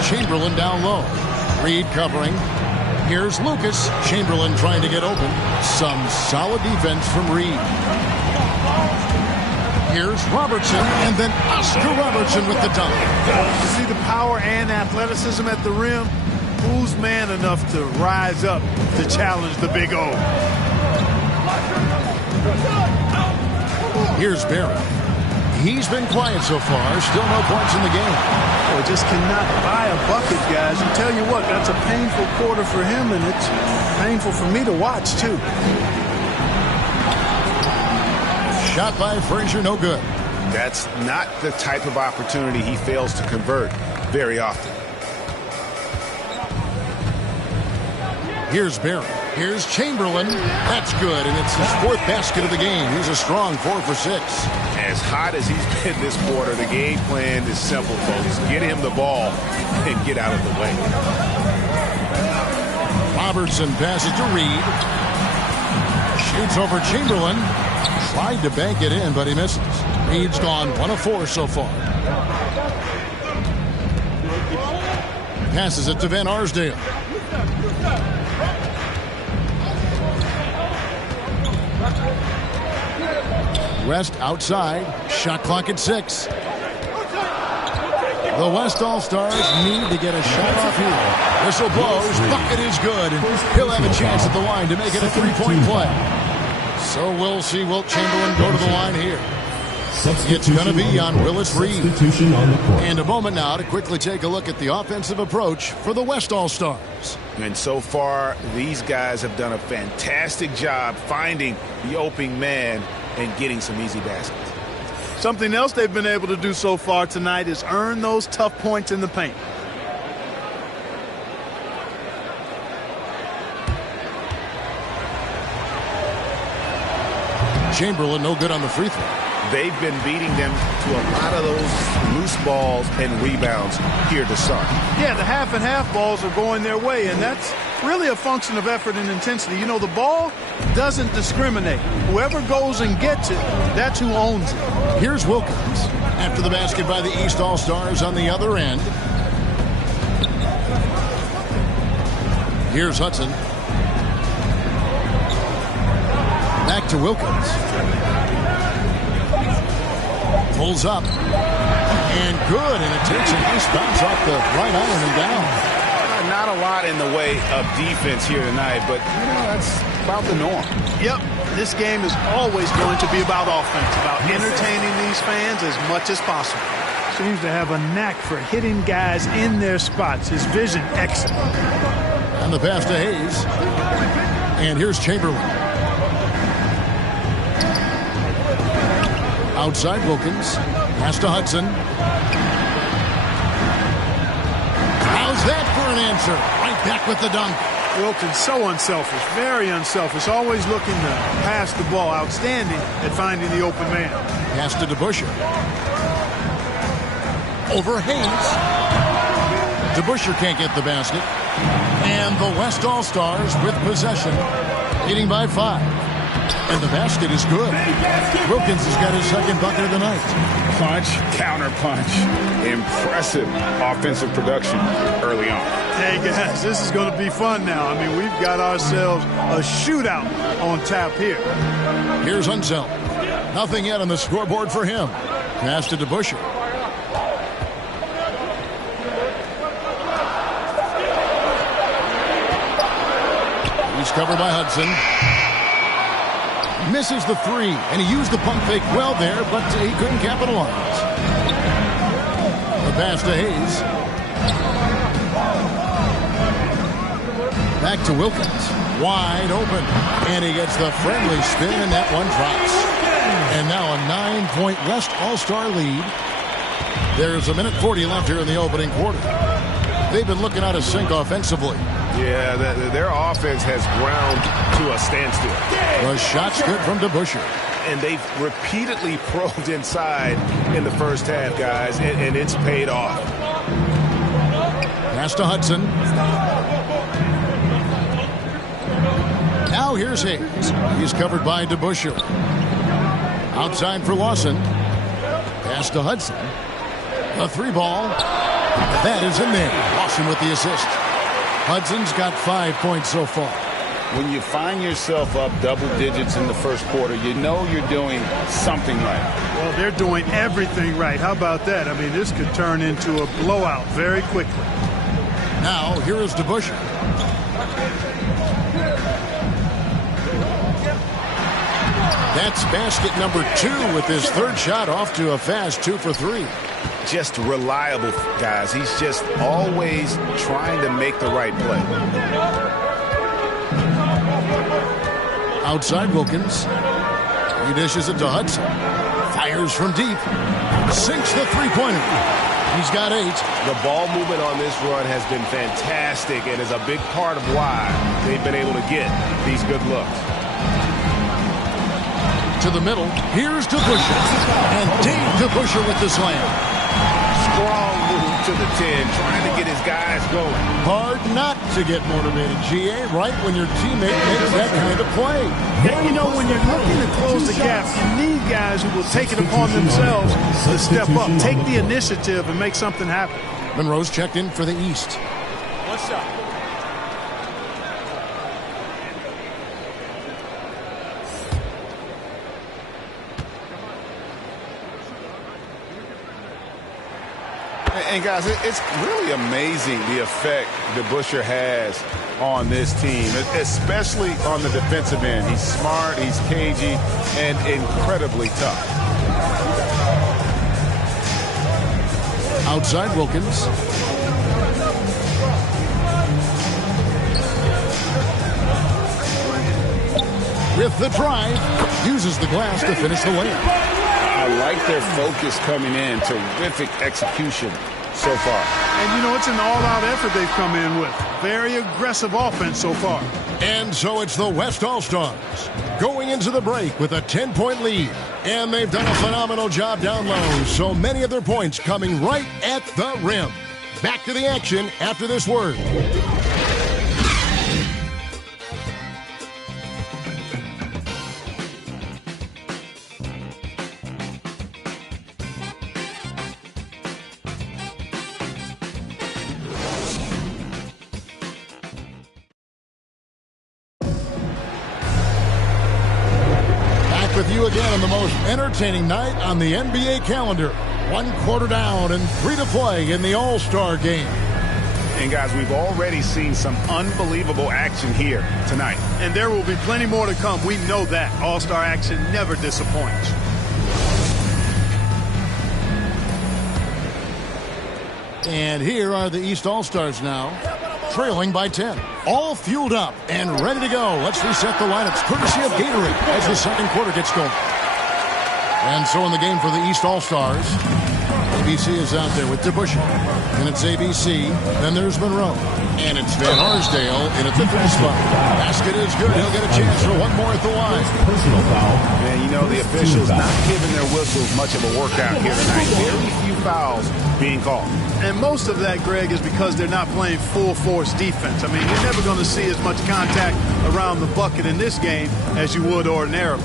Chamberlain down low. Reed covering. Here's Lucas. Chamberlain trying to get open. Some solid defense from Reed. Here's Robertson, and then Oscar Robertson with the dunk. You see the power and athleticism at the rim? Who's man enough to rise up to challenge the Big O? Here's Barry. He's been quiet so far. Still no points in the game. Well, just cannot buy a bucket, guys. And tell you what, that's a painful quarter for him, and it's painful for me to watch, too. Shot by Frazier, no good. That's not the type of opportunity he fails to convert very often. Here's Barry. Here's Chamberlain. That's good, and it's his 4th basket of the game. He's a strong 4 for 6. As hot as he's been this quarter, the game plan is simple, folks. Get him the ball and get out of the way. Robertson passes to Reed. Shoots over Chamberlain. Tried to bank it in, but he misses. Reed's gone 1 of 4 so far. Passes it to Van Arsdale. West outside. Shot clock at 6. The West All-Stars need to get a shot off here. Whistle blows. Bucket is good. And he'll have a chance at the line to make it a 3-point play. So we'll see Wilt Chamberlain go to the line here. It's going to be on Willis Reed. And a moment now to quickly take a look at the offensive approach for the West All-Stars. And so far, these guys have done a fantastic job finding the opening man and getting some easy baskets. Something else they've been able to do so far tonight is earn those tough points in the paint. Chamberlain, no good on the free throw. They've been beating them to a lot of those loose balls and rebounds here to start. Yeah, the half and half balls are going their way, and that's really a function of effort and intensity. You know, the ball doesn't discriminate. Whoever goes and gets it, that's who owns it. Here's Wilkins after the basket by the East All-Stars on the other end. Here's Hudson. Back to Wilkins. Pulls up. And good. And it takes a nice bounce off the right iron and down. Not a lot in the way of defense here tonight, but that's about the norm. Yep. This game is always going to be about offense, about entertaining these fans as much as possible. Seems to have a knack for hitting guys in their spots. His vision excellent. And the pass to Hayes. And here's Chamberlain. Outside Wilkins. Pass to Hudson. How's that for an answer? Right back with the dunk. Wilkins so unselfish, very unselfish, always looking to pass the ball. Outstanding at finding the open man. Pass to DeBusschere. Over Hayes. DeBusschere can't get the basket. And the West All-Stars with possession, leading by 5. And the basket is good. Wilkins has got his second bucket of the night. Punch, counter punch. Impressive offensive production early on. Hey, guys, this is going to be fun now. I mean, we've got ourselves a shootout on tap here. Here's Unseld. Nothing yet on the scoreboard for him. Pass to DeBusschere. He's covered by Hudson. Misses the three, and he used the pump fake well there, but he couldn't capitalize. The pass to Hayes. Back to Wilkins. Wide open. And he gets the friendly spin, and that one drops. And now a 9-point West All-Star lead. There's 1:40 left here in the opening quarter. They've been looking out of sync offensively. Yeah, their offense has ground to a standstill. The shot's good from DeBusschere. And they've repeatedly probed inside in the first half, guys, and it's paid off. Pass to Hudson. Now here's Hayes. He's covered by DeBusschere. Outside for Lawson. Pass to Hudson. A three ball. That is in there. Lawson with the assist. Hudson's got 5 points so far. When you find yourself up double digits in the first quarter, you know you're doing something right. Well, they're doing everything right. How about that? I mean, this could turn into a blowout very quickly. Now, here is DeBusschere. That's basket number 2 with his third shot off to a fast 2 for 3. Just reliable, guys. He's just always trying to make the right play. Outside Wilkins. He dishes it to Hudson. Fires from deep. Sinks the three-pointer. He's got 8. The ball movement on this run has been fantastic and is a big part of why they've been able to get these good looks. To the middle. Here's DeBusschere. And Dave DeBusschere with the slam. Strong move to the 10, trying to get his guys going. Hard not to get motivated, GA, right when your teammate makes that kind of play. Yeah, you know, when you're looking to close the gap, you need guys who will take it upon themselves to step up, take the initiative, and make something happen. Monroe's checked in for the East. What's up? And guys, it's really amazing the effect DeBusschere has on this team, especially on the defensive end. He's smart, he's cagey, and incredibly tough. Outside Wilkins. With the drive, uses the glass to finish the layup. I like their focus coming in. Terrific execution so far. And, you know, it's an all-out effort they've come in with. Very aggressive offense so far. And so it's the West All-Stars going into the break with a 10-point lead. And they've done a phenomenal job down low, so many of their points coming right at the rim. Back to the action after this word. With you again on the most entertaining night on the NBA calendar. 1 quarter down and 3 to play in the All-Star game. And guys, we've already seen some unbelievable action here tonight. And there will be plenty more to come. We know that. All-Star action never disappoints. And here are the East All-Stars now, trailing by 10. All fueled up and ready to go. Let's reset the lineups, courtesy of Gatorade, as the second quarter gets going. And so in the game for the East All-Stars, ABC is out there with DeBusschere. And it's ABC. Then there's Monroe. And it's Van Arsdale in at the 3 spot. Basket is good. He'll get a chance for one more at the line. Personal foul. And you know, the officials not giving their whistles much of a workout here tonight. Very few fouls being called. And most of that, Greg, is because they're not playing full-force defense. I mean, you're never going to see as much contact around the bucket in this game as you would ordinarily.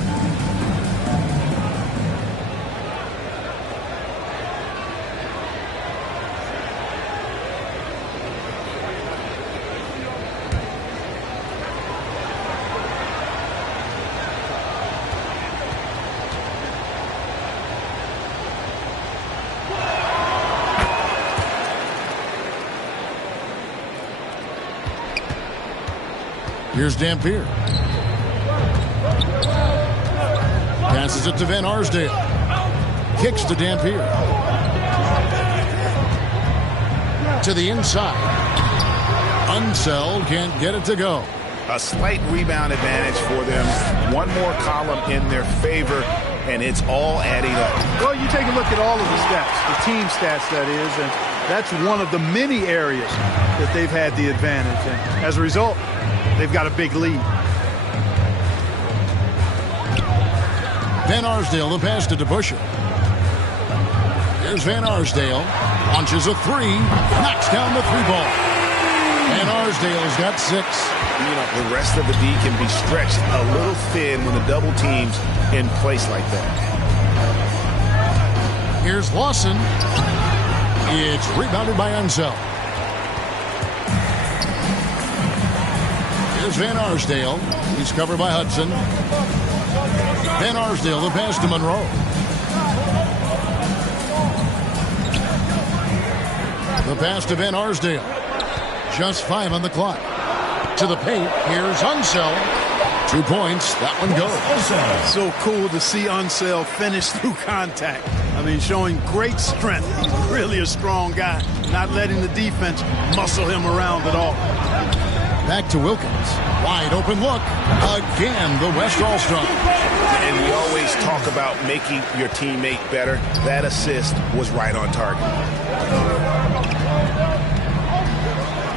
Here's Dampier. Passes it to Van Arsdale. Kicks to Dampier. To the inside. Unseld can't get it to go. A slight rebound advantage for them. One more column in their favor, and it's all adding up. Well, you take a look at all of the stats, the team stats, that is, and that's one of the many areas that they've had the advantage. And as a result, they've got a big lead. Van Arsdale, the pass to DeBusschere. Here's Van Arsdale. Launches a 3. Knocks down the 3 ball. Van Arsdale's got 6. You know, the rest of the D can be stretched a little thin when the double team's in place like that. Here's Lawson. It's rebounded by Unseld. Here's Van Arsdale. He's covered by Hudson. Van Arsdale, the pass to Monroe. The pass to Van Arsdale. Just 5 on the clock. To the paint. Here's Unseld. 2 points. That one goes. So cool to see Unseld finish through contact. I mean, showing great strength. He's really a strong guy. Not letting the defense muscle him around at all. Back to Wilkins. Wide open look. Again, the West All-Star. And we always talk about making your teammate better. That assist was right on target.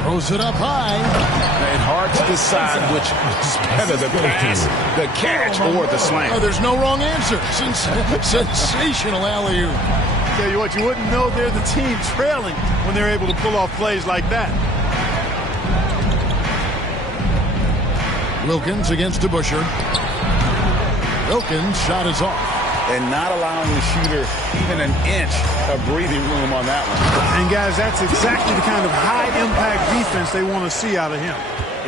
Throws it up high. And hard to decide which is better, the pass, the catch, or the slam. Oh, there's no wrong answer. Sensational alley-oop. Tell you what, you wouldn't know they're the team trailing when they're able to pull off plays like that. Wilkins against DeBusschere. Wilkins' shot is off. And not allowing the shooter even an inch of breathing room on that one. And guys, that's exactly the kind of high-impact defense they want to see out of him.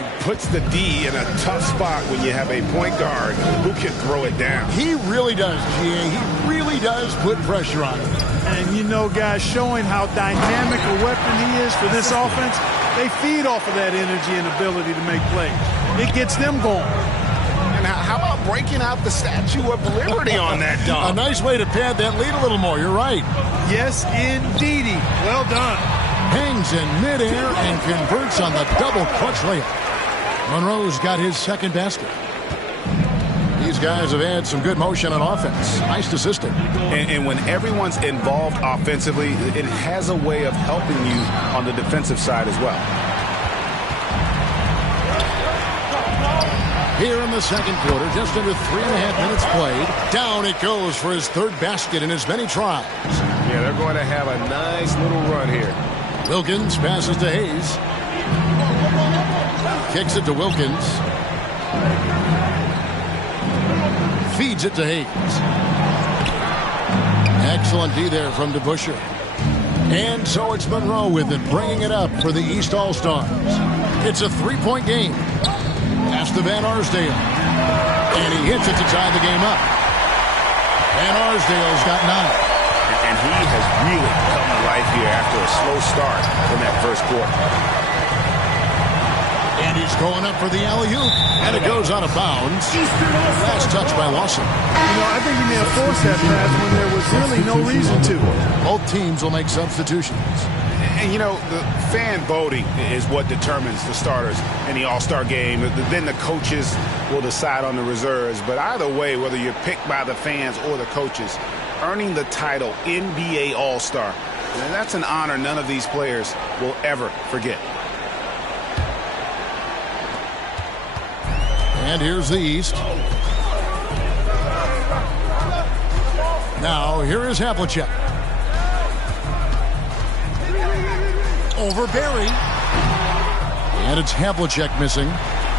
It puts the D in a tough spot when you have a point guard who can throw it down. He really does, G.A. He really does put pressure on him. And you know, guys, showing how dynamic a weapon he is for this offense, they feed off of that energy and ability to make plays. It gets them going. And how about breaking out the Statue of Liberty on that dunk? A nice way to pad that lead a little more. You're right. Yes, indeedy. Well done. Hangs in midair and converts on the double clutch layup. Monroe's got his second basket. These guys have had some good motion on offense. Nice to system. And when everyone's involved offensively, it has a way of helping you on the defensive side as well. Here in the second quarter, just under 3.5 minutes played. Down it goes for his third basket in as many tries. Yeah, they're going to have a nice little run here. Wilkins passes to Hayes. Kicks it to Wilkins. Feeds it to Hayes. Excellent D there from DeBusschere. And so it's Monroe with it, bringing it up for the East All-Stars. It's a 3-point game. Pass to Van Arsdale. And he hits it to tie the game up. Van Arsdale's got 9. And he has really come to life here after a slow start in that first quarter. And he's going up for the alley-oop. And it goes out of bounds. Last touch by Lawson. You know, I think he may have forced that pass when there was really no reason to. Both teams will make substitutions. And, you know, the fan voting is what determines the starters in the All-Star game. Then the coaches will decide on the reserves. But either way, whether you're picked by the fans or the coaches, earning the title NBA All-Star, that's an honor none of these players will ever forget. And here's the East. Now, here is Havlicek. Over Barry. And it's Havlicek missing.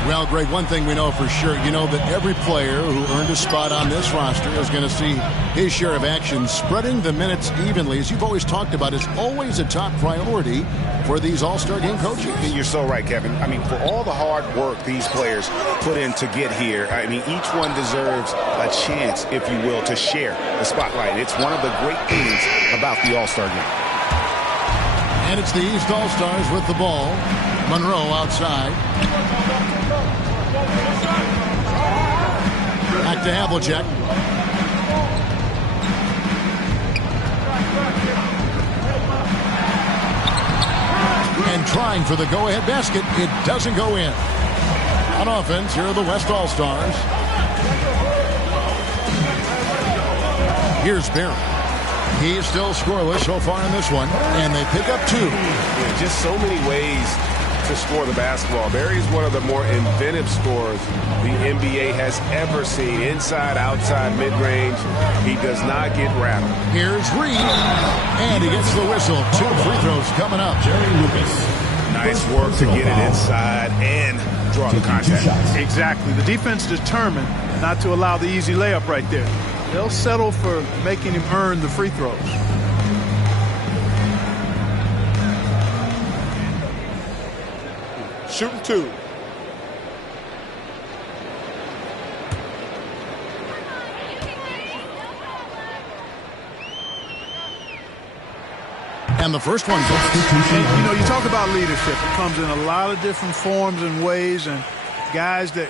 Well, Greg, one thing we know for sure, you know that every player who earned a spot on this roster is going to see his share of action. Spreading the minutes evenly, as you've always talked about, is always a top priority for these All-Star game coaches. You're so right, Kevin. I mean, for all the hard work these players put in to get here, I mean, each one deserves a chance, if you will, to share the spotlight. It's one of the great things about the All-Star game. And it's the East All-Stars with the ball. Monroe outside. Back to Havlicek. And trying for the go-ahead basket. It doesn't go in. On offense, here are the West All-Stars. Here's Barry. He is still scoreless so far in this one, and they pick up 2. Yeah, just so many ways to score the basketball. Barry's one of the more inventive scorers the NBA has ever seen. Inside, outside, mid-range. He does not get rattled. Here's Reed, and he gets the whistle. 2 free throws coming up. Jerry Lucas. Nice work to get it inside and draw the contact. Exactly. The defense determined not to allow the easy layup right there. They'll settle for making him earn the free throws. Shooting 2. And the first one goes. You know, you talk about leadership. It comes in a lot of different forms and ways, and guys that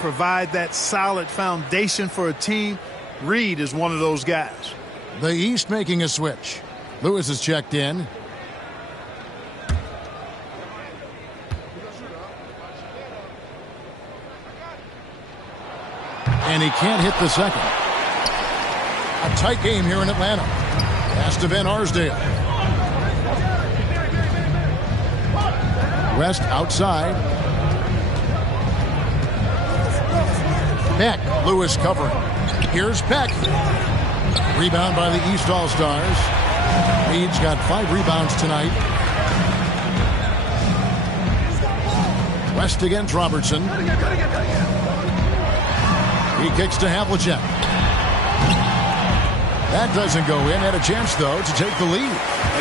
provide that solid foundation for a team. Reed is one of those guys. The East making a switch. Lewis is checked in. And he can't hit the second. A tight game here in Atlanta. Pass to Van Arsdale. West outside. Beck. Lewis covering. Here's Beck. Rebound by the East All-Stars. Reed's got 5 rebounds tonight. West against Robertson. He kicks to Havlicek. That doesn't go in. Had a chance, though, to take the lead.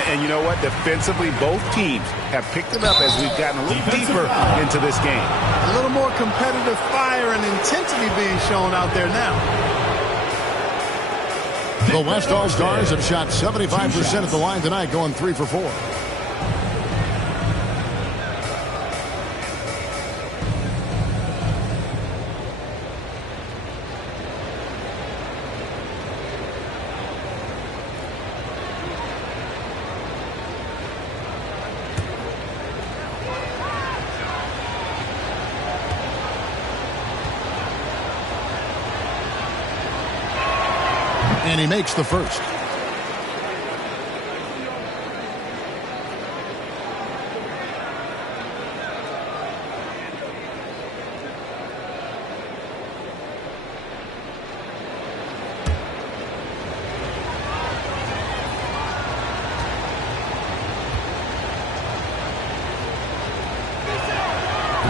And you know what? Defensively, both teams have picked it up as we've gotten a little deeper into this game. A little more competitive fire and intensity being shown out there now. The West All-Stars have shot 75% at the line tonight, going 3 for 4. And he makes the first.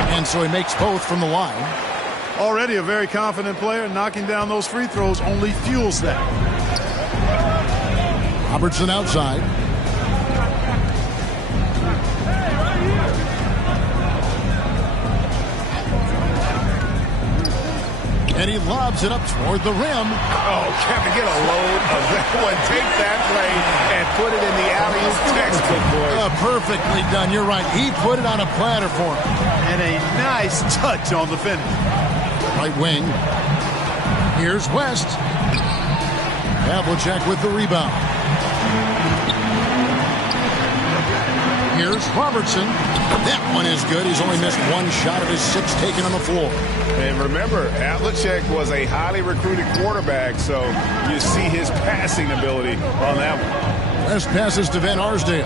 And so he makes both from the line. Already a very confident player. Knocking down those free throws only fuels that. Robertson outside. And he lobs it up toward the rim. Oh, Kevin, get a load of that one. Take that play and put it in the alley-oop textbook, boys. Perfectly done. You're right. He put it on a platter for him. And a nice touch on the finish. Right wing. Here's West. Havlicek with the rebound. Here's Robertson. That one is good. He's only missed one shot of his 6 taken on the floor. And remember, Havlicek was a highly recruited quarterback, so you see his passing ability on that one. West passes to Van Arsdale.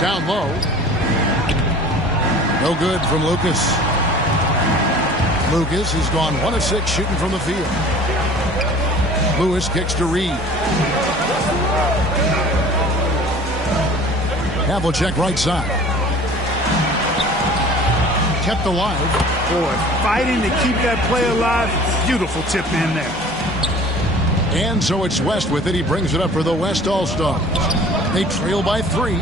Down low. No good from Lucas. Lucas has gone 1 of 6 shooting from the field. Lewis kicks to Reed. Havlicek right side. Kept alive. Boy, fighting to keep that play alive. Beautiful tip in there. And so it's West with it. He brings it up for the West All-Stars. They trail by 3.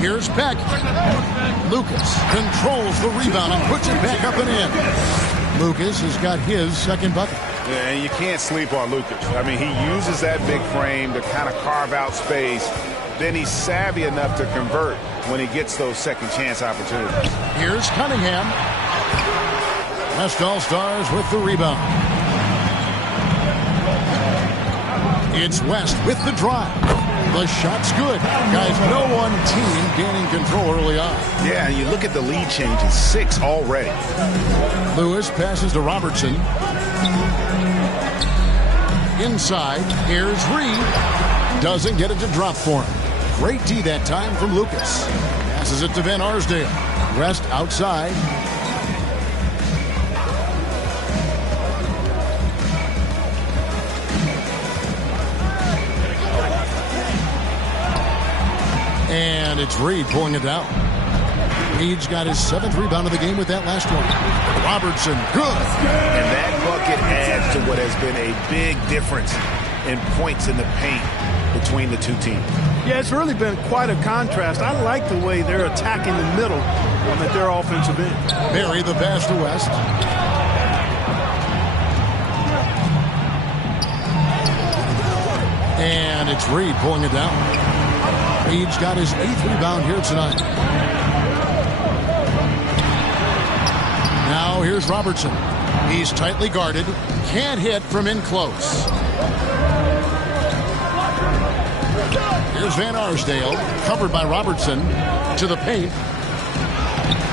Here's Beck. Lucas controls the rebound and puts it back up and in. Lucas has got his second bucket. Yeah, and you can't sleep on Lucas. I mean, he uses that big frame to kind of carve out space. Then he's savvy enough to convert when he gets those second chance opportunities. Here's Cunningham. West All-Stars with the rebound. It's West with the drive. The shot's good. Guys, no one team gaining control early on. Yeah, and you look at the lead changes, 6 already. Lewis passes to Robertson. Inside, here's Reed. Doesn't get it to drop for him. Great D that time from Lucas. Passes it to Van Arsdale. Rest outside. And it's Reed pulling it down. Reed's got his 7th rebound of the game with that last one. Robertson, good. And that bucket adds to what has been a big difference in points in the paint between the two teams. Yeah, it's really been quite a contrast. I like the way they're attacking the middle at their offensive end. Barry the pass to West. And it's Reed pulling it down. Reed's got his 8th rebound here tonight. Now here's Robertson. He's tightly guarded. Can't hit from in close. Here's Van Arsdale, covered by Robertson, to the paint.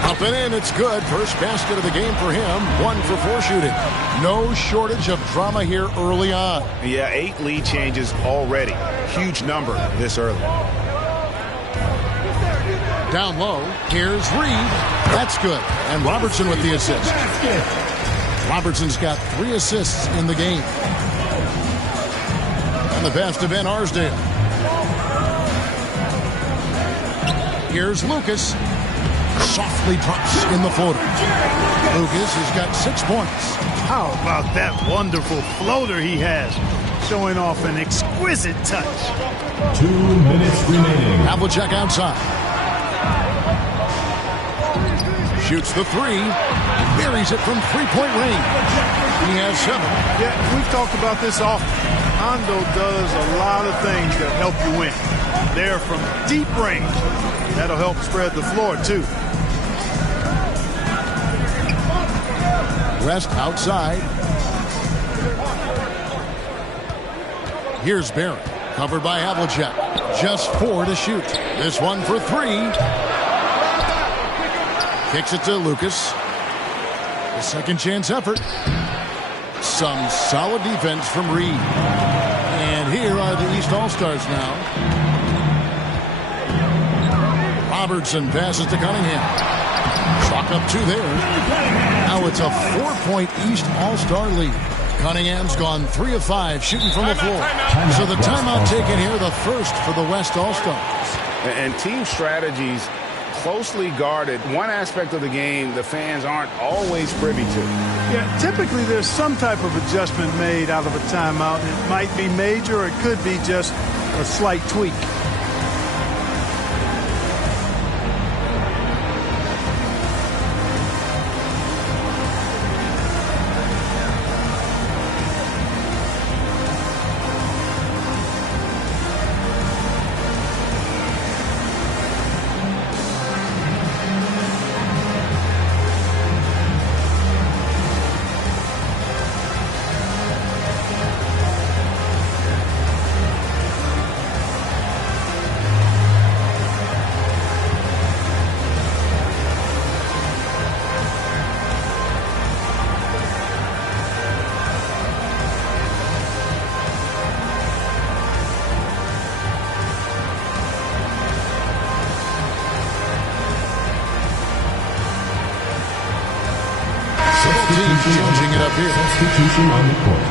Up and in, it's good. First basket of the game for him. 1 for 4 shooting. No shortage of drama here early on. Yeah, 8 lead changes already. Huge number this early. Down low, here's Reed. That's good. And Robertson with the assist. Robertson's got 3 assists in the game. And the pass to Van Arsdale. Here's Lucas. Softly drops in the floater. Lucas has got 6 points. How about that wonderful floater he has? Showing off an exquisite touch. 2 minutes remaining. Havlicek outside. Shoots the 3. Buries it from 3-point range. He has 7. Yeah, we've talked about this often. Hondo does a lot of things that help you win. They're from deep range. That'll help spread the floor, too. West outside. Here's Barrett, covered by Havlicek. Just 4 to shoot. This one for 3. Kicks it to Lucas. The second chance effort. Some solid defense from Reed. And here are the East All-Stars now. Robertson passes to Cunningham. Chalk up 2 there. Now it's a 4-point East All-Star lead. Cunningham's gone 3 of 5 shooting from the floor. So the timeout taken here, the first for the West All-Stars. And team strategies closely guarded. One aspect of the game the fans aren't always privy to. Yeah, typically there's some type of adjustment made out of a timeout. It might be major or it could be just a slight tweak. Changing it up here. Substitution on the court.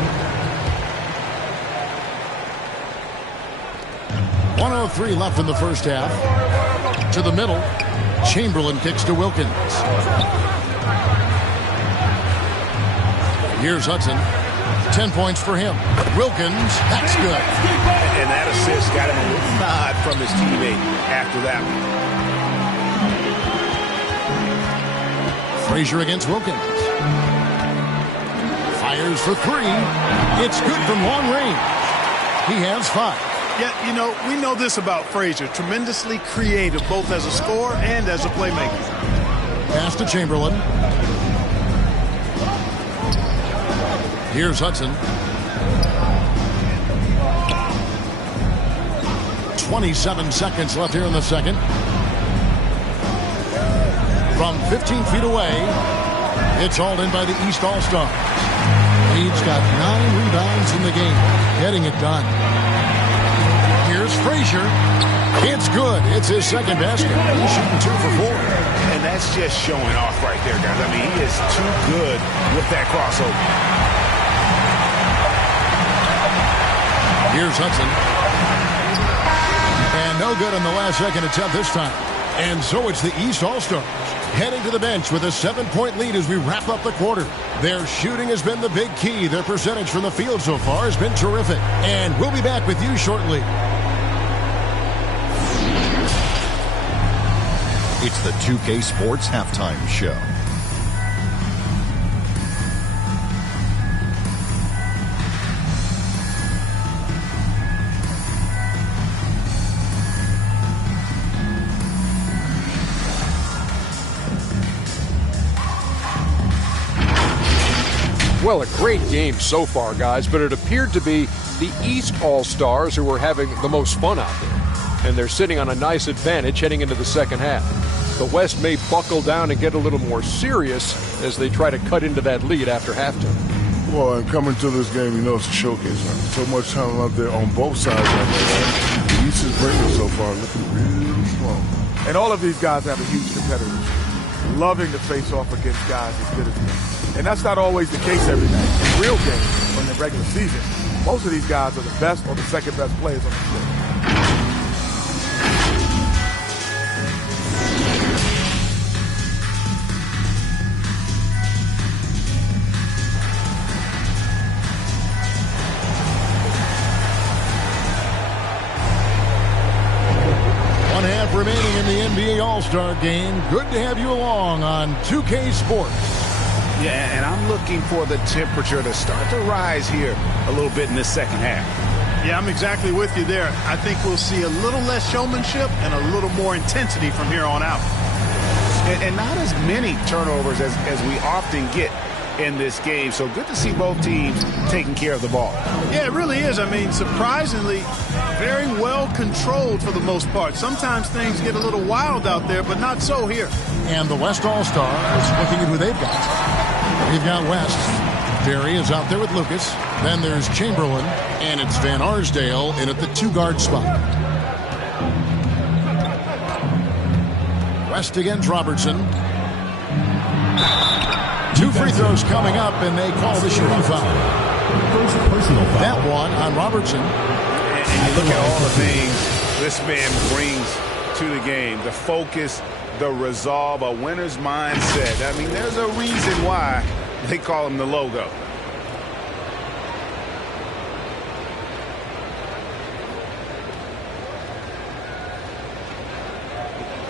1:03 left in the first half. To the middle. Chamberlain kicks to Wilkins. Here's Hudson. 10 points for him. Wilkins, that's good. And that assist got him a little nod from his teammate after that one. Frazier against Wilkins. Fires for 3. It's good from long range. He has 5. Yeah, you know, we know this about Frazier. Tremendously creative, both as a scorer and as a playmaker. Pass to Chamberlain. Here's Hudson. 27 seconds left here in the second. From 15 feet away, it's hauled in by the East All-Stars. Reed's got 9 rebounds in the game, getting it done. Here's Frazier. It's good. It's his second basket. He's shooting 2 for 4. And that's just showing off right there, guys. I mean, he is too good with that crossover. Here's Hudson. And no good on the last second attempt this time. And so it's the East All-Stars heading to the bench with a 7-point lead as we wrap up the quarter. Their shooting has been the big key. Their percentage from the field so far has been terrific. And we'll be back with you shortly. It's the 2K Sports Halftime Show. Well, a great game so far, guys, but it appeared to be the East All-Stars who were having the most fun out there. And they're sitting on a nice advantage heading into the second half. The West may buckle down and get a little more serious as they try to cut into that lead after halftime. Well, and coming to this game, you know it's a showcase. Right? So much talent out there on both sides right there. Right? The East is bringing so far, looking real strong. And all of these guys have a huge competitive. Loving to face off against guys as good as them. And that's not always the case every night. In real games, or in the regular season, most of these guys are the best or the second best players on the floor. One half remaining in the NBA All-Star Game. Good to have you along on 2K Sports. Yeah, and I'm looking for the temperature to start to rise here a little bit in this second half. Yeah, I'm exactly with you there. I think we'll see a little less showmanship and a little more intensity from here on out. And not as many turnovers as we often get in this game. So good to see both teams taking care of the ball. Yeah, it really is. I mean, surprisingly, very well controlled for the most part. Sometimes things get a little wild out there, but not so here. And the West All-Stars looking at who they've got. They've got West, Barry is out there with Lucas. Then there's Chamberlain, and it's Van Arsdale in at the 2-guard spot. West against Robertson. 2 free throws coming up, and they call the shooting foul. Personal foul. That one on Robertson. And you look at all the things this man brings to the game. The focus, the resolve, a winner's mindset. I mean, there's a reason why they call him the logo.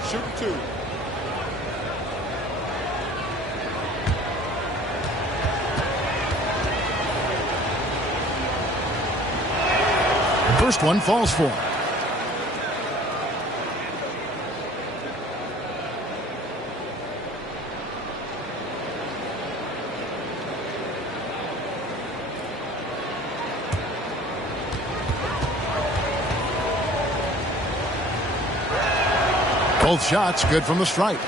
Shooting 2. First one falls for. Both shots good from the stripe.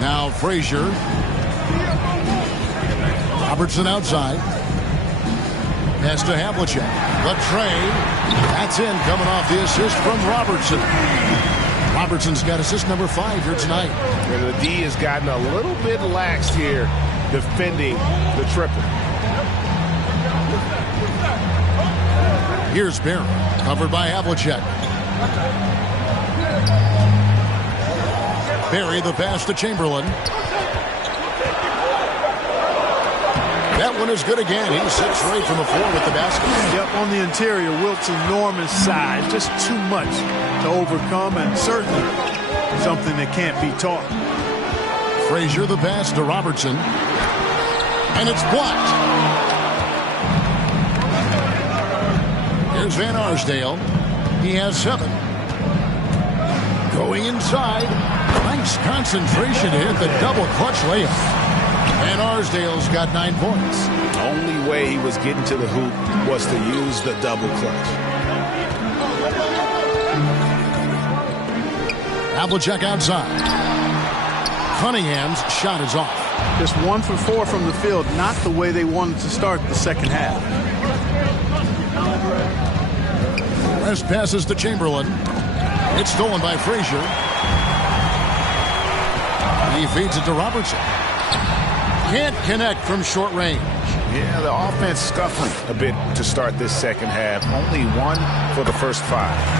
Now Frazier. Robertson outside. Pass to Havlicek. The tray. That's in, coming off the assist from Robertson. Robertson's got assist number 5 here tonight. And the D has gotten a little bit laxed here defending the triple. Here's Barry, covered by Havlicek. Barry, the pass to Chamberlain. That one is good again. He sits straight from the floor with the basket. Yep, on the interior, Wilt's enormous size. Just too much to overcome, and certainly something that can't be taught. Frazier, the pass to Robertson. And it's blocked. Here's Van Arsdale. He has 7. Going inside. Nice concentration to hit the double clutch layup. Van Arsdale's got 9 points. The only way he was getting to the hoop was to use the double clutch. Havlicek outside. Cunningham's shot is off. Just 1 for 4 from the field. Not the way they wanted to start the second half. West passes to Chamberlain. It's stolen by Frazier. He feeds it to Robertson. Can't connect from short range. Yeah, the offense scuffling a bit to start this second half. Only 1 for the first 5.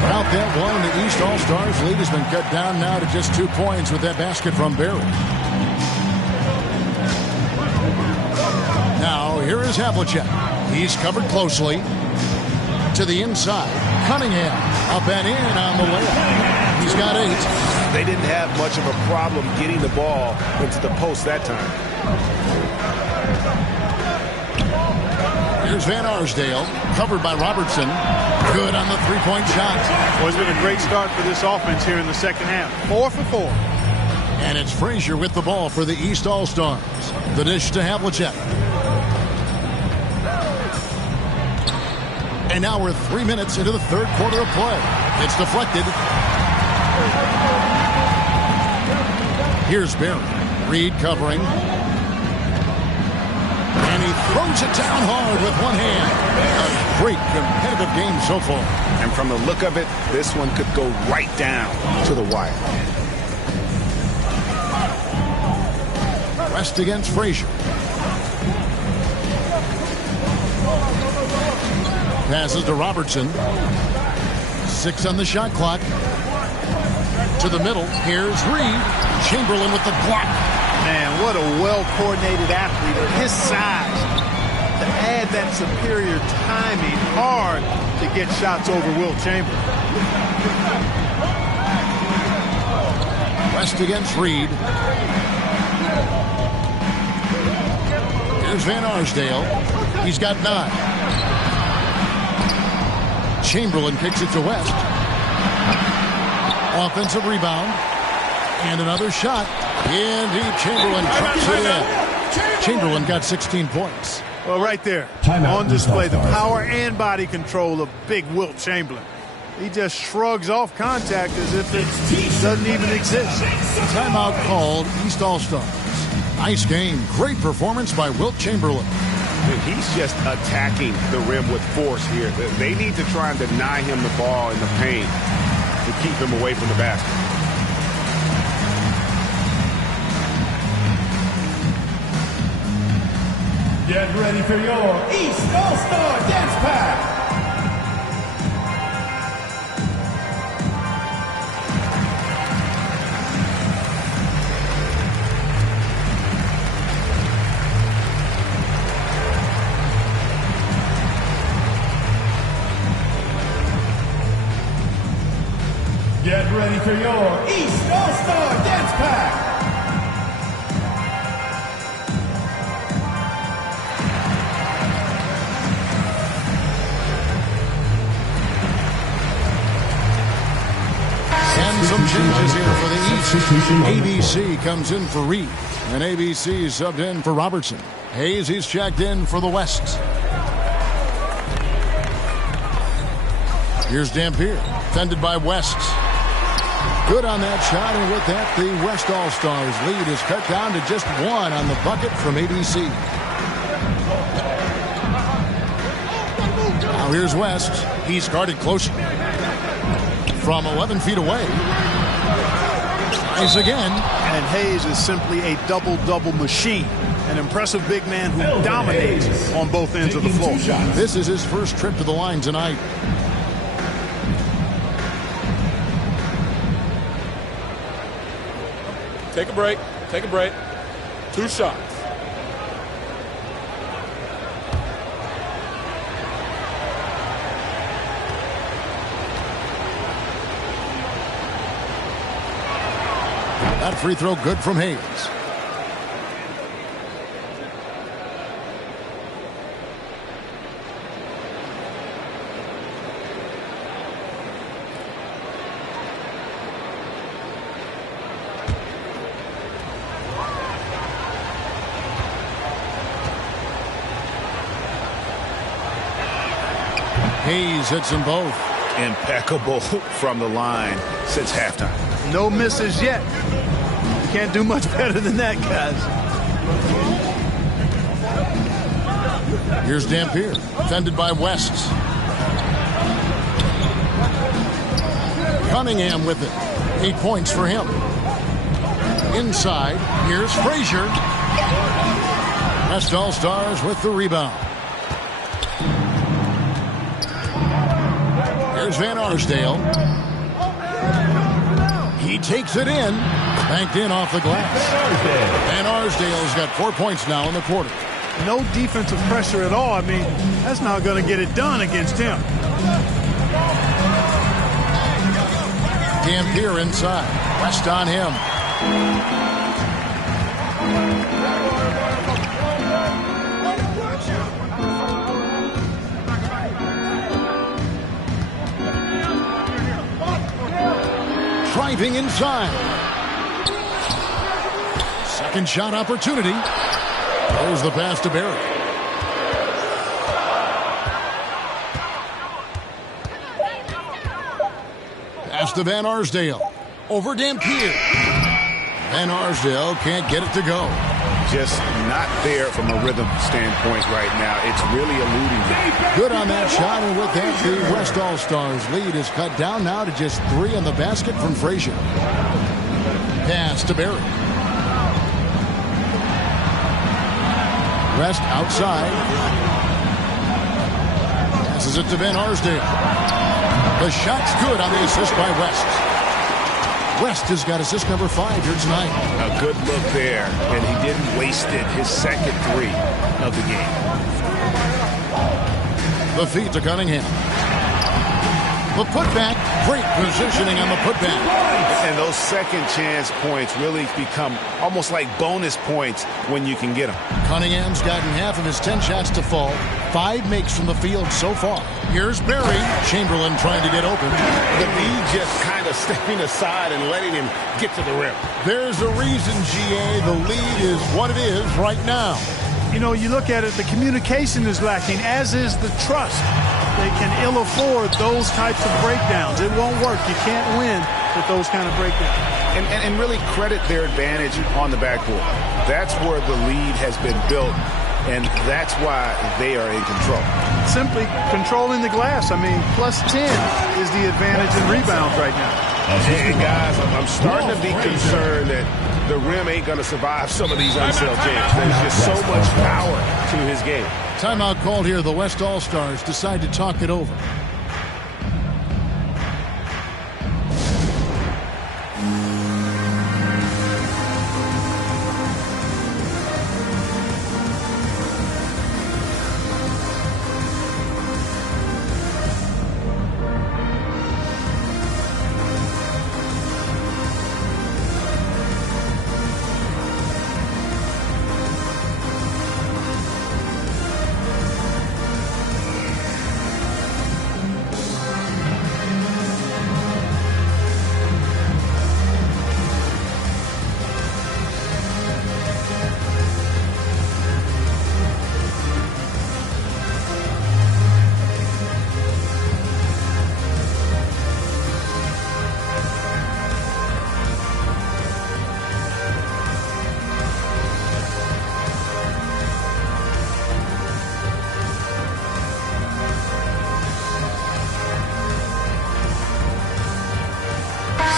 Without that one, the East All-Stars lead has been cut down now to just 2 points with that basket from Barry. Now, here is Havlicek. He's covered closely. To the inside. Cunningham up and in on the layup. He's got 8. They didn't have much of a problem getting the ball into the post that time. Here's Van Arsdale, covered by Robertson. Good on the 3-point shot. Well, it's been a great start for this offense here in the second half. 4 for 4. And it's Frazier with the ball for the East All-Stars. The dish to Havlicek. And now we're 3 minutes into the third quarter of play. It's deflected. Here's Barry. Reed covering. And he throws it down hard with one hand. A great competitive game so far. And from the look of it, this one could go right down to the wire. West against Frazier. Passes to Robertson. 6 on the shot clock. To the middle. Here's Reed. Chamberlain with the block. Man, what a well-coordinated athlete at his size. To add that superior timing, hard to get shots over Wilt Chamberlain. West against Reed. Here's Van Arsdale. He's got 9. Chamberlain kicks it to West. Offensive rebound. And another shot. Indeed, Chamberlain traps it in. Chamberlain got 16 points. Well, right there. On display, the power and body control of big Wilt Chamberlain. He just shrugs off contact as if it doesn't even exist. Timeout called. East All-Stars. Nice game. Great performance by Wilt Chamberlain. And he's just attacking the rim with force here. They need to try and deny him the ball in the paint to keep him away from the basket. Get ready for your East All-Star Dance Pack. Get ready for your East All-Star Dance Pack. And some changes here for the East. ABC comes in for Reed. And ABC is subbed in for Robertson. Hayes, he's checked in for the West. Here's Dampier, defended by West. Good on that shot, and with that, the West All-Stars lead is cut down to just one on the bucket from ABC. Now here's West. He's guarded closely. From 11 feet away. Tries again. And Hayes is simply a double-double machine. An impressive big man who dominates on both ends of the floor. This is his first trip to the line tonight. Take a break. Take a break. 2 shots. That free throw good from Hayes. Hayes hits them both. Impeccable from the line since halftime. No misses yet. You can't do much better than that, guys. Here's Dampier, defended by West. Cunningham with it. 8 points for him. Inside, here's Frazier. West All-Stars with the rebound. Here's Van Arsdale. He takes it in. Banked in off the glass. Van Arsdale's got 4 points now in the quarter. No defensive pressure at all. I mean, that's not going to get it done against him. Dampier inside. West on him. Driving inside. Second shot opportunity. There's the pass to Barry. Pass to Van Arsdale. Over Dampier. Van Arsdale can't get it to go. Just not there from a rhythm standpoint right now. It's really eluding him. Good on that shot, and with that, the West All-Stars lead is cut down now to just 3 on the basket from Frazier. Pass to Barry. West outside. Passes it to Van Arsdale. The shot's good on the assist by West. West has got assist number 5 here tonight. A good look there, and he didn't waste it. His second 3 of the game. The feed to Cunningham. The putback, great positioning on the putback. And those second chance points really become almost like bonus points when you can get them. Cunningham's gotten half of his 10 shots to fall. 5 makes from the field so far. Here's Barry. Chamberlain trying to get open. The lead just kind of stepping aside and letting him get to the rim. There's a reason, GA, the lead is what it is right now. You know, you look at it, the communication is lacking, as is the trust. They can ill afford those types of breakdowns. It won't work. You can't win with those kind of breakdowns. And really credit their advantage on the backboard. That's where the lead has been built, and that's why they are in control. Simply controlling the glass. I mean, +10 is the advantage in rebounds right now. Hey, guys, I'm starting to be concerned that the rim ain't going to survive some of these unsettled games. There's just so much power to his game. Timeout called here. The West All-Stars decide to talk it over.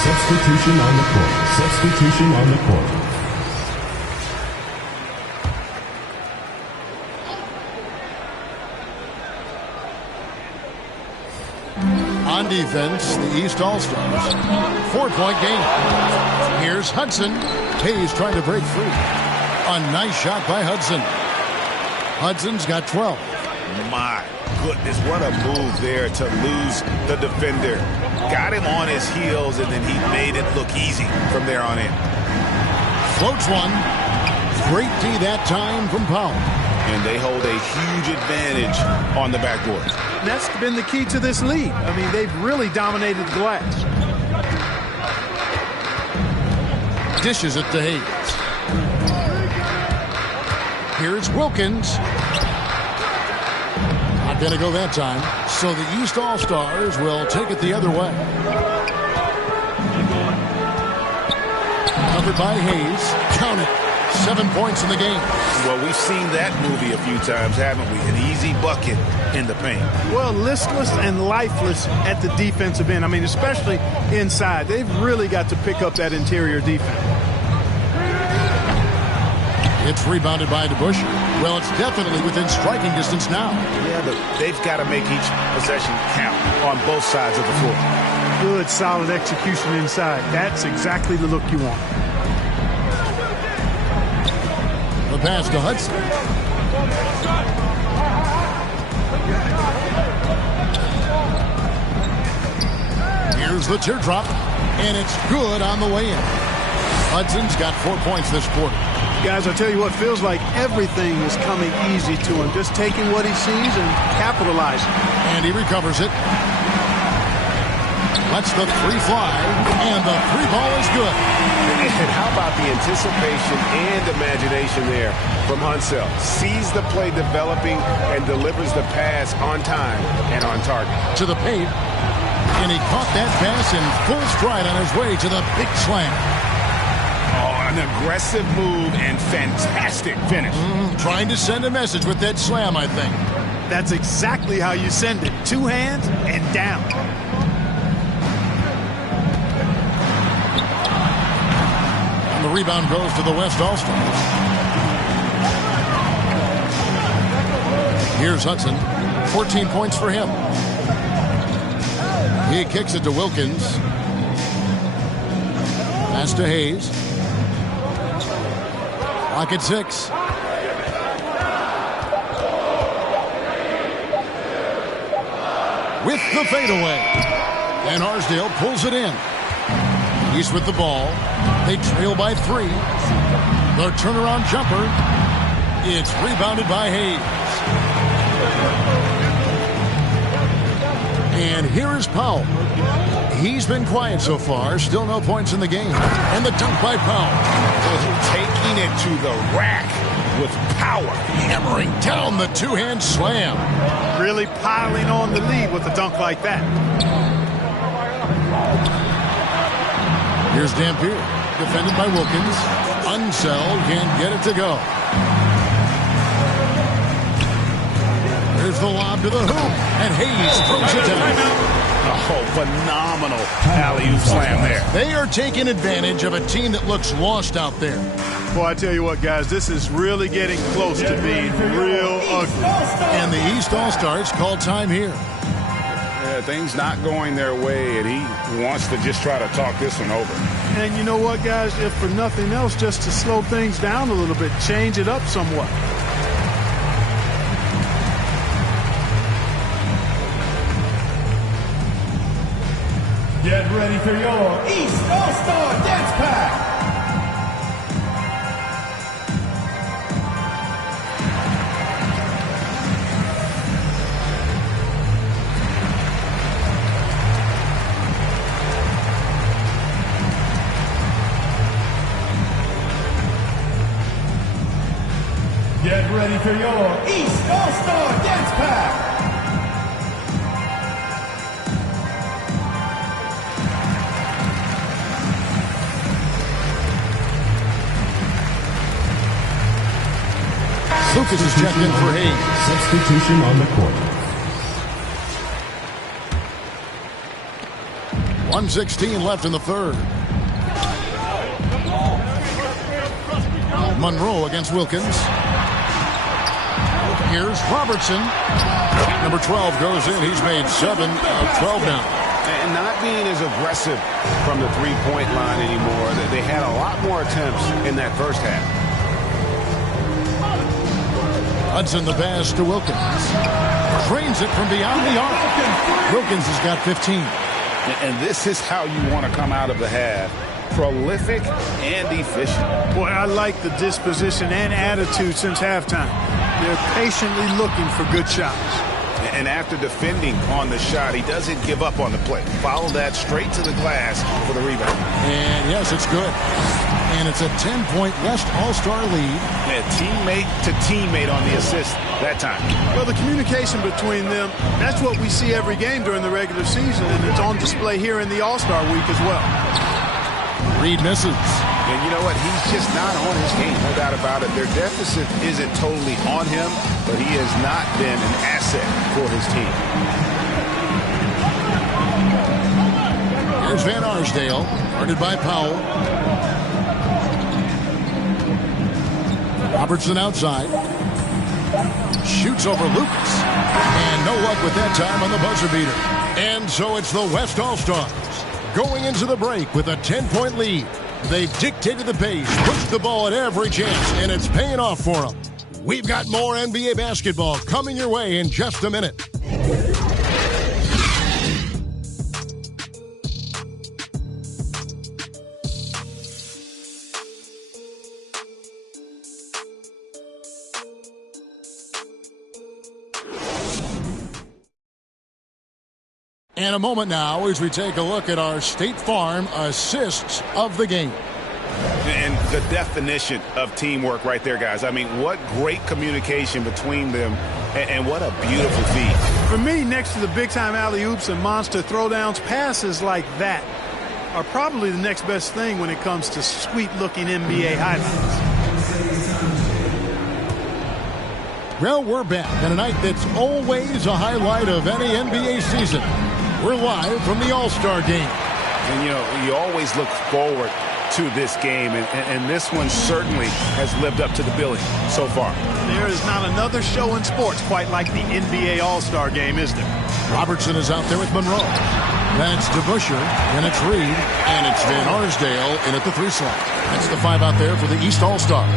Substitution on the court. Substitution on the court. On defense, the East All-Stars. 4-point game. Here's Hudson. Hayes trying to break free. A nice shot by Hudson. Hudson's got 12. My goodness, what a move there to lose the defender. Got him on his heels, and then he made it look easy from there on in. Floats one. Great D that time from Powell. And they hold a huge advantage on the backboard. That's been the key to this lead. I mean, they've really dominated the glass. Dishes it to Hayes. Here's Wilkins. Not going to go that time. So the East All-Stars will take it the other way. Covered by Hayes. Count it. 7 points in the game. Well, we've seen that movie a few times, haven't we? An easy bucket in the paint. Well, listless and lifeless at the defensive end. I mean, especially inside. They've really got to pick up that interior defense. It's rebounded by DeBusschere. Well, it's definitely within striking distance now. Yeah, but they've got to make each possession count on both sides of the floor. Good, solid execution inside. That's exactly the look you want. The pass to Hudson. Here's the teardrop, and it's good on the way in. Hudson's got 4 points this quarter. Guys, I tell you what, feels like everything is coming easy to him. Just taking what he sees and capitalizing. And he recovers it. Lets the three fly, and the three ball is good. And how about the anticipation and imagination there from Hunsell? Sees the play developing and delivers the pass on time and on target. To the paint, and he caught that pass in full stride on his way to the big slam. An aggressive move and fantastic finish. Trying to send a message with that slam, I think. That's exactly how you send it. Two hands and down. And the rebound goes to the West All-Stars. Here's Hudson. 14 points for him. He kicks it to Wilkins. Pass to Hayes. Lock at 6. With the fadeaway. And Arsdale pulls it in. He's with the ball. They trail by 3. The turnaround jumper. It's rebounded by Hayes. And here is Powell. He's been quiet so far. Still no points in the game. And the dunk by Powell. Taking it to the rack with power. Hammering down the two-hand slam. Really piling on the lead with a dunk like that. Here's Dampier. defended by Wilkins. Unseld can't get it to go. Here's the lob to the hoop, and Hayes throws it down. Oh, phenomenal alley-oop slam there. They are taking advantage of a team that looks lost out there. Boy, I tell you what, guys, this is really getting close to being real ugly. And the East All-Stars call time here. Yeah, things not going their way, and he wants to just try to talk this one over. And you know what, guys, if for nothing else, just to slow things down a little bit, change it up somewhat. Get ready for your East All-Star Dance Pack. Get ready for your East All-Star Dance Pack. Lucas is checked in for Hayes. Substitution on the court. 1:16 left in the third. Monroe against Wilkins. Here's Robertson. Number 12 goes in. He's made 7 of 12 now. And not being as aggressive from the three-point line anymore. They had a lot more attempts in that first half. Hudson the pass to Wilkins. Drains it from beyond the arc. Wilkins has got 15. And this is how you want to come out of the half. Prolific and efficient. Boy, I like the disposition and attitude since halftime. They're patiently looking for good shots. And after defending on the shot, he doesn't give up on the play. Follow that straight to the glass for the rebound. And yes, it's good. And it's a 10-point West All-Star lead. Yeah, teammate to teammate on the assist that time. Well, the communication between them, that's what we see every game during the regular season, and it's on display here in the All-Star week as well. Reed misses. And you know what? He's just not on his game, no doubt about it. Their deficit isn't totally on him, but he has not been an asset for his team. Here's Van Arsdale, guarded by Powell. Robertson outside. Shoots over Lucas. And no luck with that time on the buzzer beater. And so it's the West All-Stars going into the break with a 10-point lead. They've dictated the pace, pushed the ball at every chance, and it's paying off for them. We've got more NBA basketball coming your way in just a minute. And a moment now as we take a look at our State Farm assists of the game. And the definition of teamwork right there, guys. I mean, what great communication between them, and what a beautiful feed. For me, next to the big-time alley-oops and monster throwdowns, passes like that are probably the next best thing when it comes to sweet-looking NBA highlights. Well, we're back on a night that's always a highlight of any NBA season. We're live from the All-Star game. And, you know, you always look forward to this game, and this one certainly has lived up to the billing so far. There is not another show in sports quite like the NBA All-Star game, is there? Robertson is out there with Monroe. That's DeBuscher, and it's Reed, and it's Van Arsdale in at the 3 slot. That's the 5 out there for the East All-Stars.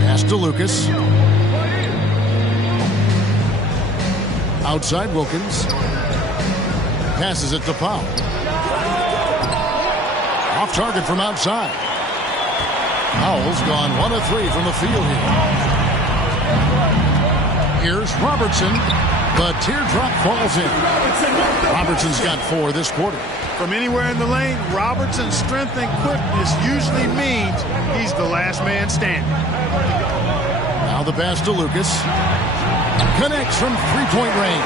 Pass to Lucas. Outside Wilkins. Passes it to Powell. Off target from outside. Powell's gone 1 of 3 from the field here. Here's Robertson. The teardrop falls in. Robertson's got 4 this quarter. From anywhere in the lane, Robertson's strength and quickness usually means he's the last man standing. Now the pass to Lucas. Connects from three-point range.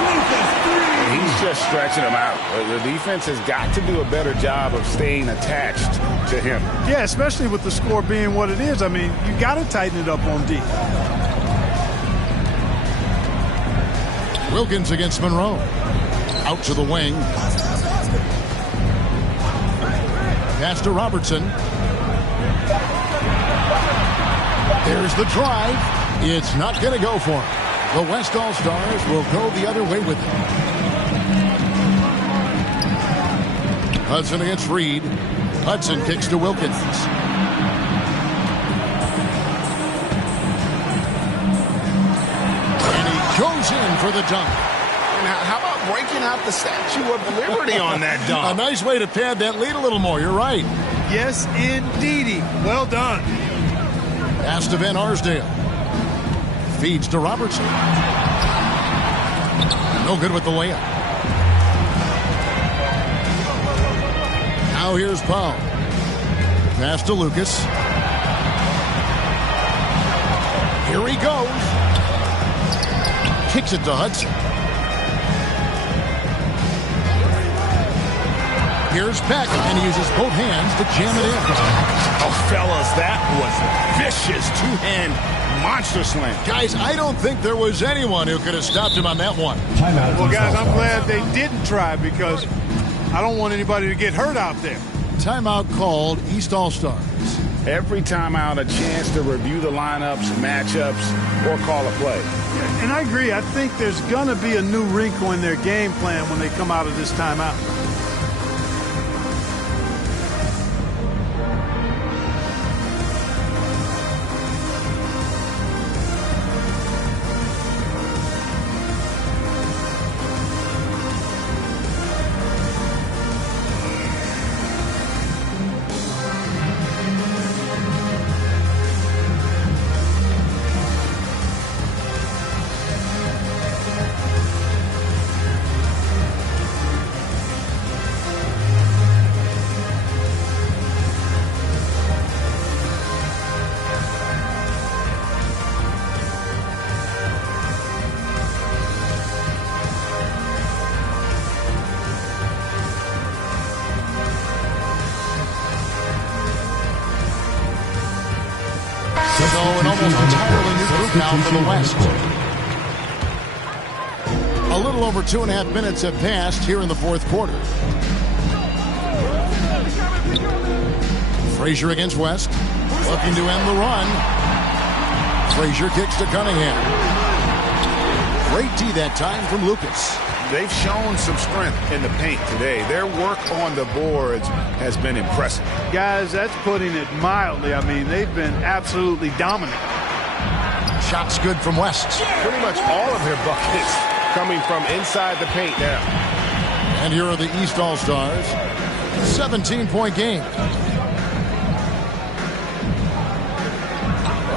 He's just stretching them out. The defense has got to do a better job of staying attached to him. Yeah, especially with the score being what it is. I mean, you got to tighten it up on D. Wilkins against Monroe. Out to the wing. Pass to Robertson. There's the drive. It's not going to go for him. The West All-Stars will go the other way with it. Hudson against Reed. Hudson kicks to Wilkins. And he goes in for the dunk. And how about breaking out the Statue of Liberty on that dunk? A nice way to pad that lead a little more. You're right. Yes, indeedy. Well done. Pass to Van Arsdale. Feeds to Robertson. No good with the layup. Now here's Powell. Pass to Lucas. Here he goes. Kicks it to Hudson. Here's Beck, and he uses both hands to jam it in. Oh, fellas, that was vicious two-hand monster slam. Guys, I don't think there was anyone who could have stopped him on that one. Well, guys, I'm glad they didn't try because I don't want anybody to get hurt out there. Timeout called, East All-Stars. Every timeout, a chance to review the lineups, matchups, or call a play. And I agree. I think there's going to be a new wrinkle in their game plan when they come out of this timeout. So an almost entirely new group now for the West. A little over 2.5 minutes have passed here in the fourth quarter. Frazier against West. Looking to end the run. Frazier kicks to Cunningham. Great D that time from Lucas. They've shown some strength in the paint today. Their work on the boards has been impressive. Guys, that's putting it mildly. I mean, they've been absolutely dominant. Shots good from West. Pretty much all of their buckets coming from inside the paint now. And here are the East All-Stars. 17-point game.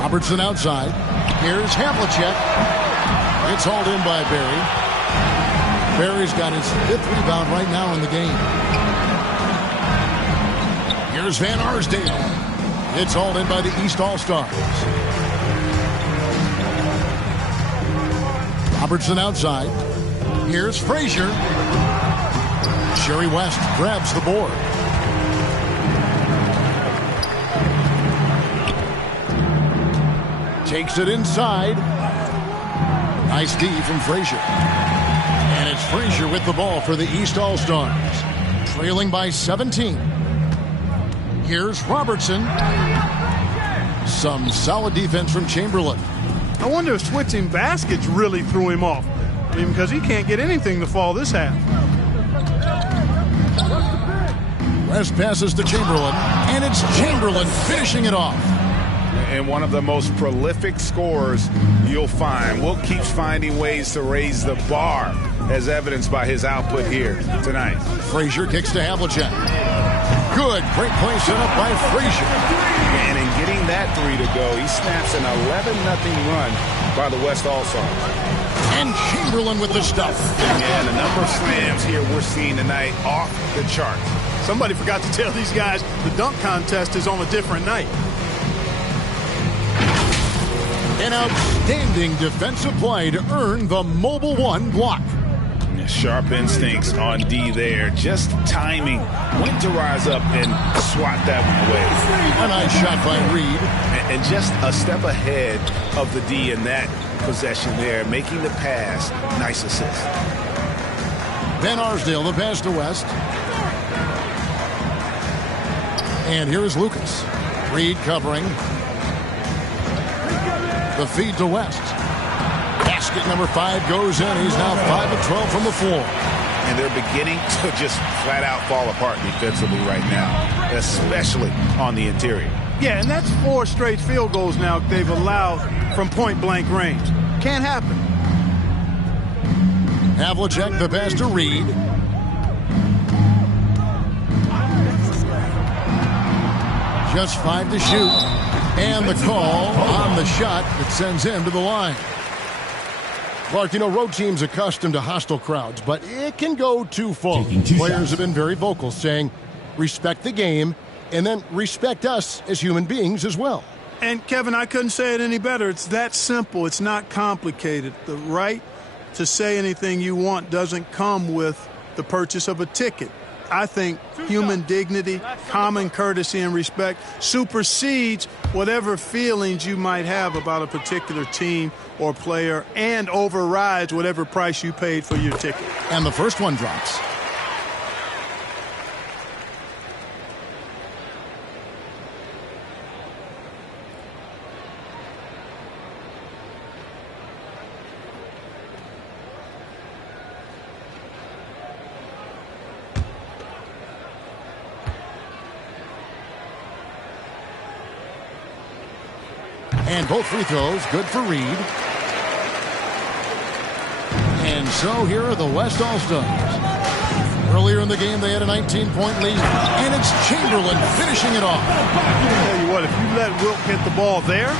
Robertson outside. Here's Havlicek. It's hauled in by Barry. Barry's got his 5th rebound right now in the game. Here's Van Arsdale. It's hauled in by the East All-Stars. Robertson outside. Here's Frazier. Sherry West grabs the board. Takes it inside. Nice D from Frazier. And it's Frazier with the ball for the East All-Stars. Trailing by 17. Here's Robertson. Some solid defense from Chamberlain. I wonder if switching baskets really threw him off. I mean, because he can't get anything to fall this half. West passes to Chamberlain, and it's Chamberlain finishing it off. And one of the most prolific scorers you'll find. Will keeps finding ways to raise the bar, as evidenced by his output here tonight. Frazier kicks to Havlicek. Good, great play set up by Frazier. And in getting that three to go, he snaps an 11-0 run by the West All-Stars. And Chamberlain with the stuff. And the number of slams here we're seeing tonight off the chart. Somebody forgot to tell these guys the dunk contest is on a different night. An outstanding defensive play to earn the Mobile One block. Sharp instincts on D there. Just timing when to rise up and swat that one away. A nice shot by Reed. And just a step ahead of the D in that possession there, making the pass. Nice assist. Van Arsdale, the pass to West. And here is Lucas. Reed covering. The feed to West. Basket number 5 goes in. He's now 5 of 12 from the floor. And they're beginning to just flat out fall apart defensively right now, especially on the interior. Yeah, and that's 4 straight field goals now they've allowed from point-blank range. Can't happen. Havlicek, the pass to Reed. Just 5 to shoot. And the call on the shot that sends him to the line. Clark, you know, road teams accustomed to hostile crowds, but it can go too far. Players have been very vocal, saying, respect the game, and then respect us as human beings as well. And, Kevin, I couldn't say it any better. It's that simple. It's not complicated. The right to say anything you want doesn't come with the purchase of a ticket. I think human dignity, common courtesy, and respect supersedes whatever feelings you might have about a particular team or player and overrides whatever price you paid for your ticket. And the first one drops. And both free throws good for Reed. And so here are the West All-Stars. Earlier in the game, they had a 19-point lead. And it's Chamberlain finishing it off. I'll tell you what, if you let Wilt get the ball there,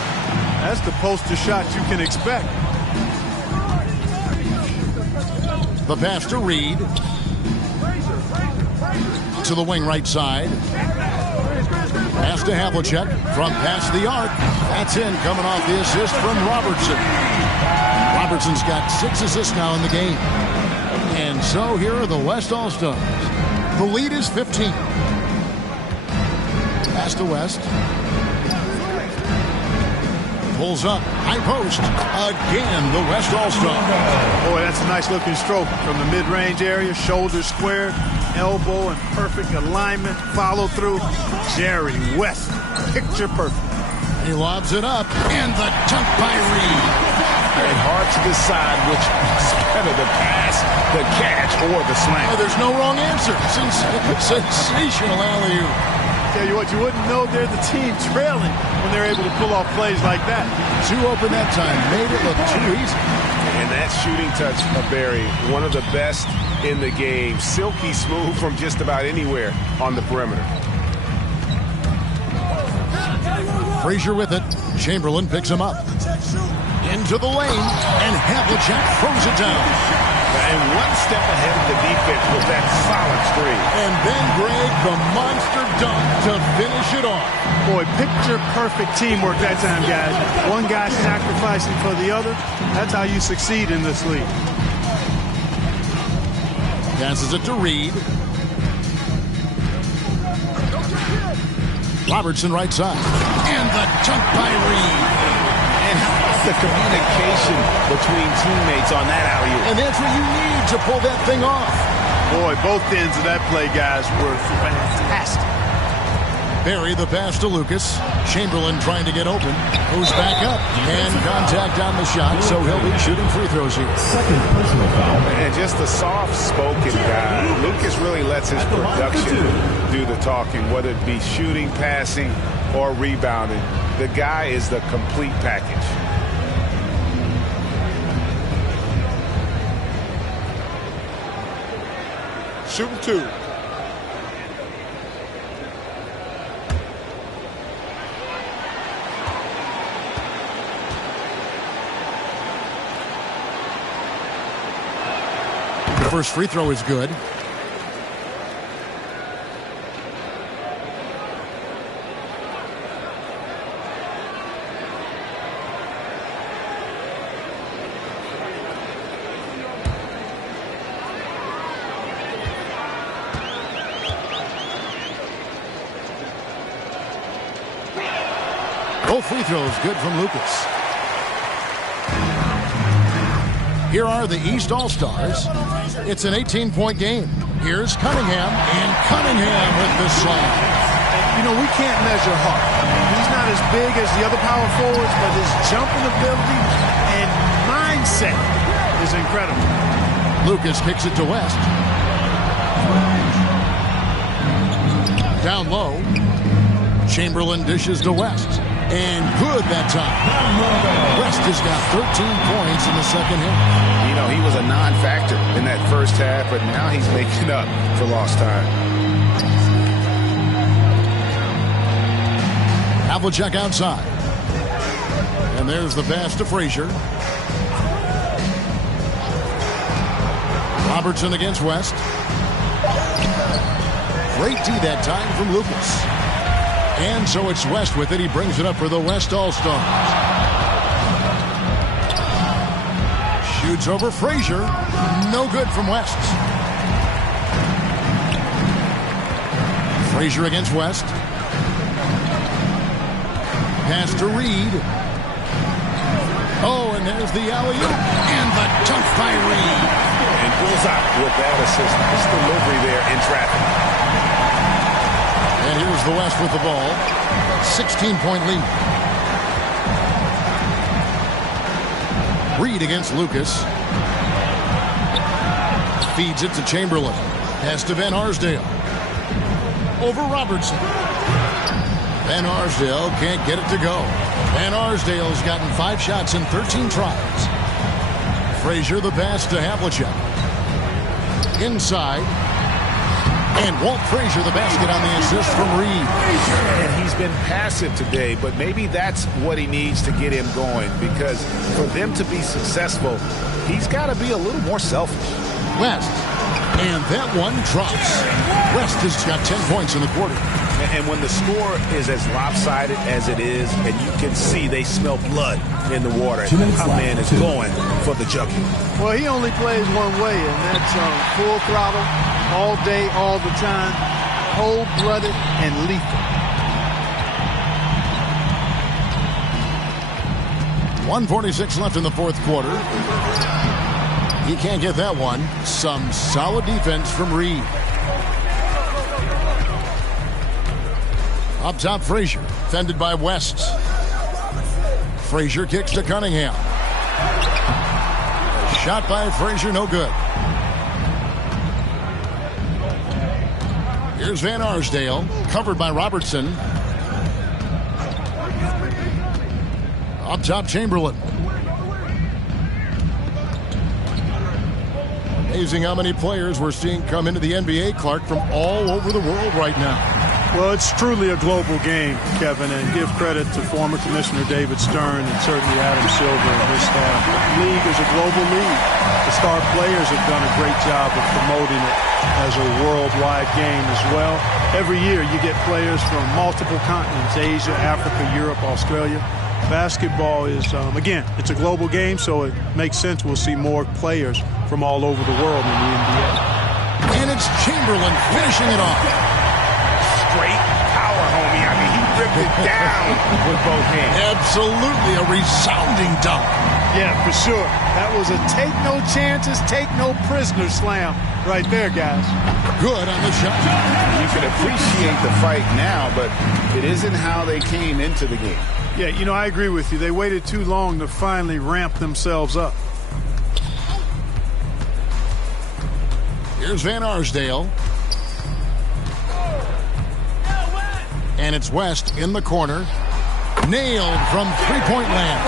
that's the poster shot you can expect. The pass to Reed. To the wing right side. Pass to Havlicek from past the arc. That's in, coming off the assist from Robertson. Robertson's got 6 assists now in the game. And so here are the West All-Stars. The lead is 15. Pass to West. Pulls up. High post. Again, the West All-Stars. Boy, that's a nice looking stroke from the mid-range area. Shoulders squared. Elbow in perfect alignment. Follow through. Jerry West. Picture perfect. He lobs it up. And the dunk by Reed. And hard to decide which is better, the pass, the catch, or the slam. Oh, there's no wrong answer. Sensational alley-oop. Tell you what, you wouldn't know they're the team trailing when they're able to pull off plays like that. 2 open that time. Made it look too easy. And that shooting touch of Barry, one of the best in the game. Silky smooth from just about anywhere on the perimeter. Frazier with it. Chamberlain picks him up. Into the lane, and Havlicek throws it down. And one step ahead of the defense with that solid screen. And then Greg, the monster dunk to finish it off. Boy, picture-perfect teamwork that time, guys. One guy sacrificing for the other. That's how you succeed in this league. Passes it to Reed. Robertson right side. And the dunk by Reed. And the communication between teammates on that alley-oop. And that's what you need to pull that thing off. Boy, both ends of that play, guys, were fantastic. Barry, the pass to Lucas. Chamberlain trying to get open. Goes back up. And contact on the shot, so he'll be shooting free throws here. Second personal foul. And just a soft-spoken guy. Lucas really lets his production do the talking, whether it be shooting, passing, or rebounding. The guy is the complete package. Shooting 2. The first free throw is good. Both free throws good from Lucas. Here are the East All-Stars. It's an 18-point game. Here's Cunningham, and Cunningham with the slam. You know, we can't measure Hart. He's not as big as the other power forwards, but his jumping ability and mindset is incredible. Lucas kicks it to West. Down low. Chamberlain dishes to West. And good that time. West has got 13 points in the second half. You know, he was a non-factor in that first half, but now he's making up for lost time. Havlicek outside. And there's the pass to Frazier. Robertson against West. Great D that time from Lucas. And so it's West with it. He brings it up for the West All-Stars. Shoots over Frazier. No good from West. Frazier against West. Pass to Reed. Oh, and there's the alley-oop. And the dunk by Reed. And bullseye with that assist. This delivery there in traffic. And here's the West with the ball. 16-point lead. Reed against Lucas. Feeds it to Chamberlain. Pass to Van Arsdale. Over Robertson. Van Arsdale can't get it to go. Van Arsdale's gotten 5 shots in 13 tries. Frazier the pass to Havlicek. Inside. And Walt Frazier the basket on the assist from Reed. And he's been passive today, but maybe that's what he needs to get him going, because for them to be successful, he's got to be a little more selfish. West. And that one drops. West has got 10 points in the quarter. And when the score is as lopsided as it is, and you can see they smell blood in the water, our man is going for the jugular. Well, he only plays one way, and that's full throttle, all day, all the time, cold-blooded and lethal. 1:46 left in the fourth quarter. He can't get that one. Some solid defense from Reed. Up top, Frazier, fended by West. Frazier kicks to Cunningham. A shot by Frazier, no good. Here's Van Arsdale, covered by Robertson. Up top, Chamberlain. Amazing how many players we're seeing come into the NBA, Clark, from all over the world right now. Well, it's truly a global game, Kevin, and give credit to former Commissioner David Stern and certainly Adam Silver and his staff. The league is a global league. The star players have done a great job of promoting it as a worldwide game as well. Every year you get players from multiple continents, Asia, Africa, Europe, Australia. Basketball is, again, it's a global game, so it makes sense we'll see more players from all over the world in the NBA. And it's Chamberlain finishing it off. Straight power, homie. I mean, he ripped it down with both hands. Absolutely a resounding dunk. Yeah, for sure. That was a take no chances, take no prisoner slam right there, guys. Good on the shot. You can appreciate the fight now, but it isn't how they came into the game. Yeah, you know, I agree with you. They waited too long to finally ramp themselves up. Here's Van Arsdale. And it's West in the corner. Nailed from three-point land.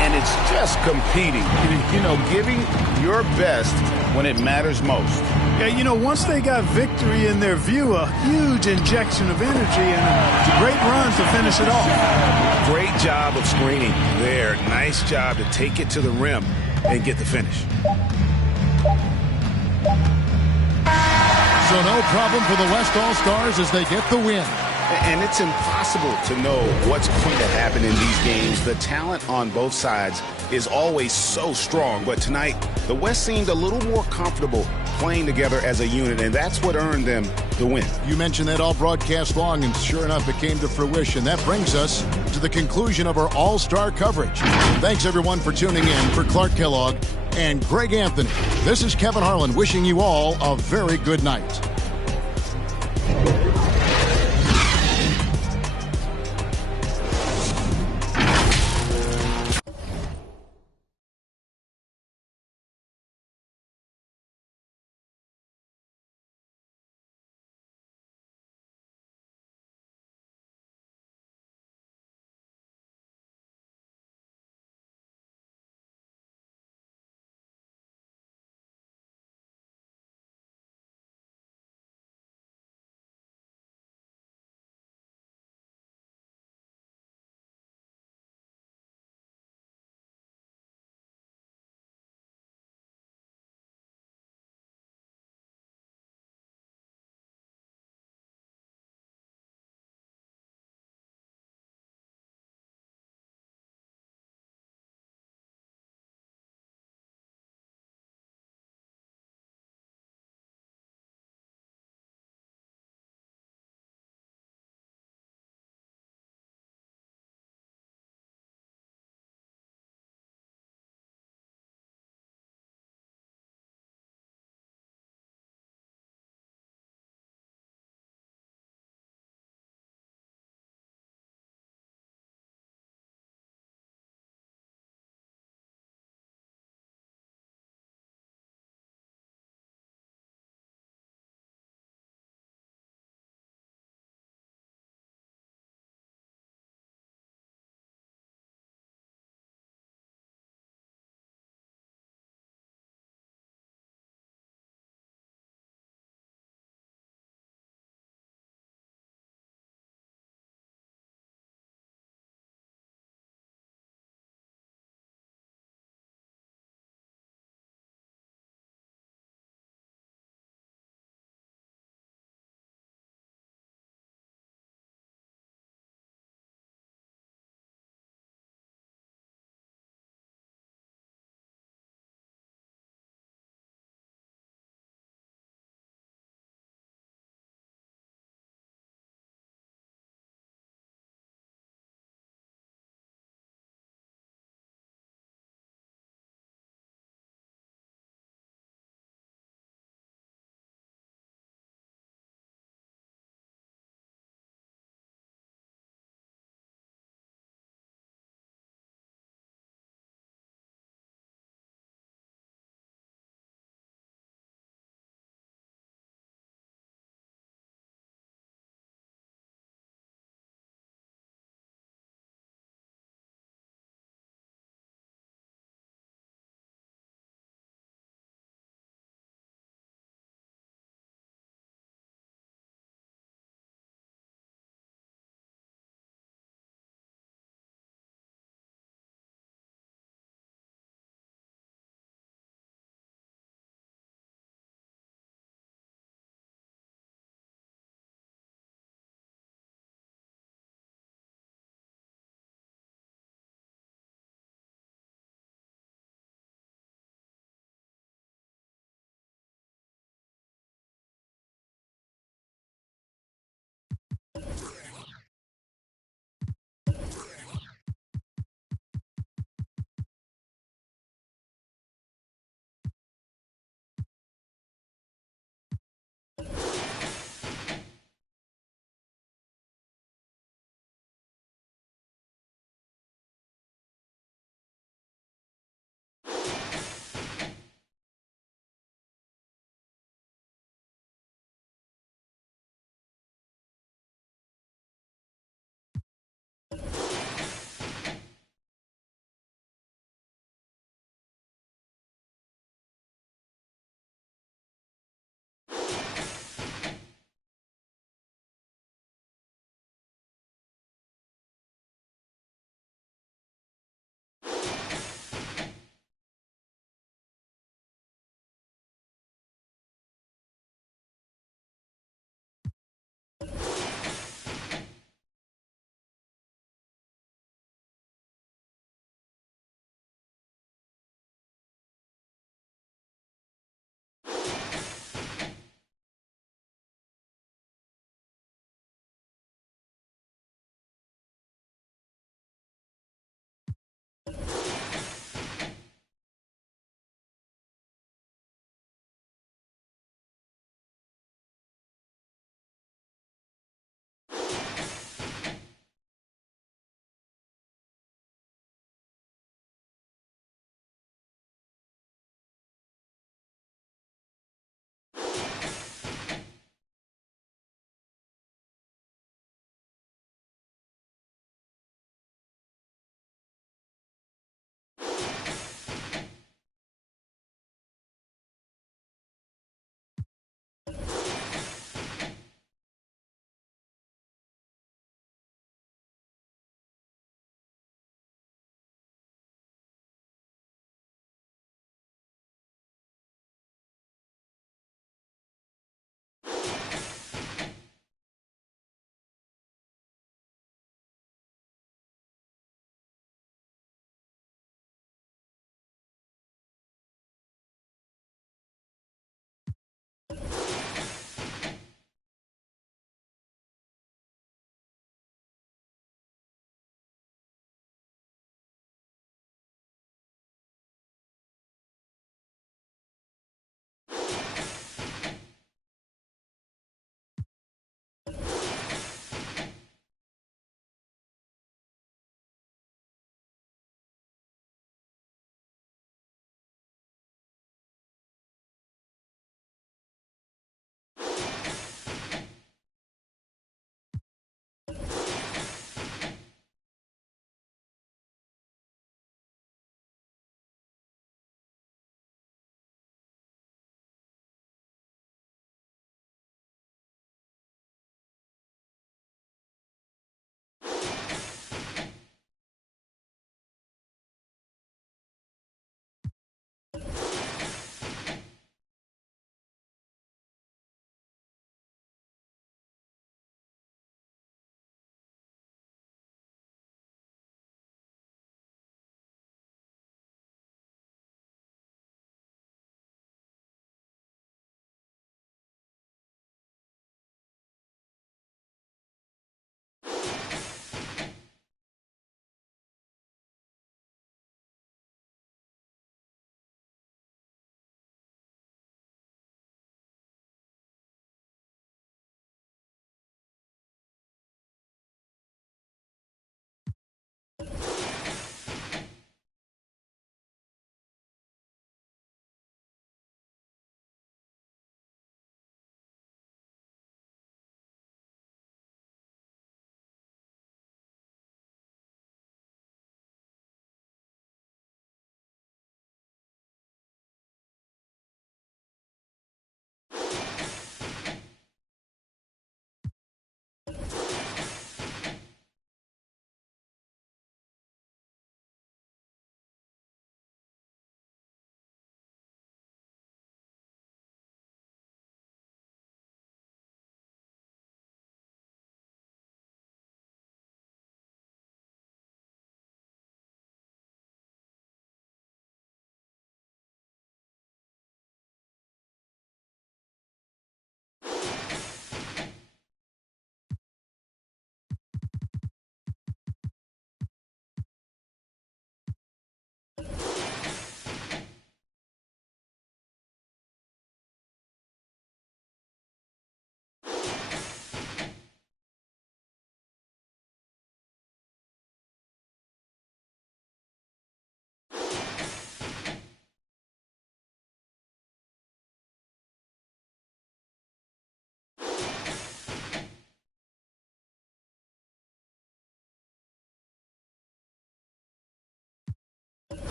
And it's just competing. You know, giving your best when it matters most. Yeah, you know, once they got victory in their view, a huge injection of energy and great runs to finish it off. Great job of screening there. Nice job to take it to the rim and get the finish. So no problem for the West All-Stars as they get the win. And it's impossible to know what's going to happen in these games. The talent on both sides is always so strong. But tonight, the West seemed a little more comfortable playing together as a unit, and that's what earned them the win. You mentioned that all broadcast long, and sure enough, it came to fruition. That brings us to the conclusion of our all-star coverage. Thanks, everyone, for tuning in. For Clark Kellogg and Greg Anthony, this is Kevin Harlan wishing you all a very good night.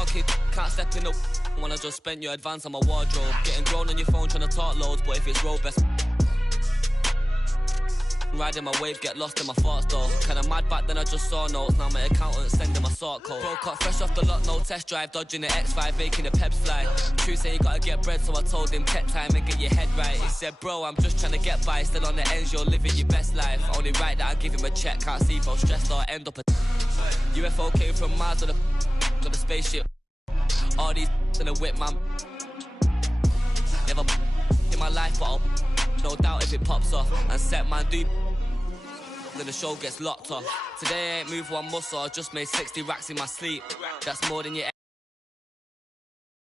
talking, can't step in the when I just spent your advance on my wardrobe. Getting grown on your phone trying to talk loads, but if it's road best. Riding my wave, get lost in my thoughts though. Kinda mad back then I just saw notes. Now my accountant sending my sort code. Broke up fresh off the lot, no test drive. Dodging the X5, making the peps fly. True say you gotta get bread, so I told him tech time and get your head right. He said, bro, I'm just trying to get by. Still on the ends, you're living your best life. Only right that I give him a check. Can't see if I'm stressed or end up a UFO came from Mars with a spaceship. All these in a whip, man. Never in my life, but I'll no doubt if it pops off. And set man do then the show gets locked off. Today I ain't moved one muscle, I just made 60 racks in my sleep. That's more than your